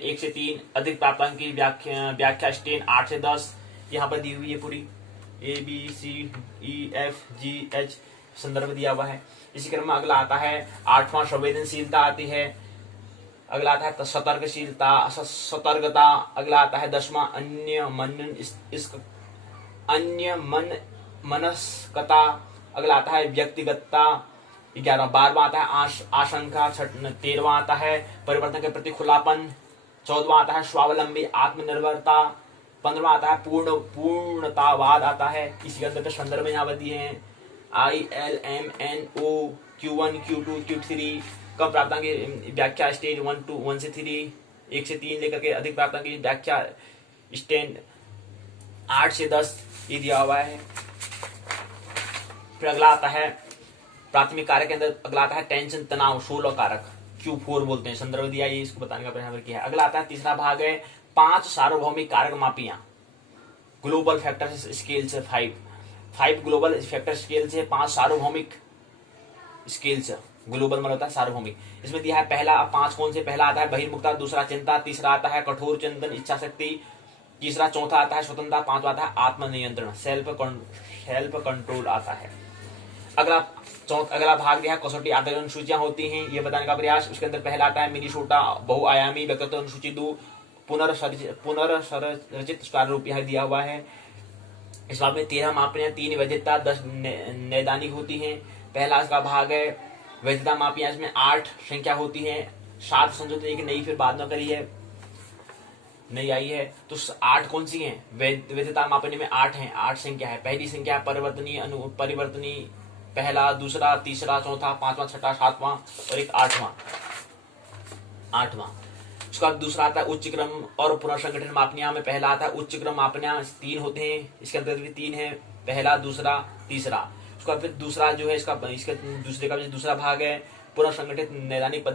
1 से 3, अधिक प्राप्तांक की व्याख्या स्टेन 8 से 10, यहाँ पर दी हुई है पूरी ABCDEFGH संदर्भ दिया हुआ है। इसी क्रम में अगला आता है 8वां संवेदनशीलता आती है। अगला आता है सतर्कता। अगला आता है 10वां अन्य मनस्कता। अगला आता है व्यक्तिगतता। 12वां आता है आशंका। 13वां आता है परिवर्तन के प्रति खुलापन। 14वां आता है स्वावलंबी आत्मनिर्भरता। 15वां आता है पूर्णतावाद आता है। इसी के अंदर संदर्भ यहाँ पर दिए हैं ILMNO Q1 Q2 Q3। कम प्राप्तांक की व्याख्या स्टेज 1 से 3, 1 से 3 लेकर के अधिक प्राप्तांक की व्याख्या स्टेज 8 से 10 ये दिया हुआ है। फिर अगला आता है प्राथमिक कारक के अंदर अगला आता है टेंशन तनाव 16 कारक Q4 बोलते हैं, संदर्भ दिया ये इसको बताने का प्रयास किया है। अगला आता है तीसरा भाग है 5 सार्वभौमिक कारक मापियां ग्लोबल फैक्टर स्केल से 5 ग्लोबल फैक्टर स्केल से 5 सार्वभौमिक स्केल से। ग्लोबल मतलब होता है सार्वभौमिक। इसमें दिया है पहला 5 कौन से, पहला आता है बहिर्मुखता, दूसरा चिंता, तीसरा आता है कठोर चिंतन इच्छा शक्ति, तीसरा चौथा आता है स्वतंत्रता, पांचवा आता है आत्मनियंत्रण सेल्फ कंट्रोल आता है। अगला भाग दिया है कसौटी आधारित अनुसूचियां होती हैं, ये बताने का प्रयास। उसके अंदर पहला आता है मिनीसोटा बहुआयामी व्यक्तित्व अनुसूची 2 पुनर्संरचित प्रारूप यहाँ दिया हुआ है। इस बात में 13 मापियां, 3 वैधता, 10 नैदानिक होती हैं। पहला इसका भाग है वैधता मापियां, इसमें 8 संख्या होती है। 7 संशोधित एक नई फिर बाद में करी है, नहीं आई है। तो 8 कौन सी हैं? वैधता मापने में 8 हैं, 8 संख्या है। पहली संख्या परिवर्तनीय पहला, दूसरा, तीसरा, चौथा, पांचवा, छठा, सातवां और एक आठवां। उसका दूसरा आता है उच्च क्रम और पुनर्संगठन मापनियां में पहला आता है उच्च क्रम मापनियां 3 होते हैं, इसके अंदर भी 3 है, पहला, दूसरा, तीसरा। उसका फिर दूसरा जो है इसके दूसरे का दूसरा भाग है पुनर्संगठित नैदानिक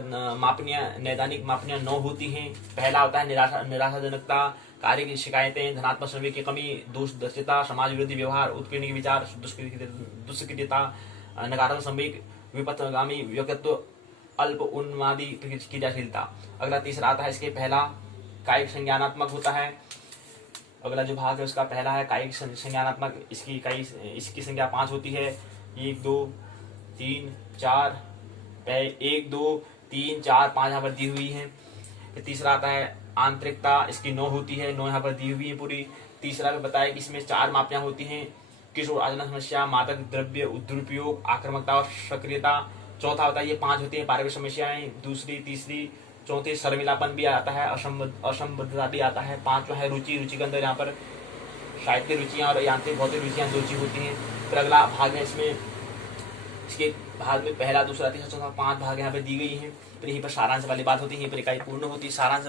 मापनियां 9 होती हैं। पहला होता है निराशाजनकता, कार्य की शिकायतें, धनात्मक श्रम की कमी, दूरदर्शिता, समाज विरोधी व्यवहार, उत्पीड़न के विचार, दुष्कृतिता, नकारात्मक संवेग, विपथगामी व्यक्तित्व, अल्प उन्मादी क्रियाशीलता। अगला तीसरा आता है इसके पहला कायिक संज्ञानात्मक होता है। अगला जो भाग है उसका पहला है कायिक संज्ञानात्मक, इसकी संख्या 5 होती है। 1 2 3 4 1 2 3 4 5 यहाँ पर दी हुई है। फिर तीसरा आता है आंतरिकता, इसकी 9 होती है, 9 यहाँ पर दी हुई है पूरी। तीसरा में बताया कि इसमें 4 मापियां होती हैं, किशोर आजना समस्या, मादक द्रव्य दुरुपयोग, आक्रामकता और सक्रियता। चौथा बताइए ये 5 होती है पारिवारिक समस्याएं, दूसरी, तीसरी, चौथी शर्मिलापन भी आता है, असंबद्धता भी आता है। 5वां है रुचि, रुचि के अंदर यहाँ पर साहित्य रुचियां और यांत्रिक भौतिक रुचियां 2 चीज होती हैं। फिर अगला भाग है इसमें, इसके भाग में पहला, दूसरा, तीसरा, चौथा 5 भाग यहाँ पे दी गई हैं। फिर यहीं पर सारांश वाली बात होती है, यहीं पर इकाई पूर्ण होती है। सारांश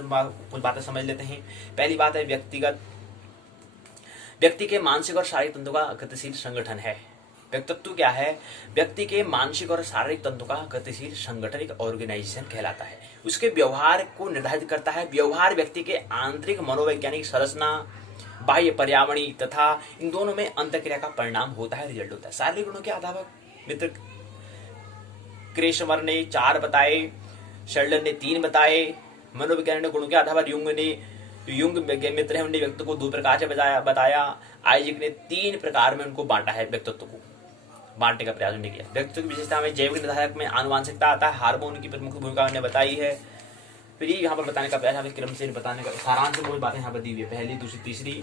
कुछ बातें समझ लेते हैं। पहली बात है व्यक्ति के मानसिक और शारीरिक तंतु का गतिशील संगठन है। व्यक्तित्व क्या है? व्यक्ति के मानसिक और शारीरिक तंतु का गतिशील संगठन एक ऑर्गेनाइजेशन कहलाता है। उसके व्यवहार को निर्धारित करता है। व्यवहार व्यक्ति के आंतरिक मनोवैज्ञानिक संरचना, बाह्य पर्यावरणीय तथा इन दोनों में अंतःक्रिया का परिणाम होता है, रिजल्ट होता है। शारीरिक गुणों के अध्यापक मित्र क्रेशमर ने 4 बताए, शेल्डन ने 3 बताए। मनोवैज्ञानिक गुणों के आधार पर युंग मित्र है, उन्होंने व्यक्ति को 2 प्रकार से बताया। आइजैक ने 3 प्रकार में उनको बांटा है, व्यक्तित्व को बांटने का प्रयास उन्होंने किया। व्यक्तित्व की विशेषता में जैविक निर्धारक में आनुवांशिकता आता है, हार्मोन की प्रमुख भूमिका उन्होंने बताई है। फिर ये यहाँ पर बताने का प्रयास क्रम से बताने का सारांश में बातें यहाँ पर दी हुई है, पहली, दूसरी, तीसरी,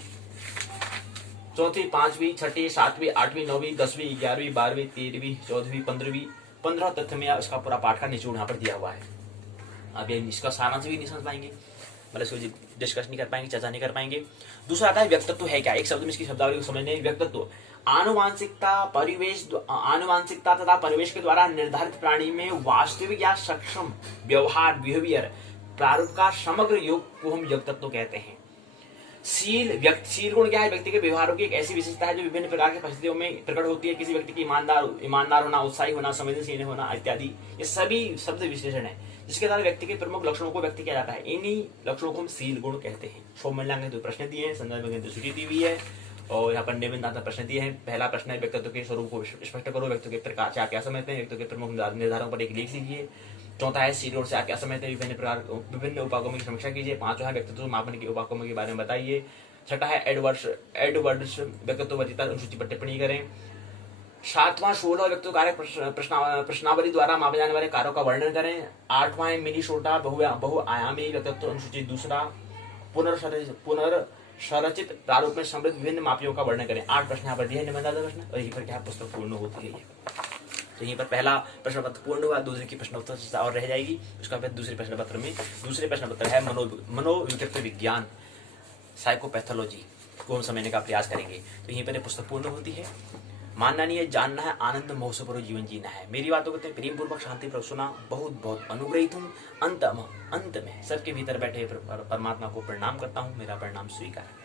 चौथी, 5वीं, 6ठी, 7वीं, 8वीं, 9वीं, 10वीं, 11वीं, 12वीं, 13वीं, 14वीं, 15वीं, 15 तथ्य में इसका पूरा पाठ का निचोड़ यहाँ पर दिया हुआ है। अब ये इसका सारांश भी नहीं समझ पाएंगे, मतलब इसको डिस्कस नहीं कर पाएंगे, चर्चा नहीं कर पाएंगे। दूसरा आता है व्यक्तित्व है क्या। एक शब्द में इसकी शब्दावली को समझने। व्यक्तित्व आनुवांशिकता तथा परिवेश के द्वारा निर्धारित प्राणी में वास्तविक या सक्षम व्यवहार बिहेवियर प्रारूप का समग्र योग को हम व्यक्तित्व कहते हैं। शील गुण क्या है? व्यक्ति के व्यवहारों की एक ऐसी विशेषता है जो विभिन्न प्रकार की परिस्थितियों में प्रकट होती है। किसी व्यक्ति की ईमानदार होना, उत्साही होना, संवेदनशील होना इत्यादि, ये सभी शब्द विश्लेषण है जिसके द्वारा व्यक्ति के प्रमुख लक्षणों को व्यक्त किया जाता है। इन्हीं लक्षणों को हम शील गुण कहते हैं। 100 मूल्यांकन 2 प्रश्न दिए हैं, संदर्भ में सूची दी हुई है और यहाँ पर निबंधात्मक प्रश्न दिए हैं। पहला प्रश्न है व्यक्तित्व के स्वरूप को स्पष्ट करो, व्यक्ति के प्रकार से आप क्या समझते हैं, व्यक्ति के प्रमुख निर्धारों पर एक लेख लीजिए। चौथा है शील गुण से आप क्या समझते हैं, विभिन्न उपागमों की समीक्षा कीजिए। 5वां है व्यक्तित्व मापन के उपागमों के बारे में बताइए। 6ठा है एडवर्ड्स व्यक्तित्व वर्तिता अनुसूची पर टिप्पणी करें। 7वां 16 व्यक्तित्व कार्य प्रश्नावली द्वारा मापे जाने वाले कार्यों का वर्णन करें। 8वां है मिनीसोटा बहुआयामी व्यक्तित्व अनुसूची दूसरा, पुनर्संरचित प्रारूप में समृद्ध विभिन्न मापियों का वर्णन करें। 8 प्रश्न यहाँ पर दिए निबंधात्मक प्रश्न और यहीं पर क्या पुस्तक पूर्ण होती है। तो यहीं पर पहला प्रश्न पत्र पूर्ण हुआ, दूसरे की प्रश्न उत्तर और रह जाएगी। उसका फिर दूसरे प्रश्न पत्र है मनोव्यक्तित्व विज्ञान, साइकोपैथोलॉजी को हम समझने का प्रयास करेंगे। तो यहीं पर पुस्तक पूर्ण होती है। मानना नहीं है, जानना है, आनंद महोत्सवपूर्ण जीवन जीना है। मेरी बातों को प्रेम पूर्वक शांति पूर्वक सुना, बहुत बहुत अनुग्रहित हूँ। अंत में सबके भीतर बैठे परमात्मा को प्रणाम करता हूँ। मेरा प्रणाम स्वीकार।